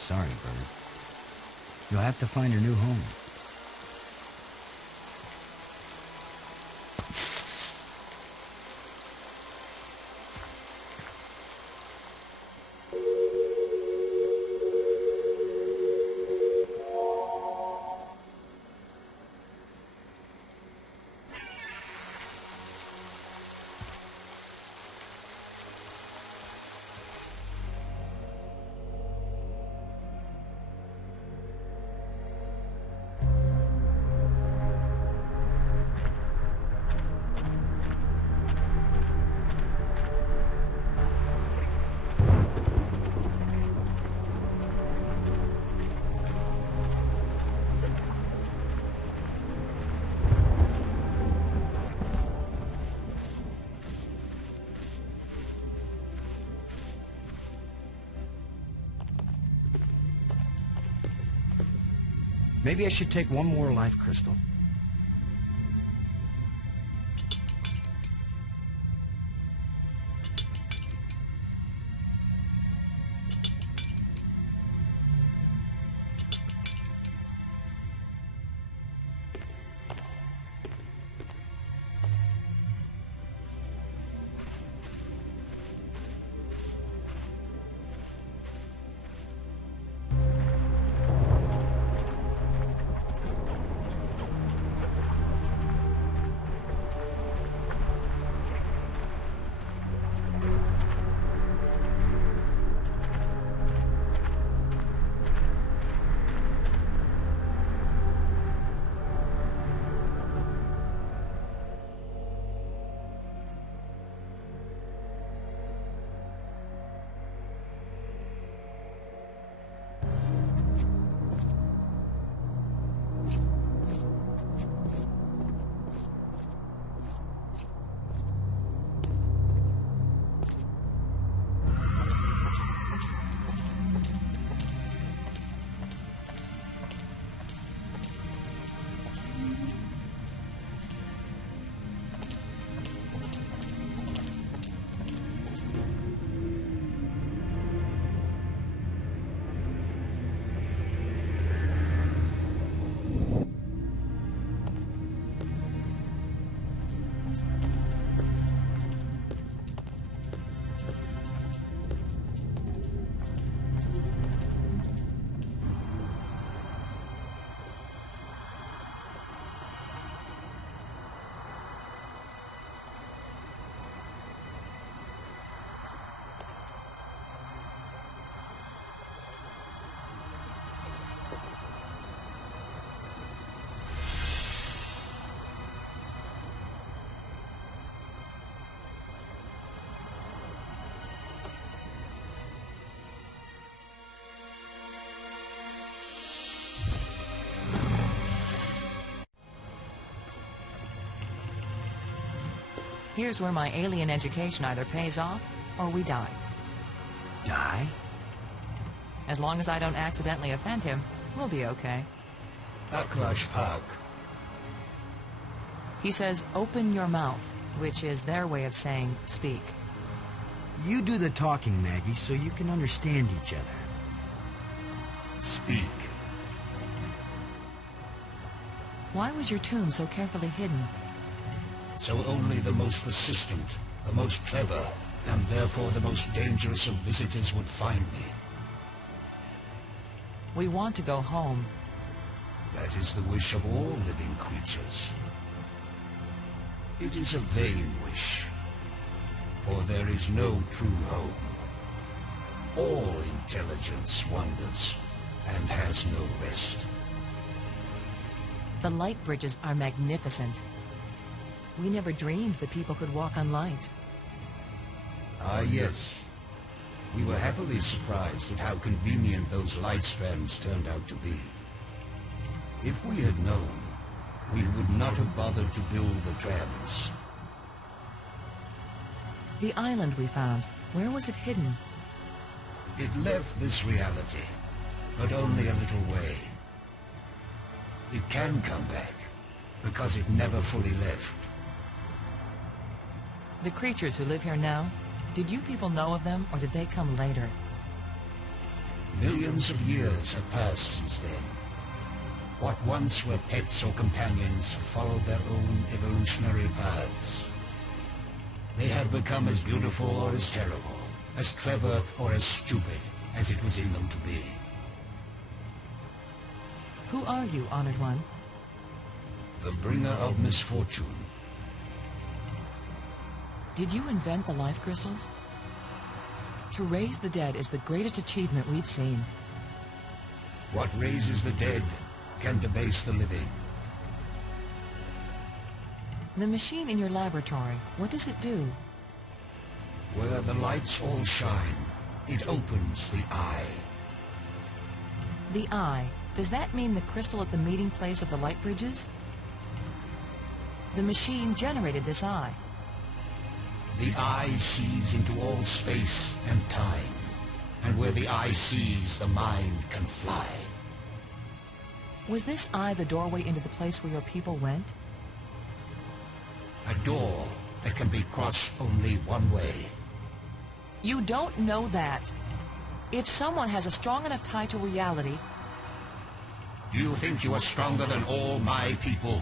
Sorry, Bird. You'll have to find a new home. Maybe I should take one more life crystal. Here's where my alien education either pays off or we die. Die? As long as I don't accidentally offend him, we'll be okay. Aklash Park. He says, open your mouth, which is their way of saying speak. You do the talking, Maggie, so you can understand each other. Speak. Why was your tomb so carefully hidden? So only the most persistent, the most clever, and therefore the most dangerous of visitors would find me. We want to go home. That is the wish of all living creatures. It is a vain wish, for there is no true home. All intelligence wanders and has no rest. The light bridges are magnificent. We never dreamed that people could walk on light. Ah, yes. We were happily surprised at how convenient those light strands turned out to be. If we had known, we would not have bothered to build the trams. The island we found, where was it hidden? It left this reality, but only a little way. It can come back, because it never fully left. The creatures who live here now, did you people know of them, or did they come later? Millions of years have passed since then. What once were pets or companions have followed their own evolutionary paths. They have become as beautiful or as terrible, as clever or as stupid as it was in them to be. Who are you, Honored One? The bringer of misfortune. Did you invent the life crystals? To raise the dead is the greatest achievement we've seen. What raises the dead can debase the living. The machine in your laboratory, what does it do? Where the lights all shine, it opens the eye. The eye, does that mean the crystal at the meeting place of the light bridges? The machine generated this eye. The eye sees into all space and time, and where the eye sees, the mind can fly. Was this eye the doorway into the place where your people went? A door that can be crossed only one way. You don't know that. If someone has a strong enough tie to reality... Do you think you are stronger than all my people?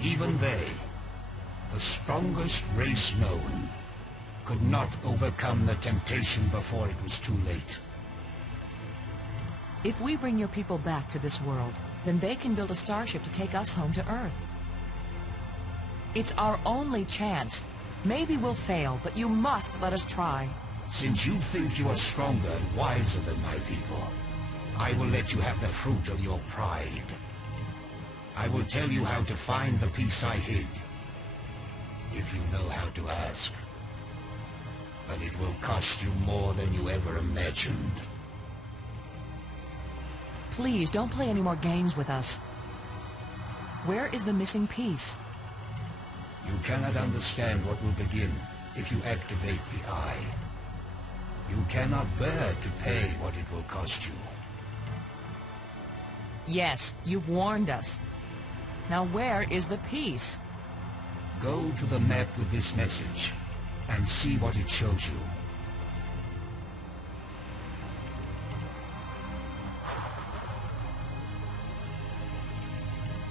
Even they, the strongest race known, could not overcome the temptation before it was too late. If we bring your people back to this world, then they can build a starship to take us home to Earth. It's our only chance. Maybe we'll fail, but you must let us try. Since you think you are stronger and wiser than my people, I will let you have the fruit of your pride. I will tell you how to find the piece I hid, if you know how to ask. But it will cost you more than you ever imagined. Please, don't play any more games with us. Where is the missing piece? You cannot understand what will begin if you activate the eye. You cannot bear to pay what it will cost you. Yes, you've warned us. Now where is the piece? Go to the map with this message and see what it shows you.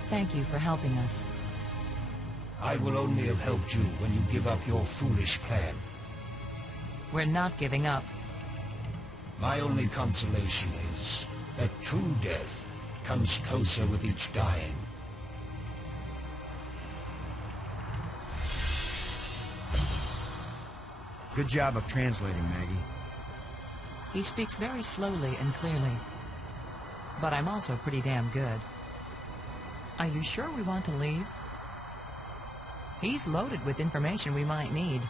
Thank you for helping us. I will only have helped you when you give up your foolish plan. We're not giving up. My only consolation is that true death comes closer with each dying. Good job of translating, Maggie. He speaks very slowly and clearly. But I'm also pretty damn good. Are you sure we want to leave? He's loaded with information we might need.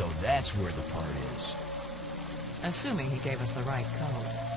So that's where the part is. Assuming he gave us the right code.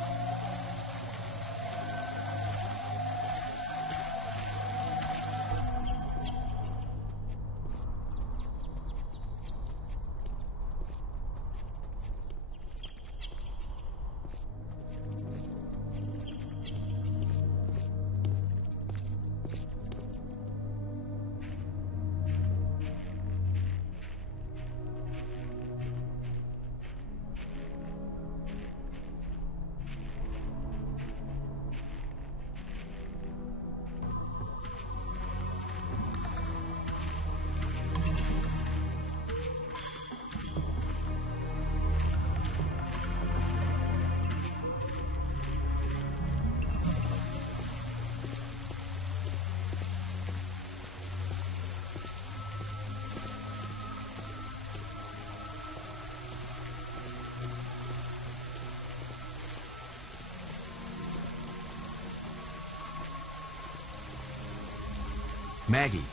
Maggie,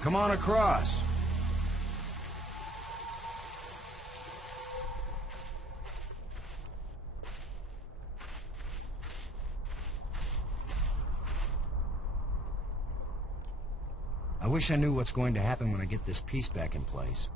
come on across. I wish I knew what's going to happen when I get this piece back in place.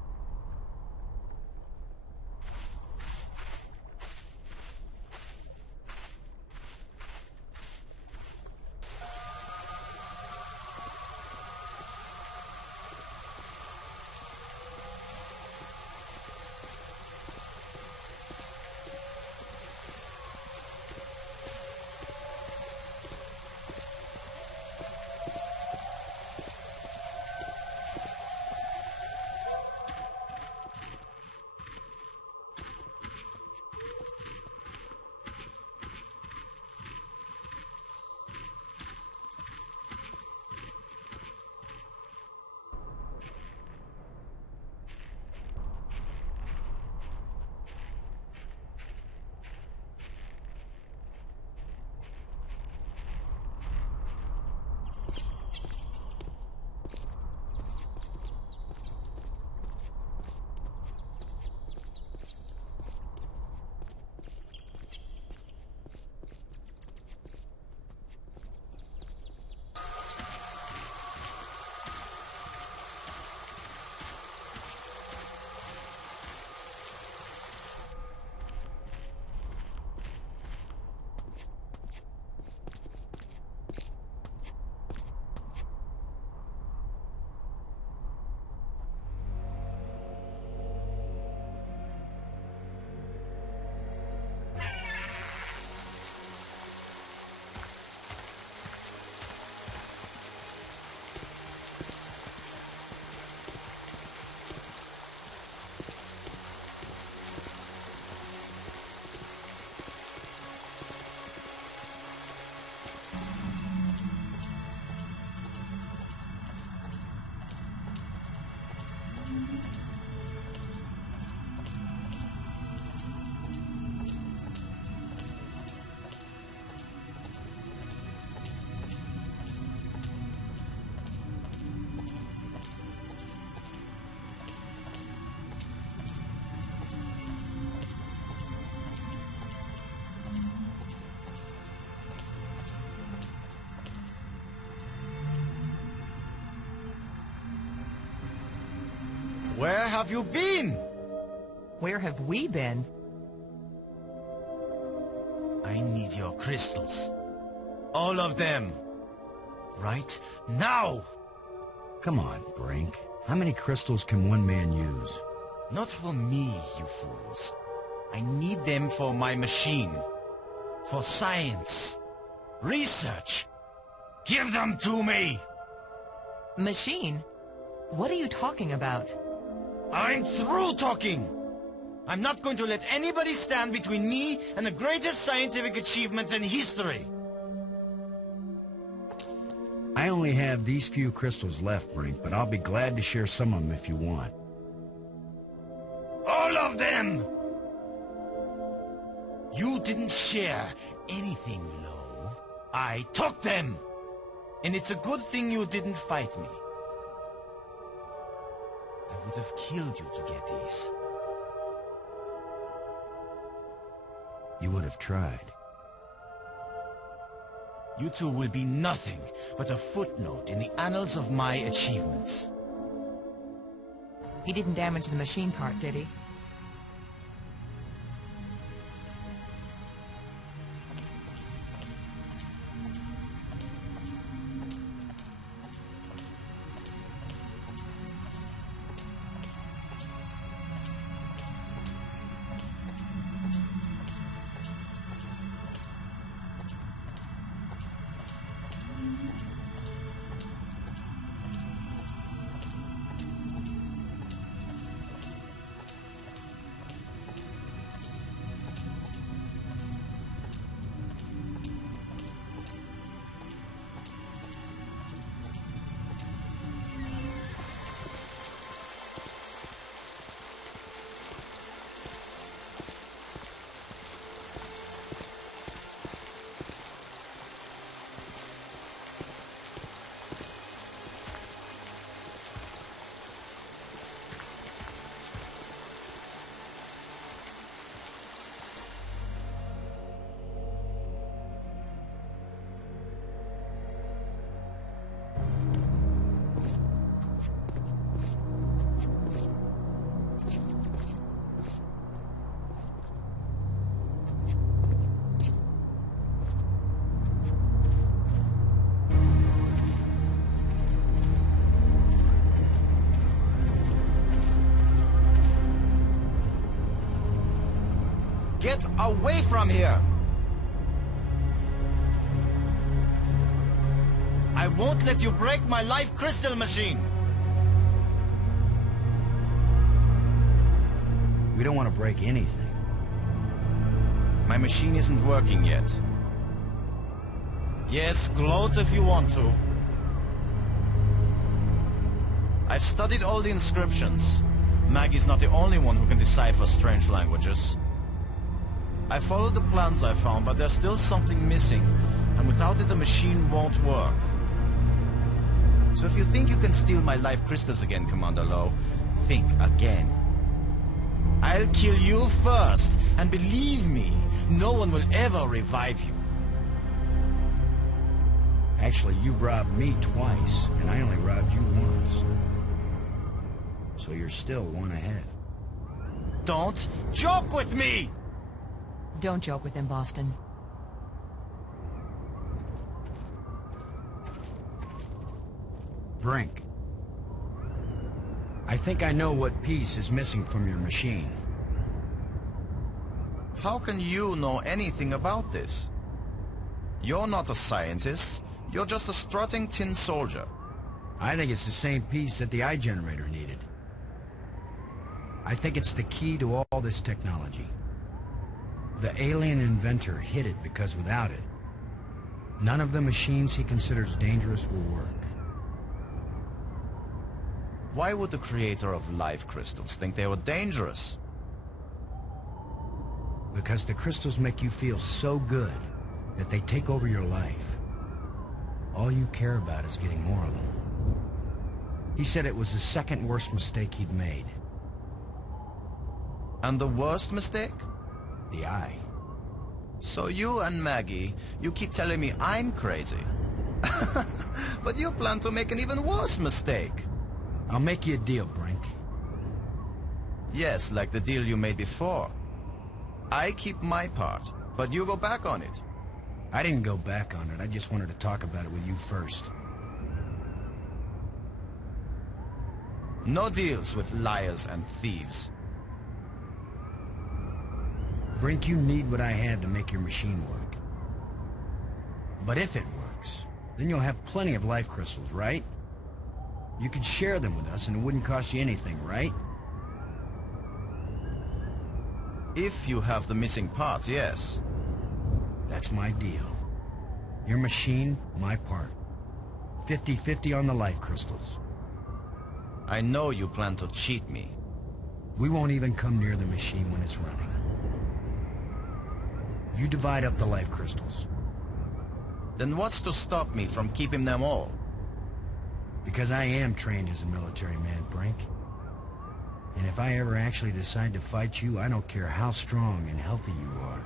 Where have you been? Where have we been? I need your crystals. All of them. Right now! Come on, Brink. How many crystals can one man use? Not for me, you fools. I need them for my machine. For science. Research. Give them to me! Machine? What are you talking about? I'm through talking! I'm not going to let anybody stand between me and the greatest scientific achievement in history! I only have these few crystals left, Brink, but I'll be glad to share some of them if you want. All of them! You didn't share anything, Lo. I took them! And it's a good thing you didn't fight me. I would have killed you to get these. You would have tried. You two will be nothing but a footnote in the annals of my achievements. He didn't damage the machine part, did he? Get away from here! I won't let you break my life crystal machine! We don't want to break anything. My machine isn't working yet. Yes, gloat if you want to. I've studied all the inscriptions. Maggie's not the only one who can decipher strange languages. I followed the plans I found, but there's still something missing, and without it the machine won't work. So if you think you can steal my life crystals again, Commander Lowe, think again. I'll kill you first, and believe me, no one will ever revive you. Actually, you robbed me twice, and I only robbed you once. So you're still one ahead. Don't joke with me! Don't joke with him, Boston. Brink. I think I know what piece is missing from your machine. How can you know anything about this? You're not a scientist. You're just a strutting tin soldier. I think it's the same piece that the eye generator needed. I think it's the key to all this technology. The alien inventor hid it because without it, none of the machines he considers dangerous will work. Why would the creator of life crystals think they were dangerous? Because the crystals make you feel so good that they take over your life. All you care about is getting more of them. He said it was the second worst mistake he'd made. And the worst mistake? The eye. So you and Maggie, you keep telling me I'm crazy. But you plan to make an even worse mistake. I'll make you a deal, Brink. Yes, like the deal you made before. I keep my part, but you go back on it. I didn't go back on it. I just wanted to talk about it with you first. No deals with liars and thieves. Brink, you need what I had to make your machine work. But if it works, then you'll have plenty of life crystals, right? You could share them with us and it wouldn't cost you anything, right? If you have the missing parts, yes. That's my deal. Your machine, my part. 50-50 on the life crystals. I know you plan to cheat me. We won't even come near the machine when it's running. You divide up the life crystals. Then what's to stop me from keeping them all? Because I am trained as a military man, Brink. And if I ever actually decide to fight you, I don't care how strong and healthy you are.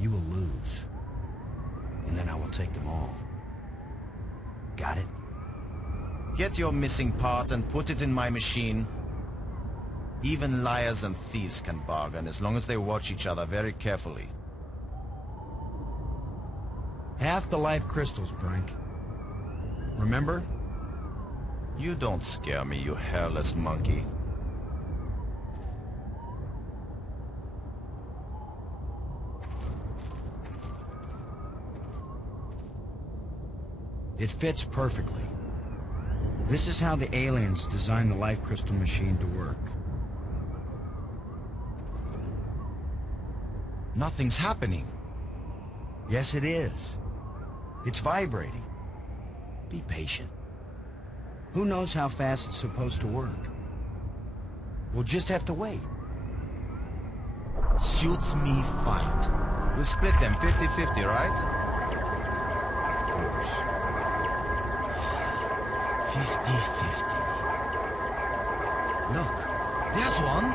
You will lose. And then I will take them all. Got it? Get your missing part and put it in my machine. Even liars and thieves can bargain as long as they watch each other very carefully. Half the life crystals, Brink. Remember? You don't scare me, you hairless monkey. It fits perfectly. This is how the aliens designed the life crystal machine to work. Nothing's happening. Yes, it is. It's vibrating. Be patient. Who knows how fast it's supposed to work? We'll just have to wait. Suits me fine. We'll split them 50-50, right? Of course. 50-50. Look, there's one.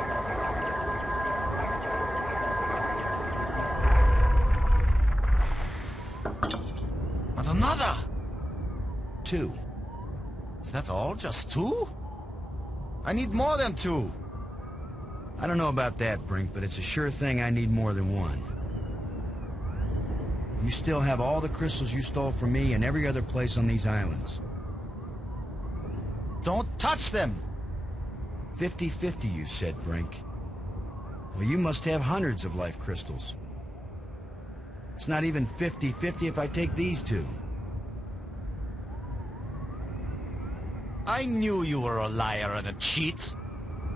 And another. 2. Is that all? Just 2? I need more than 2. I don't know about that, Brink, but it's a sure thing I need more than 1. You still have all the crystals you stole from me and every other place on these islands. Don't touch them! 50-50, you said, Brink. Well, you must have hundreds of life crystals. It's not even 50-50 if I take these 2. I knew you were a liar and a cheat.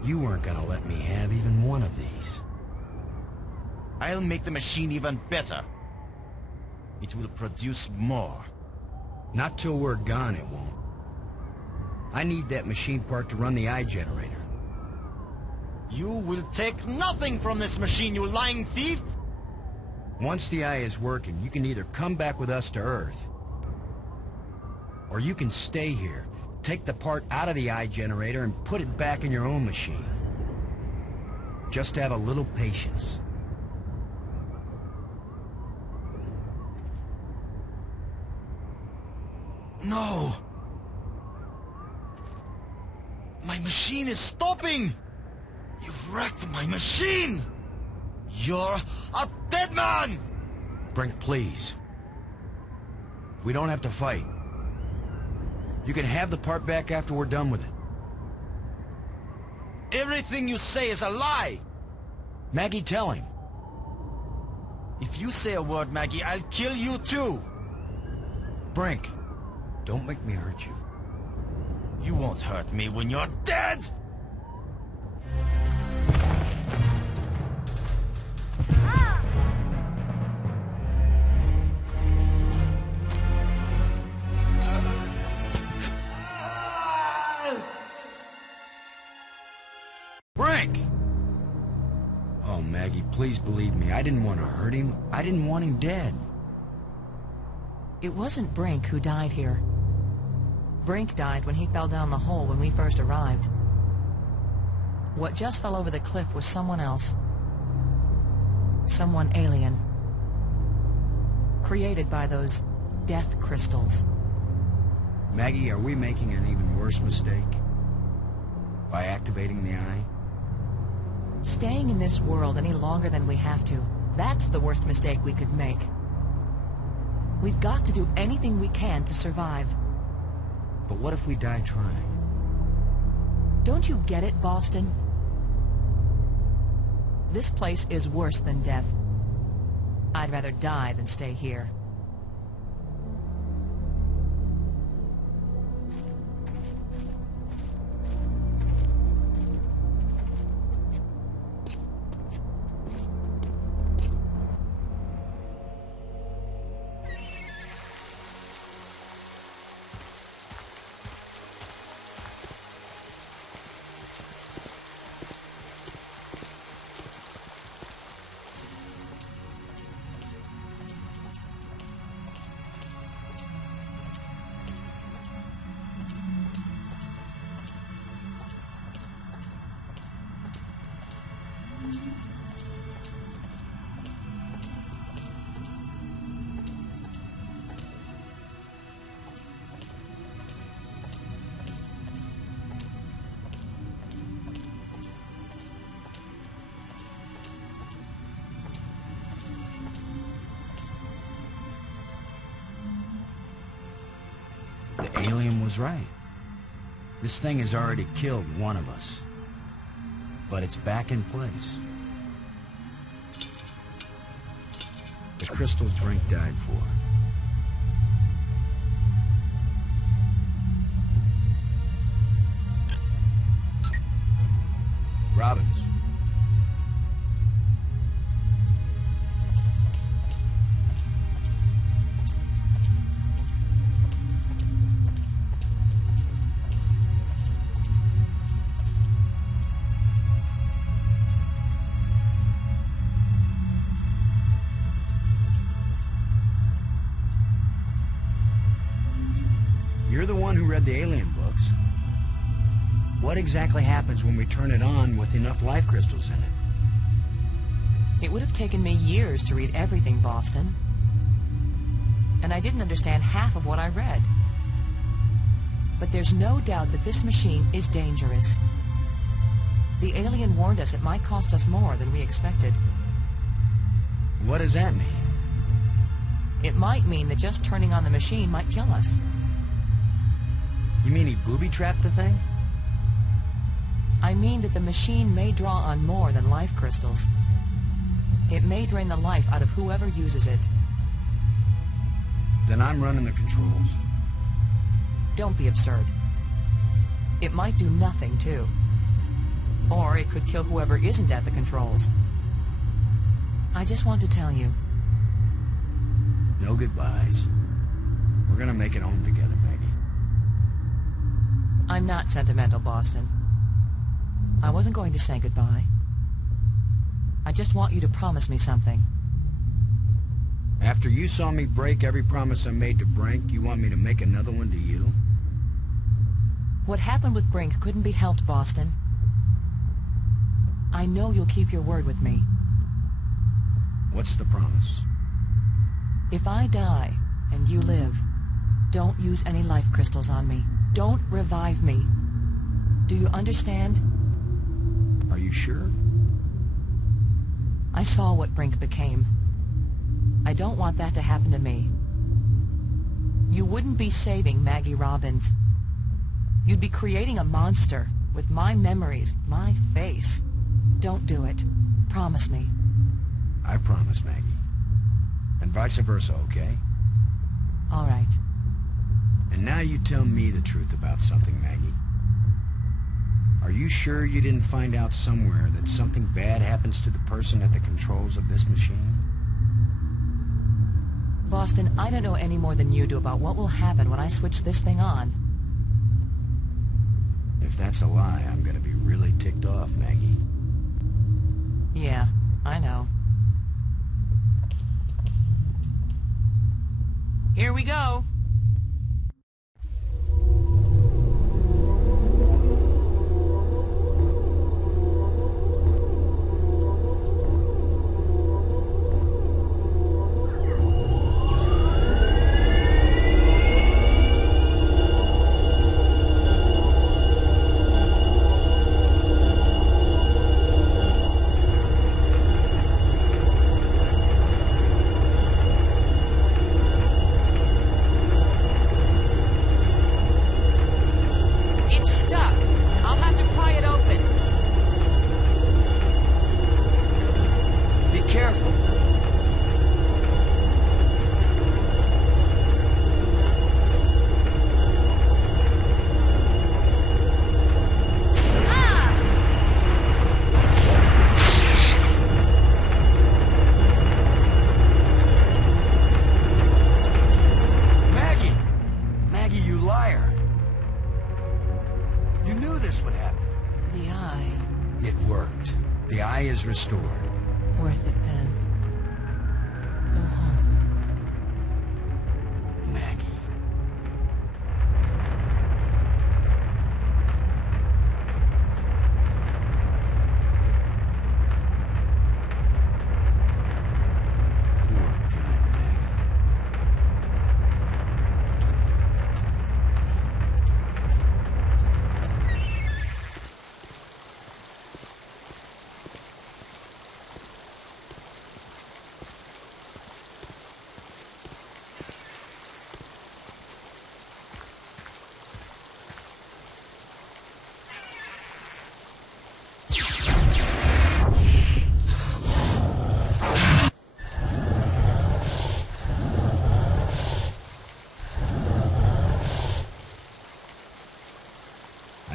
You weren't gonna let me have even one of these. I'll make the machine even better. It will produce more. Not till we're gone, it won't. I need that machine part to run the eye generator. You will take nothing from this machine, you lying thief! Once the eye is working, you can either come back with us to Earth, or you can stay here, take the part out of the eye generator and put it back in your own machine. Just have a little patience. No! My machine is stopping! You've wrecked my machine! You're a dead man! Brink, please. We don't have to fight. You can have the part back after we're done with it. Everything you say is a lie! Maggie, tell him. If you say a word, Maggie, I'll kill you too! Brink, don't make me hurt you. You won't hurt me when you're dead! Brink! Oh, Maggie, please believe me. I didn't want to hurt him. I didn't want him dead. It wasn't Brink who died here. Brink died when he fell down the hole when we first arrived. What just fell over the cliff was someone else. Someone alien. Created by those death crystals. Maggie, are we making an even worse mistake? By activating the eye? Staying in this world any longer than we have to, that's the worst mistake we could make. We've got to do anything we can to survive. But what if we die trying? Don't you get it, Boston? This place is worse than death. I'd rather die than stay here. Alien was right. This thing has already killed one of us. But it's back in place. The crystals Brink died for. Robbins. You're the one who read the alien books. What exactly happens when we turn it on with enough life crystals in it? It would have taken me years to read everything, Boston. And I didn't understand half of what I read. But there's no doubt that this machine is dangerous. The alien warned us it might cost us more than we expected. What does that mean? It might mean that just turning on the machine might kill us. You mean he booby-trapped the thing? I mean that the machine may draw on more than life crystals. It may drain the life out of whoever uses it. Then I'm running the controls. Don't be absurd. It might do nothing, too. Or it could kill whoever isn't at the controls. I just want to tell you. No goodbyes. We're gonna make it home together, Maggie. I'm not sentimental, Boston. I wasn't going to say goodbye. I just want you to promise me something. After you saw me break every promise I made to Brink, you want me to make another one to you? What happened with Brink couldn't be helped, Boston. I know you'll keep your word with me. What's the promise? If I die and you live, don't use any life crystals on me. Don't revive me. Do you understand? Are you sure? I saw what Brink became. I don't want that to happen to me. You wouldn't be saving Maggie Robbins. You'd be creating a monster with my memories, my face. Don't do it. Promise me. I promise, Maggie. And vice versa, okay? All right. And now you tell me the truth about something, Maggie. Are you sure you didn't find out somewhere that something bad happens to the person at the controls of this machine? Boston, I don't know any more than you do about what will happen when I switch this thing on. If that's a lie, I'm gonna be really ticked off, Maggie. Yeah, I know. Here we go. Restored. Worth it then. Go home. Maggie.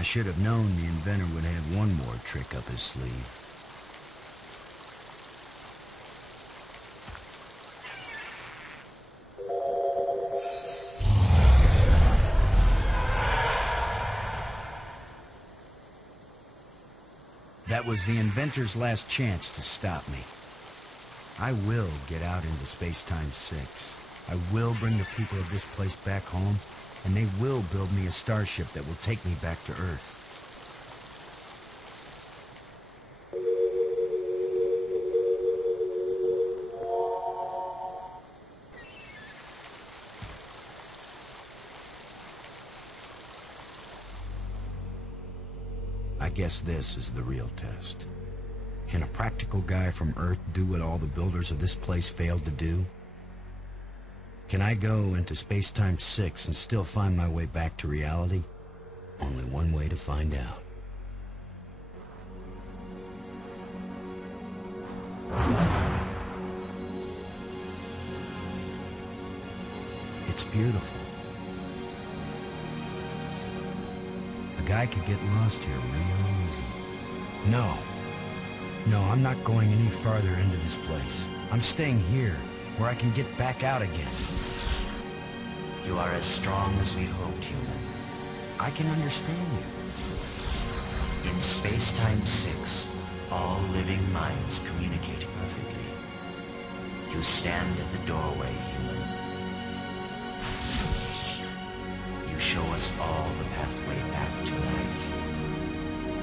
I should have known the inventor would have one more trick up his sleeve. That was the inventor's last chance to stop me. I will get out into Space-Time 6. I will bring the people of this place back home, and they will build me a starship that will take me back to Earth. I guess this is the real test. Can a practical guy from Earth do what all the builders of this place failed to do? Can I go into Space-Time 6 and still find my way back to reality? Only one way to find out. It's beautiful. A guy could get lost here real easy. No, I'm not going any farther into this place. I'm staying here, where I can get back out again. You are as strong as we hoped, human. I can understand you. In Space-Time 6, all living minds communicate perfectly. You stand at the doorway, human. You show us all the pathway back to life,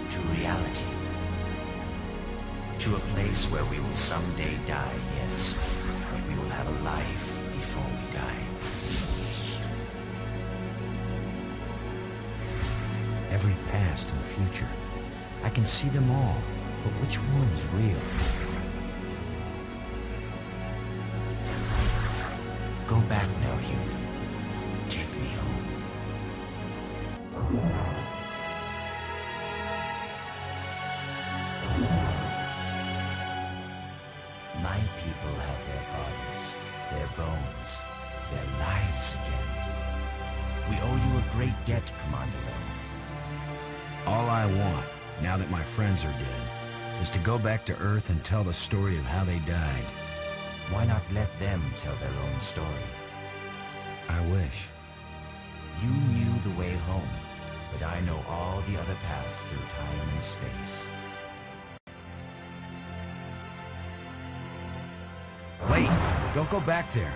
to reality, to a place where we will someday die, yes, but we will have a life before we die. Every past and future, I can see them all, but which one is real? Go back now, human. Take me home. My people have their bodies, their bones, their lives again. We owe you a great debt, Commander Lowe. All I want, now that my friends are dead, is to go back to Earth and tell the story of how they died. Why not let them tell their own story? I wish. You knew the way home, but I know all the other paths through time and space. Wait! Don't go back there!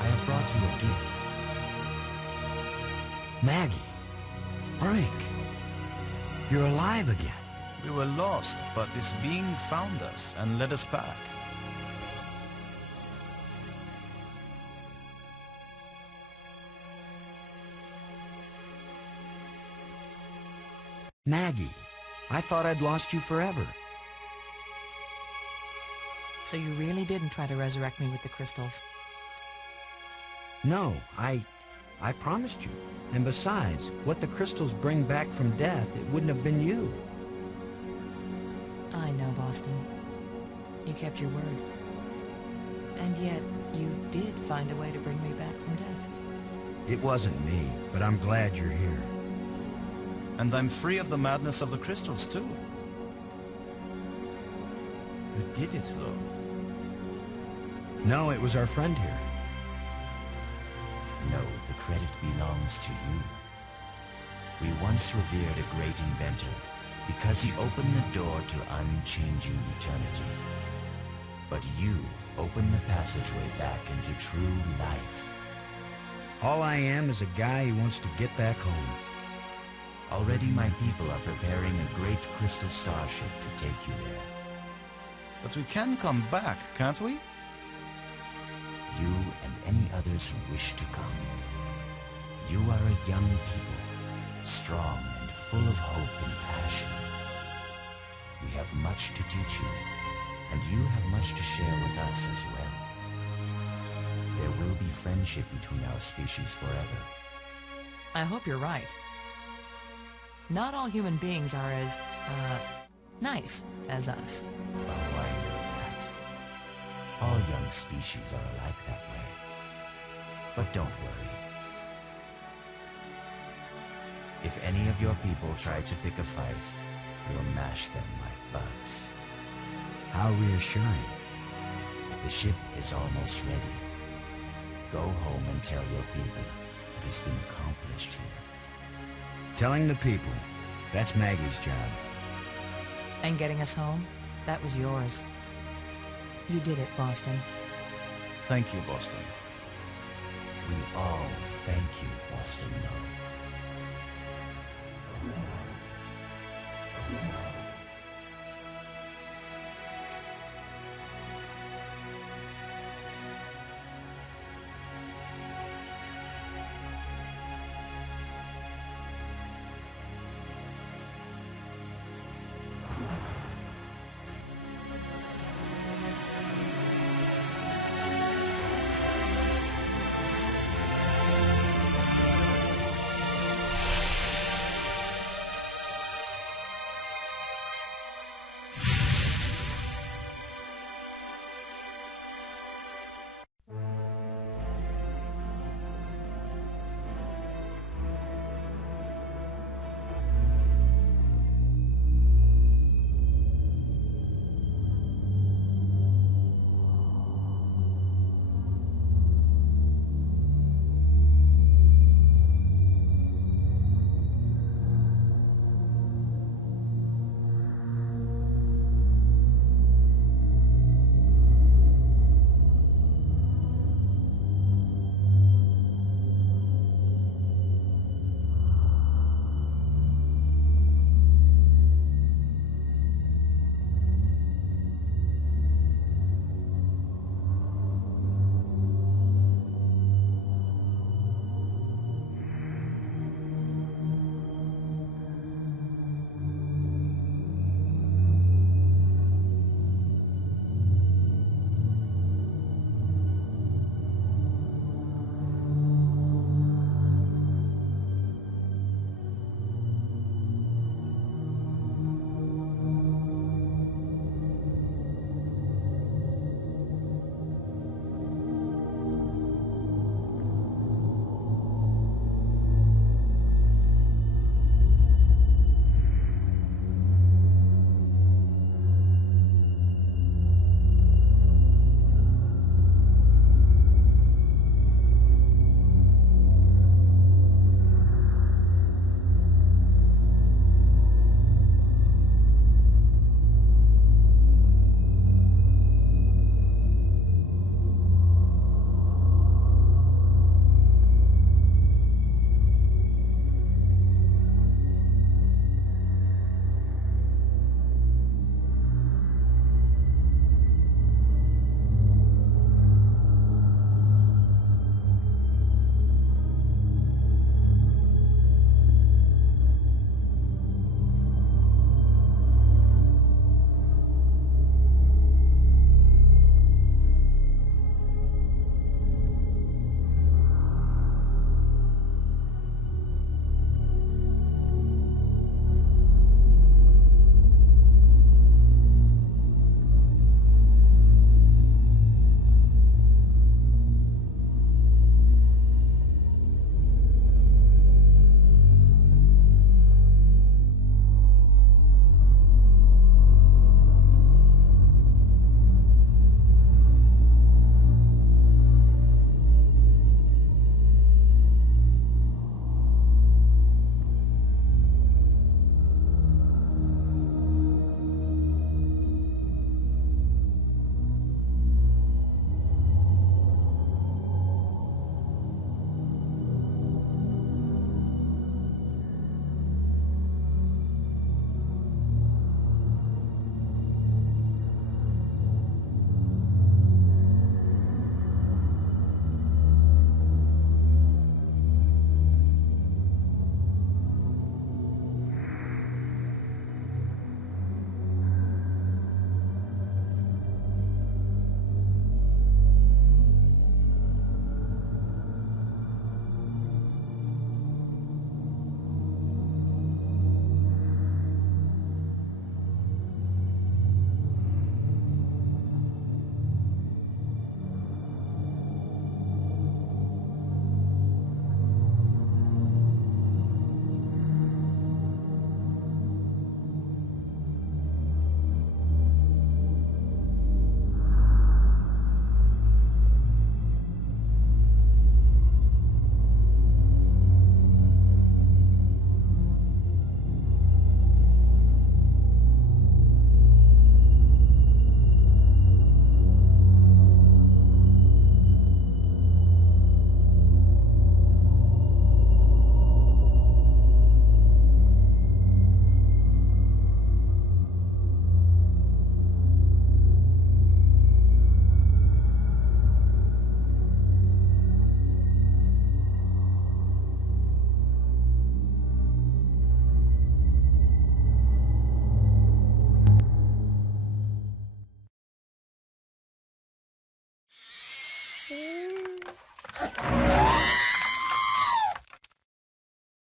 I have brought you a gift. Maggie! Brink! You're alive again! We were lost, but this being found us and led us back. Maggie! I thought I'd lost you forever. So you really didn't try to resurrect me with the crystals? No, I promised you. And besides, what the crystals bring back from death, it wouldn't have been you. I know, Boston. You kept your word. And yet, you did find a way to bring me back from death. It wasn't me, but I'm glad you're here. And I'm free of the madness of the crystals, too. You did it, Lowe. No, it was our friend here. No, the credit belongs to you. We once revered a great inventor because he opened the door to unchanging eternity. But you opened the passageway back into true life. All I am is a guy who wants to get back home. Already my people are preparing a great crystal starship to take you there. But we can come back, can't we? You and any others who wish to come. You are a young people, strong and full of hope and passion. We have much to teach you, and you have much to share with us as well. There will be friendship between our species forever. I hope you're right. Not all human beings are as, nice as us. Oh, I know that. All young species are alike that way. But don't worry. If any of your people try to pick a fight, we'll mash them like bugs. How reassuring. The ship is almost ready. Go home and tell your people what has been accomplished here. Telling the people, that's Maggie's job. And getting us home, that was yours. You did it, Boston. Thank you, Boston. We all thank you, Boston Lowe.